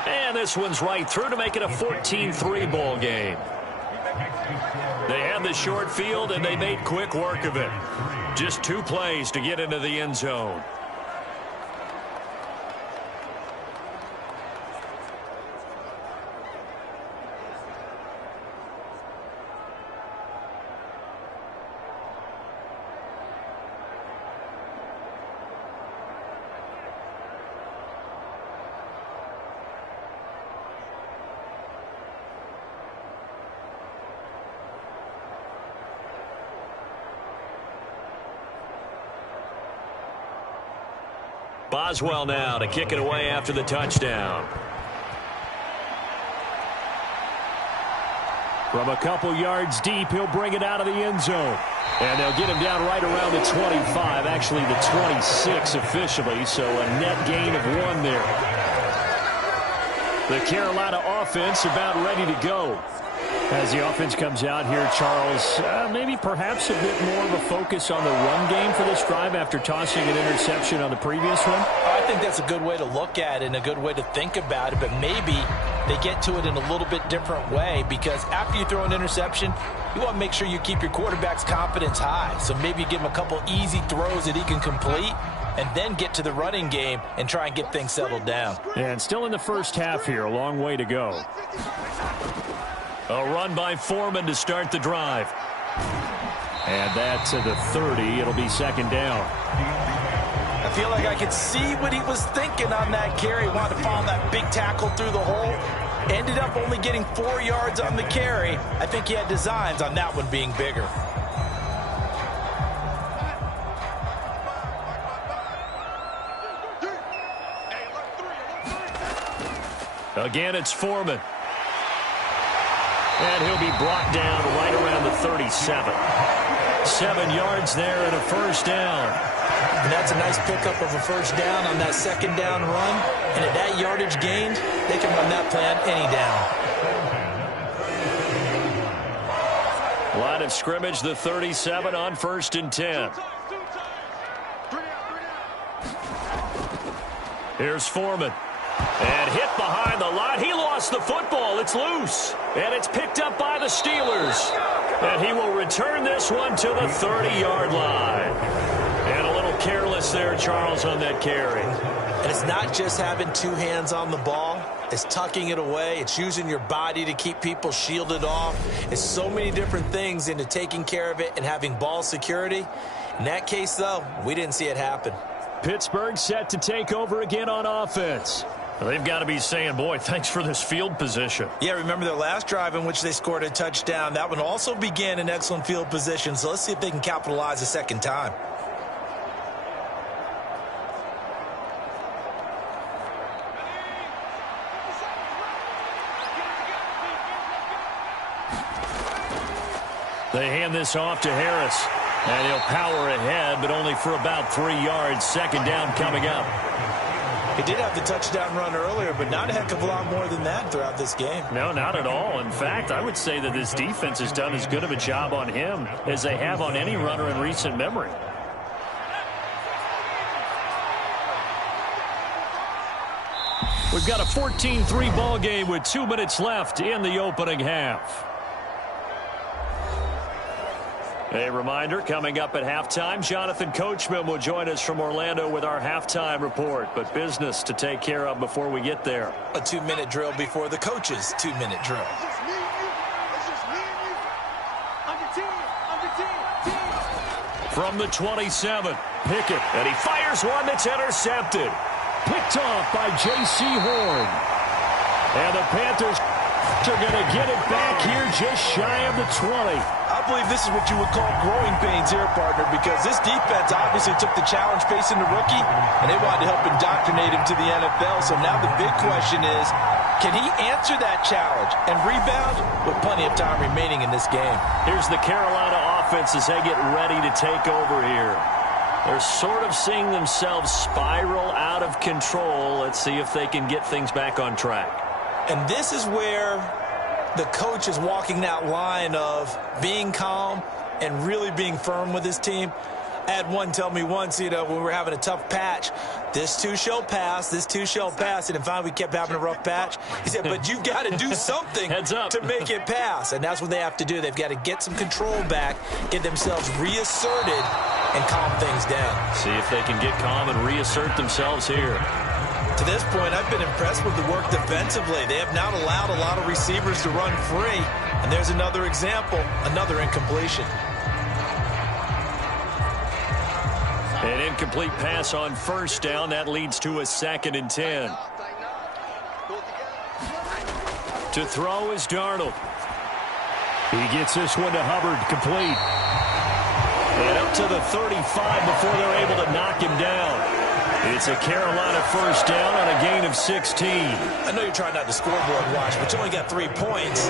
And this one's right through to make it a 14-3 ball game. They had the short field, and they made quick work of it. Just 2 plays to get into the end zone. Boswell now to kick it away after the touchdown. From a couple yards deep, he'll bring it out of the end zone. And they'll get him down right around the 25, actually the 26 officially, so a net gain of 1 there. The Carolina offense about ready to go. As the offense comes out here, Charles, maybe perhaps a bit more of a focus on the run game for this drive after tossing an interception on the previous one? I think that's a good way to look at it and a good way to think about it, but maybe they get to it in a little bit different way, because after you throw an interception, you want to make sure you keep your quarterback's confidence high. So maybe you give him a couple easy throws that he can complete and then get to the running game and try and get things settled down. And still in the first half here, a long way to go. A run by Foreman to start the drive. And that to the 30. It'll be second down. I feel like I could see what he was thinking on that carry. Wanted to follow that big tackle through the hole. Ended up only getting 4 yards on the carry. I think he had designs on that one being bigger. Again, it's Foreman. And he'll be brought down right around the 37. 7 yards there and a first down. And that's a nice pickup of a first down on that second down run. And at that yardage gained, they can run that play on any down. Line of scrimmage, the 37 on 1st and 10. Here's Foreman. And hit behind the line. He lost the football. It's loose. And it's picked up by the Steelers. And he will return this one to the 30-yard line. And a little careless there, Charles, on that carry. And it's not just having 2 hands on the ball. It's tucking it away. It's using your body to keep people shielded off. It's so many different things into taking care of it and having ball security. In that case, though, we didn't see it happen. Pittsburgh set to take over again on offense. Well, they've got to be saying, boy, thanks for this field position. Yeah, remember their last drive in which they scored a touchdown. That one also began in excellent field position, so let's see if they can capitalize a second time. They hand this off to Harris. And he'll power ahead, but only for about 3 yards. Second down coming up. He did have the touchdown run earlier, but not a heck of a lot more than that throughout this game. No, not at all. In fact, I would say that this defense has done as good of a job on him as they have on any runner in recent memory. We've got a 14-3 ball game with 2 minutes left in the opening half. A reminder, coming up at halftime, Jonathan Coachman will join us from Orlando with our halftime report. But business to take care of before we get there. A 2-minute drill before the coach's 2-minute drill. From the 27, Pickett, and he fires one that's intercepted. Picked off by J.C. Horn. And the Panthers are going to get it back here just shy of the 20. I believe this is what you would call growing pains here, partner, because this defense obviously took the challenge facing the rookie, and they wanted to help indoctrinate him to the NFL. So now the big question is, can he answer that challenge and rebound with plenty of time remaining in this game? Here's the Carolina offense as they get ready to take over here. They're sort of seeing themselves spiral out of control. Let's see if they can get things back on track. And this is where the coach is walking that line of being calm and really being firm with his team. I had one tell me once, when we were having a tough patch, this too shall pass, this too shall pass. And finally we kept having a rough patch. He said, but you've got to do something to make it pass. And that's what they have to do. They've got to get some control back, get themselves reasserted, and calm things down. See if they can get calm and reassert themselves here. To this point, I've been impressed with the work defensively. They have not allowed a lot of receivers to run free. And there's another example, another incompletion. An incomplete pass on first down. That leads to a 2nd and 10. To throw is Darnold. He gets this one to Hubbard, complete. And up to the 35 before they're able to knock him down. It's a Carolina first down on a gain of 16. I know you're trying not to scoreboard watch, but you only got 3 points.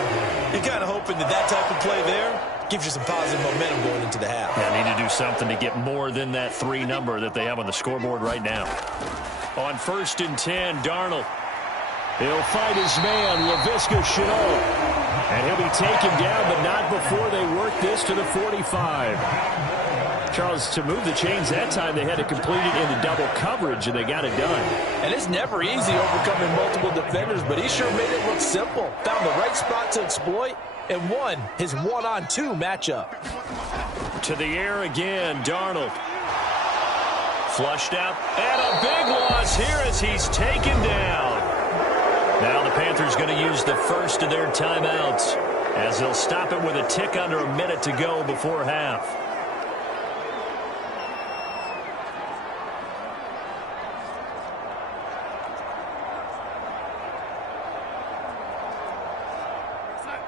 You're kind of hoping that type of play there gives you some positive momentum going into the half. They need to do something to get more than that 3 number that they have on the scoreboard right now. On 1st and 10, Darnold. He'll fight his man, Laviska Shenault. And he'll be taken down, but not before they work this to the 45. Charles, to move the chains that time, they had to complete it into double coverage, and they got it done. And it's never easy overcoming multiple defenders, but he sure made it look simple. Found the right spot to exploit and won his 1-on-2 matchup. To the air again, Darnold. Flushed out, and a big loss here as he's taken down. Now the Panthers going to use the first of their timeouts as they'll stop it with a tick under a minute to go before half.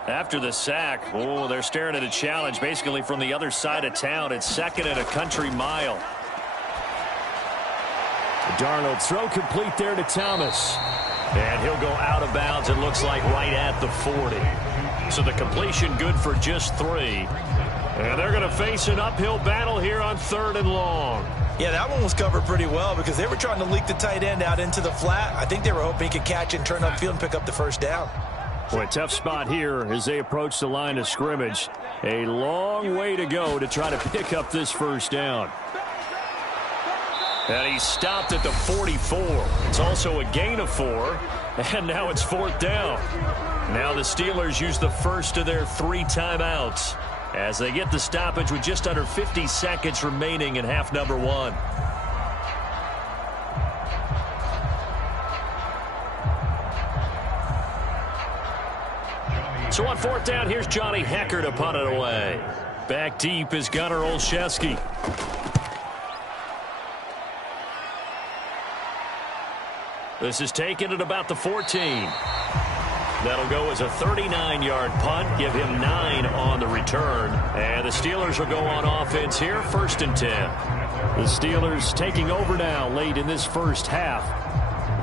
After the sack, they're staring at a challenge basically from the other side of town. It's 2nd and a country mile. Darnold throw complete there to Thomas. And he'll go out of bounds, it looks like, right at the 40. So the completion good for just 3. And they're going to face an uphill battle here on 3rd and long. Yeah, that one was covered pretty well because they were trying to leak the tight end out into the flat. I think they were hoping he could catch it and turn upfield and pick up the first down. Boy, tough spot here as they approach the line of scrimmage. A long way to go to try to pick up this first down. And he stopped at the 44. It's also a gain of 4. And now it's 4th down. Now the Steelers use the first of their 3 timeouts as they get the stoppage with just under 50 seconds remaining in half number 1. So on 4th down, here's Johnny Hecker to punt it away. Back deep is Gunnar Olszewski. This is taken at about the 14. That'll go as a 39-yard punt. Give him 9 on the return. And the Steelers will go on offense here, 1st and 10. The Steelers taking over now late in this first half.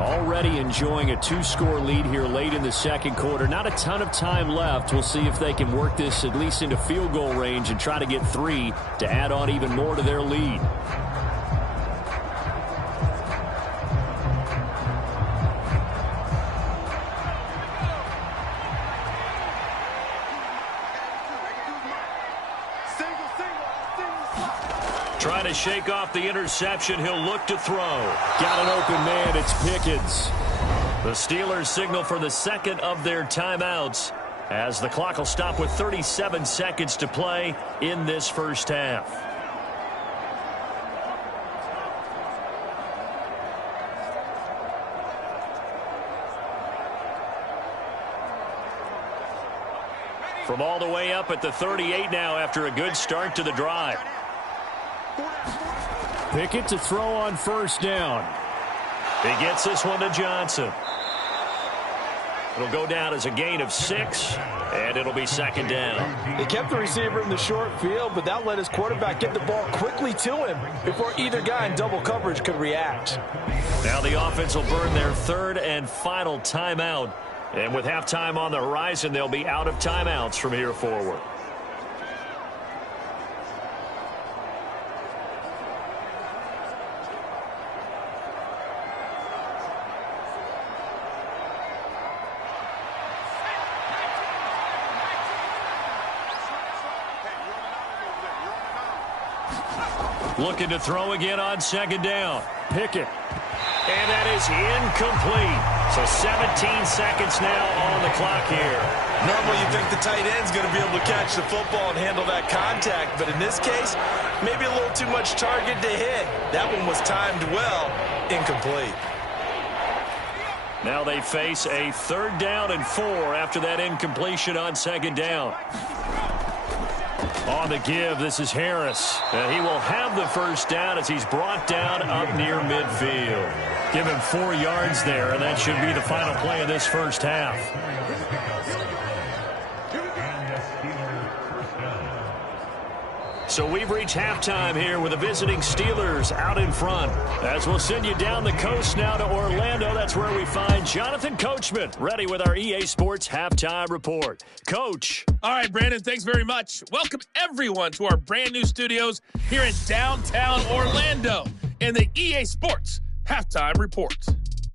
Already enjoying a 2-score lead here late in the second quarter. Not a ton of time left. We'll see if they can work this at least into field goal range and try to get 3 to add on even more to their lead. Trying to shake off the interception. He'll look to throw. Got an open man. It's Pickens. The Steelers signal for the 2nd of their timeouts as the clock will stop with 37 seconds to play in this first half. From all the way up at the 38 now after a good start to the drive. Pickett to throw on 1st down. He gets this one to Johnson. It'll go down as a gain of 6, and it'll be 2nd down. They kept the receiver in the short field, but that let his quarterback get the ball quickly to him before either guy in double coverage could react. Now the offense will burn their 3rd and final timeout. And with halftime on the horizon, they'll be out of timeouts from here forward. Looking to throw again on 2nd down. Pickett. And that is incomplete. So 17 seconds now on the clock here. Normally you think the tight end's going to be able to catch the football and handle that contact, but in this case, maybe a little too much target to hit. That one was timed well. Incomplete. Now they face a 3rd down and 4 after that incompletion on 2nd down. On the give, this is Harris. He will have the first down as he's brought down up near midfield. Give him 4 yards there, and that should be the final play of this first half. So we've reached halftime here with the visiting Steelers out in front. As we'll send you down the coast now to Orlando, that's where we find Jonathan Coachman, ready with our EA Sports Halftime Report. Coach. All right, Brandon, thanks very much. Welcome, everyone, to our brand-new studios here in downtown Orlando and the EA Sports Halftime Report.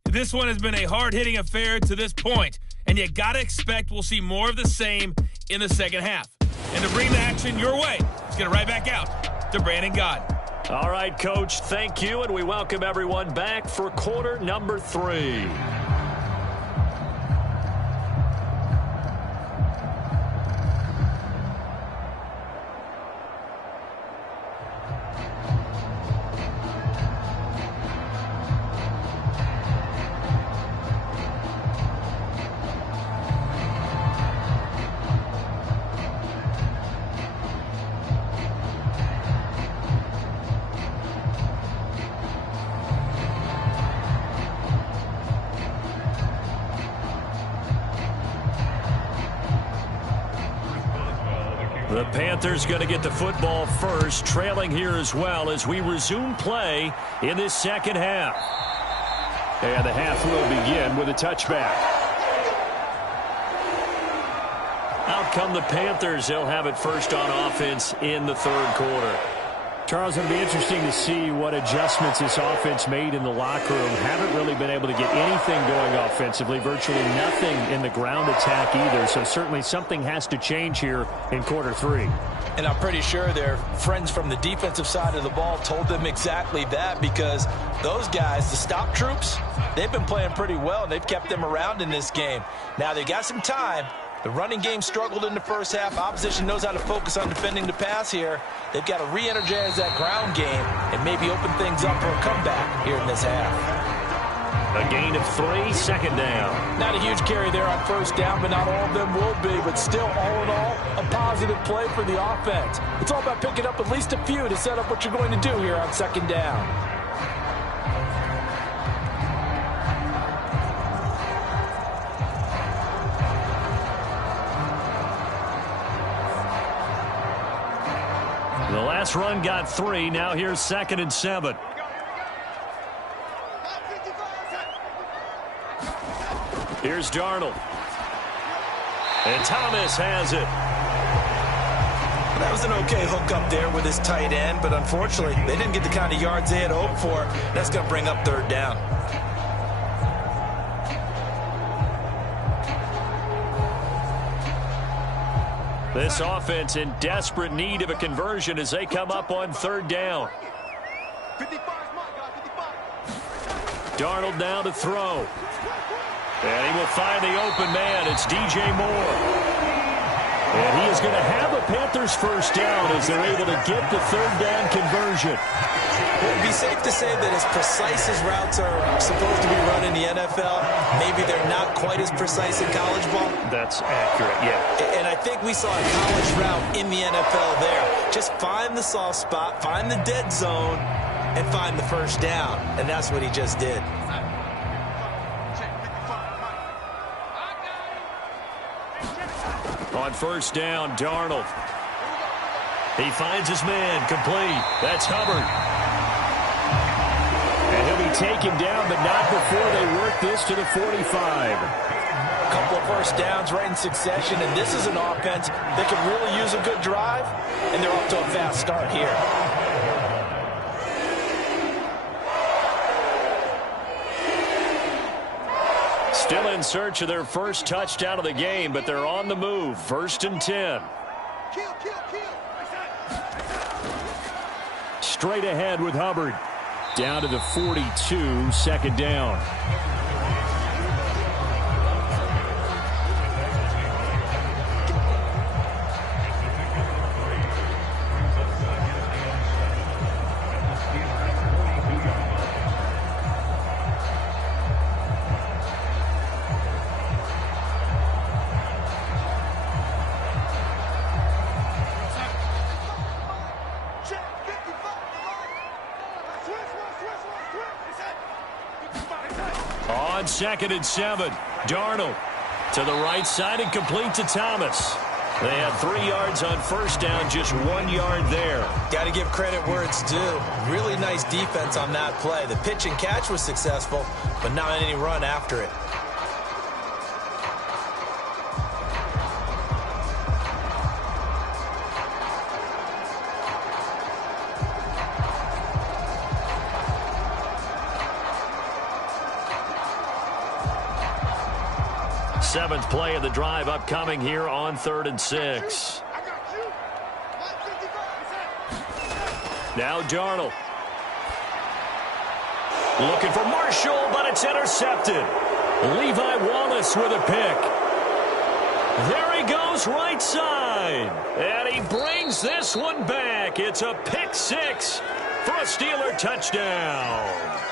This one has been a hard-hitting affair to this point, and you got to expect we'll see more of the same in the second half. And to bring the action your way, let's get it right back out to Brandon Gaudin. All right, Coach, thank you, and we welcome everyone back for quarter number 3. The Panthers going to get the football first, trailing here as well as we resume play in this second half. And the half will begin with a touchback. Out come the Panthers. They'll have it first on offense in the third quarter. Charles, it'll be interesting to see what adjustments this offense made in the locker room. Haven't really been able to get anything going offensively, virtually nothing in the ground attack either. So certainly something has to change here in quarter 3. And I'm pretty sure their friends from the defensive side of the ball told them exactly that, because those guys, the stop troops, they've been playing pretty well, and they've kept them around in this game. Now they got some time. The running game struggled in the first half. Opposition knows how to focus on defending the pass here. They've got to re-energize that ground game and maybe open things up for a comeback here in this half. A gain of 3, second down. Not a huge carry there on first down, but not all of them will be. But still, all in all, a positive play for the offense. It's all about picking up at least a few to set up what you're going to do here on second down. The last run got 3. Now here's 2nd and 7. Here's Darnold. And Thomas has it. That was an okay hook up there with his tight end, but unfortunately, they didn't get the kind of yards they had hoped for. That's going to bring up third down. This offense in desperate need of a conversion as they come up on third down. Darnold now to throw. And he will find the open man. It's DJ Moore. And he is going to have a Panthers first down as they're able to get the third down conversion. It would be safe to say that as precise as routes are supposed to be run in the NFL, maybe they're not quite as precise in college ball. That's accurate, yeah. And I think we saw a college route in the NFL there. Just find the soft spot, find the dead zone, and find the first down. And that's what he just did. On first down, Darnold. He finds his man, complete. That's Hubbard. And he'll be taken down, but not before they work this to the 45. A couple of first downs right in succession, and this is an offense that can really use a good drive, and they're off to a fast start here. Still in search of their first touchdown of the game, but they're on the move. 1st and 10. Straight ahead with Hubbard. Down to the 42, second down. On 2nd and 7, Darnold to the right side and complete to Thomas. They had 3 yards on first down, just 1 yard there. Got to give credit where it's due. Really nice defense on that play. The pitch and catch was successful, but not any run after it. Seventh play of the drive upcoming here on 3rd and 6. Now Darnold. Looking for Marshall, but it's intercepted. Levi Wallace with a pick. There he goes right side. And he brings this one back. It's a pick 6 for a Steeler touchdown.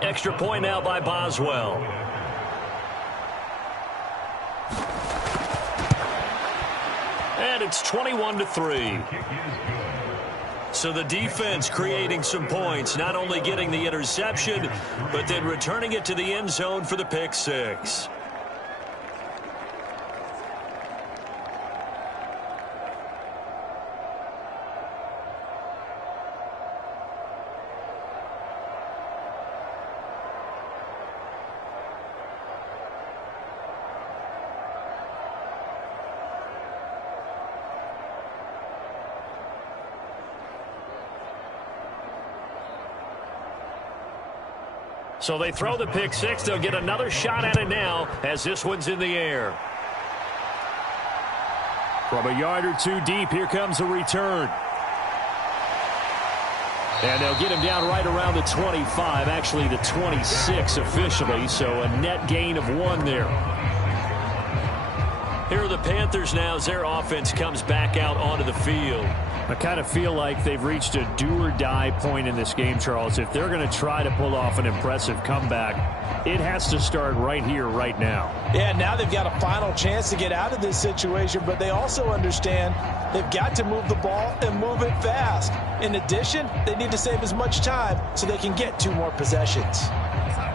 Extra point now by Boswell. And it's 21-3. So the defense creating some points, not only getting the interception, but then returning it to the end zone for the pick 6. So they throw the pick 6. They'll get another shot at it now as this one's in the air. From a yard or two deep, here comes a return. And they'll get him down right around the 25, actually the 26 officially, so a net gain of 1 there. Here are the Panthers now as their offense comes back out onto the field. I kind of feel like they've reached a do-or-die point in this game, Charles. If they're going to try to pull off an impressive comeback, it has to start right here, right now. Yeah, now they've got a final chance to get out of this situation, but they also understand they've got to move the ball and move it fast. In addition, they need to save as much time so they can get 2 more possessions.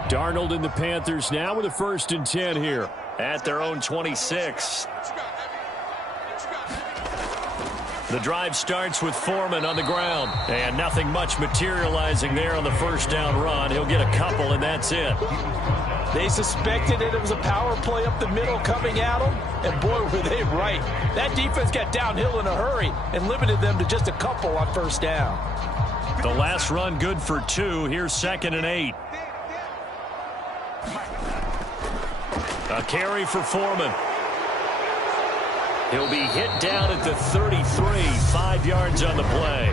Darnold and the Panthers now with a 1st and 10 here. At their own 26. The drive starts with Foreman on the ground. And nothing much materializing there on the first down run. He'll get a couple, and that's it. They suspected it was a power play up the middle coming at them, and boy, were they right. That defense got downhill in a hurry and limited them to just a couple on first down. The last run good for 2. Here's 2nd and 8. A carry for Foreman. He'll be hit down at the 33, 5 yards on the play.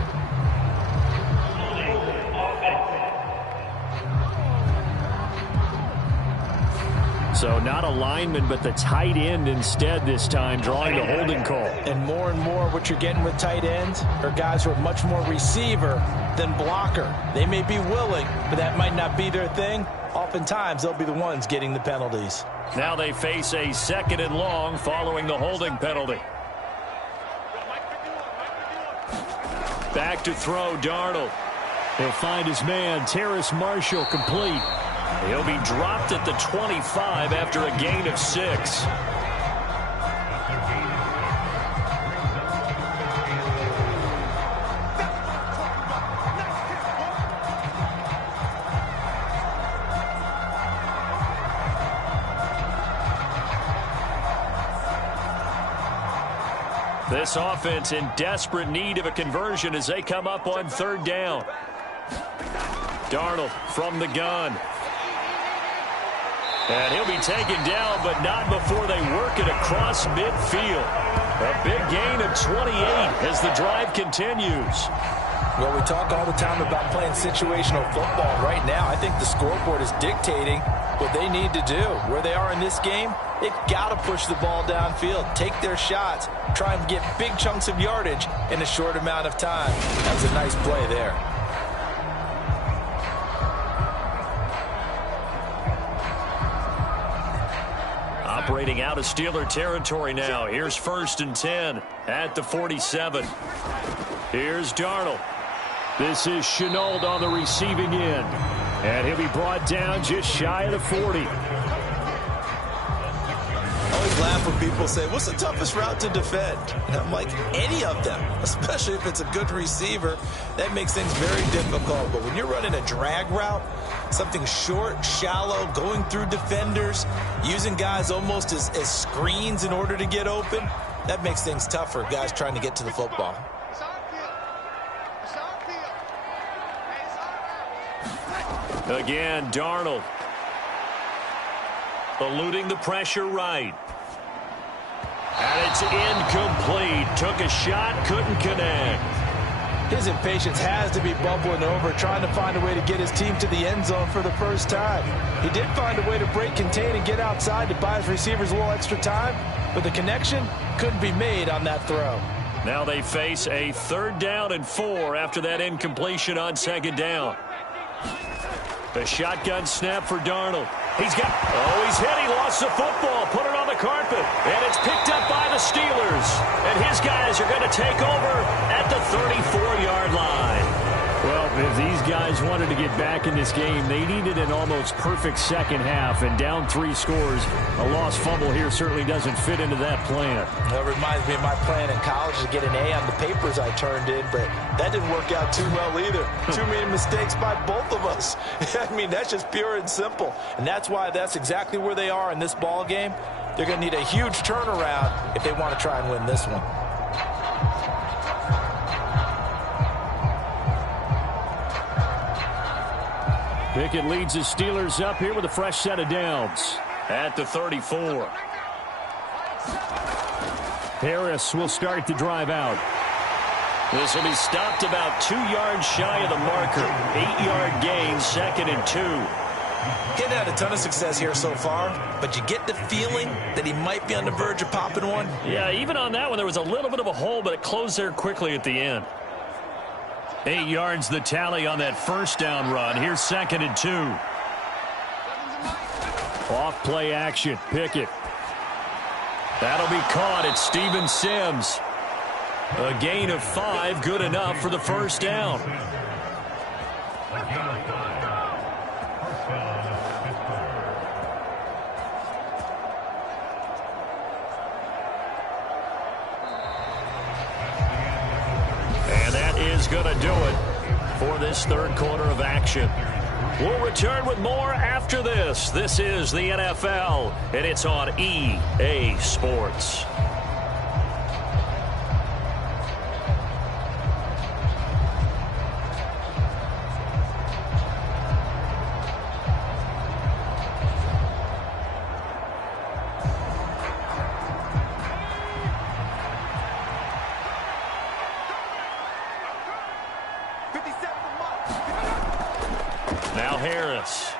So not a lineman, but the tight end instead this time, drawing the holding call. And more what you're getting with tight ends are guys who are much more receiver than blocker. They may be willing, but that might not be their thing. Oftentimes, they'll be the ones getting the penalties. Now they face a 2nd and long following the holding penalty. Back to throw, Darnold. He'll find his man, Terrace Marshall, complete. He'll be dropped at the 25 after a gain of 6. This offense in desperate need of a conversion as they come up on 3rd down. Darnold from the gun. And he'll be taken down, but not before they work it across midfield. A big gain of 28 as the drive continues. Well, we talk all the time about playing situational football. Right now, I think the scoreboard is dictating what they need to do. Where they are in this game, they've got to push the ball downfield, take their shots, try and get big chunks of yardage in a short amount of time. That was a nice play there. Operating out of Steeler territory now. Here's 1st and 10 at the 47. Here's Darnold. This is Chenault on the receiving end. And he'll be brought down just shy of the 40. I always laugh when people say, what's the toughest route to defend? And I'm like, any of them, especially if it's a good receiver. That makes things very difficult. But when you're running a drag route, something short, shallow, going through defenders, using guys almost as screens in order to get open, that makes things tough for guys trying to get to the football. Again, Darnold. Eluding the pressure right. And it's incomplete. Took a shot, couldn't connect. His impatience has to be bubbling over, trying to find a way to get his team to the end zone for the first time. He did find a way to break, contain, and get outside to buy his receivers a little extra time, but the connection couldn't be made on that throw. Now they face a 3rd down and 4 after that incompletion on 2nd down. The shotgun snap for Darnold. He's hit. He lost the football. Put it on the carpet. And it's picked up by the Steelers. And his guys are going to take over at the 34-yard line. Well, if these guys wanted to get back in this game, they needed an almost perfect second half. And down 3 scores, a lost fumble here certainly doesn't fit into that plan. That reminds me of my plan in college to get an A on the papers I turned in, but that didn't work out too well either. Too many mistakes by both of us. I mean, that's just pure and simple. And that's why that's exactly where they are in this ball game. They're going to need a huge turnaround if they want to try and win this one. Pickett leads the Steelers up here with a fresh set of downs at the 34. Harris will start the drive out. This will be stopped about 2 yards shy of the marker. 8-yard gain, 2nd and 2. Getting had a ton of success here so far, but you get the feeling that he might be on the verge of popping one. Yeah, even on that one, there was a little bit of a hole, but it closed there quickly at the end. 8 yards the tally on that 1st down run. Here's 2nd and 2. Off play action. Pickett. That'll be caught. It's Steven Sims. A gain of 5, good enough for the 1st down. And that is going to do it for this 3rd quarter of action. We'll return with more after this. This is the NFL, and it's on EA Sports. Now Harris.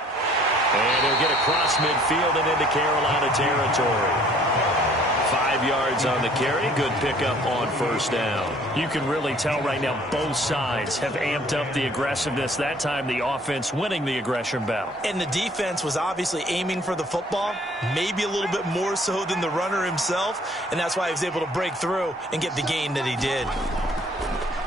And he'll get across midfield and into Carolina territory. 5 yards on the carry. Good pickup on 1st down. You can really tell right now both sides have amped up the aggressiveness. That time the offense winning the aggression battle. And the defense was obviously aiming for the football, maybe a little bit more so than the runner himself, and that's why he was able to break through and get the gain that he did.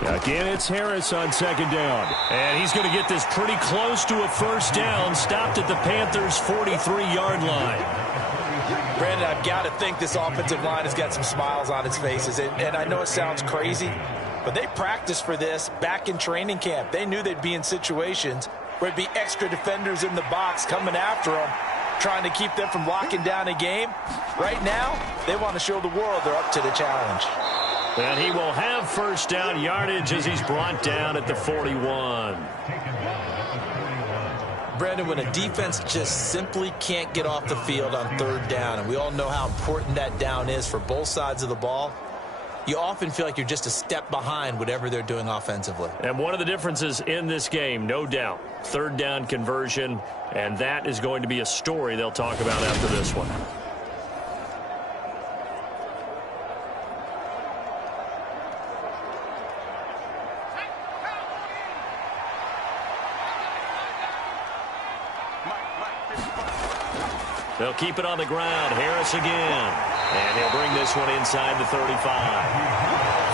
Again, it's Harris on 2nd down. And he's going to get this pretty close to a 1st down. Stopped at the Panthers' 43-yard line. Brandon, I've got to think this offensive line has got some smiles on its faces. And I know it sounds crazy, but they practiced for this back in training camp. They knew they'd be in situations where it'd be extra defenders in the box coming after them, trying to keep them from locking down a game. Right now, they want to show the world they're up to the challenge. And he will have 1st down yardage as he's brought down at the 41. Brandon, when a defense just simply can't get off the field on 3rd down, and we all know how important that down is for both sides of the ball, you often feel like you're just a step behind whatever they're doing offensively. And one of the differences in this game, no doubt, 3rd down conversion, and that is going to be a story they'll talk about after this one. They'll keep it on the ground. Harris again. And he'll bring this one inside the 35.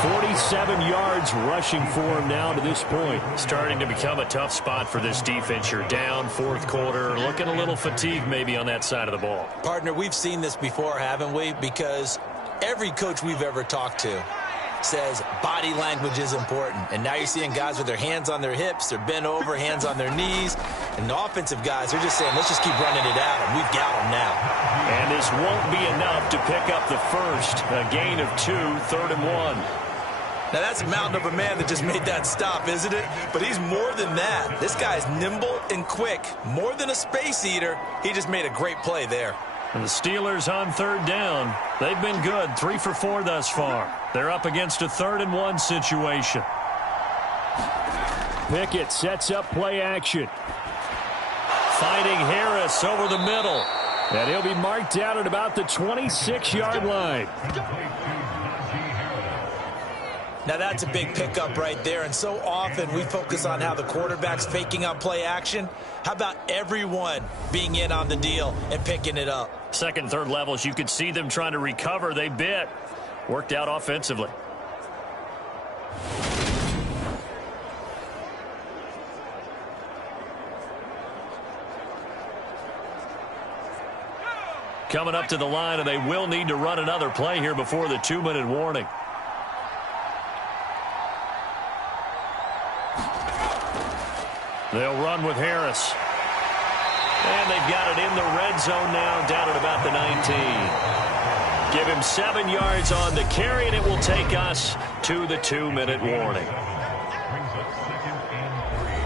47 yards rushing for him now to this point. Starting to become a tough spot for this defense. You're down fourth quarter, looking a little fatigued maybe on that side of the ball. Partner, we've seen this before, haven't we? Because every coach we've ever talked to says body language is important. And now you're seeing guys with their hands on their hips, they're bent over, hands on their knees. And the offensive guys, they're just saying, let's just keep running it at them. We've got them now. And this won't be enough to pick up the first. A gain of 2, 3rd and 1. Now, that's a mountain of a man that just made that stop, isn't it? But he's more than that. This guy's nimble and quick. More than a space eater. He just made a great play there. And the Steelers on 3rd down. They've been good, 3 for 4 thus far. They're up against a 3rd and 1 situation. Pickett sets up play action. Finding Harris over the middle. And he'll be marked down at about the 26-yard line. Now, that's a big pickup right there, and so often we focus on how the quarterback's faking up play action. How about everyone being in on the deal and picking it up? Second, third levels, you could see them trying to recover. They bit. Worked out offensively. Coming up to the line, and they will need to run another play here before the 2-minute warning. They'll run with Harris. And they've got it in the red zone now, down at about the 19. Give him 7 yards on the carry, and it will take us to the 2-minute warning.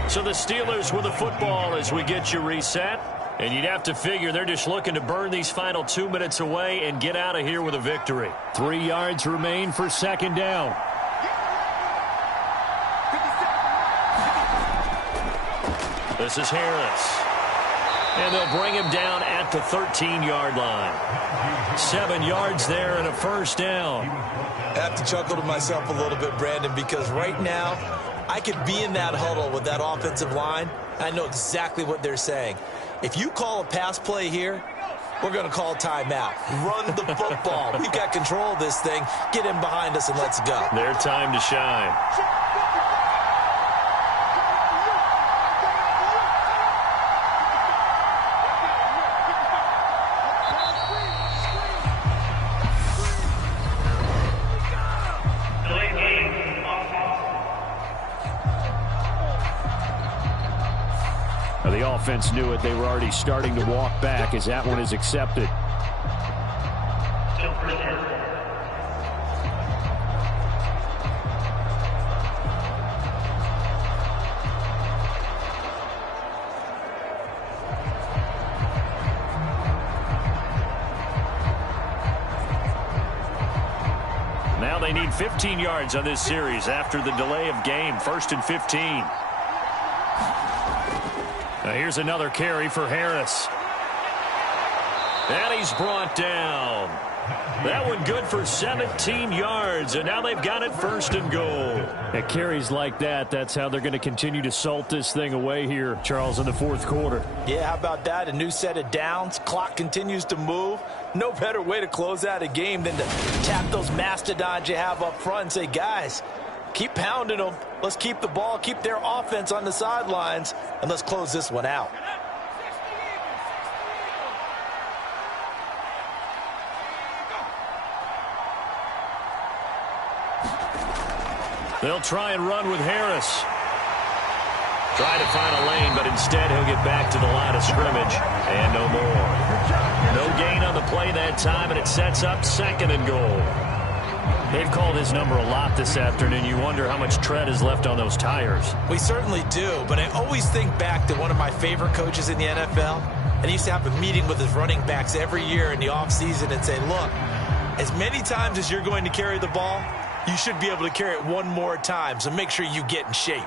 So the Steelers with the football as we get you reset. And you'd have to figure they're just looking to burn these final 2 minutes away and get out of here with a victory. 3 yards remain for 2nd down. This is Harris. And they'll bring him down at the 13-yard line. 7 yards there and a 1st down. I have to chuckle to myself a little bit, Brandon, because right now I could be in that huddle with that offensive line. I know exactly what they're saying. If you call a pass play here, we're going to call timeout. Run the football. We've got control of this thing. Get in behind us and let's go. Their time to shine. The offense knew it. They were already starting to walk back as that one is accepted. Now they need 15 yards on this series after the delay of game. 1st and 15. Now here's another carry for Harris. And he's brought down. That one good for 17 yards, and now they've got it 1st and goal. At carries like that, that's how they're going to continue to salt this thing away here, Charles, in the 4th quarter. Yeah, how about that? A new set of downs. Clock continues to move. No better way to close out a game than to tap those mastodons you have up front and say, guys, keep pounding them. Let's keep the ball, keep their offense on the sidelines, and let's close this one out. They'll try and run with Harris. Try to find a lane, but instead he'll get back to the line of scrimmage. And no more. No gain on the play that time, and it sets up 2nd and goal. They've called his number a lot this afternoon. You wonder how much tread is left on those tires. We certainly do, but I always think back to one of my favorite coaches in the NFL, and he used to have a meeting with his running backs every year in the offseason and say, look, as many times as you're going to carry the ball, you should be able to carry it one more time, so make sure you get in shape.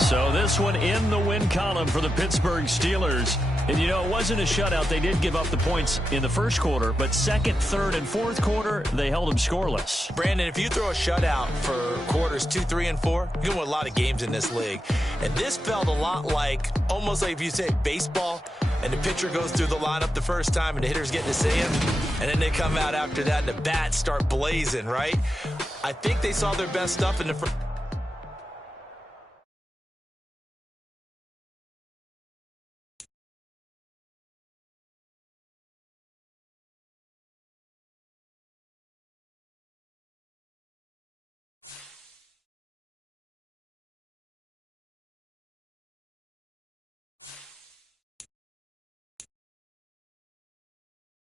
So this one in the win column for the Pittsburgh Steelers. And, you know, it wasn't a shutout. They did give up the points in the 1st quarter, but 2nd, 3rd, and 4th quarter, they held them scoreless. Brandon, if you throw a shutout for quarters 2, 3, and 4, you're going to win a lot of games in this league. And this felt a lot like, almost like if you say baseball, and the pitcher goes through the lineup the first time and the hitters get to see him, and then they come out after that and the bats start blazing, right? I think they saw their best stuff in the first.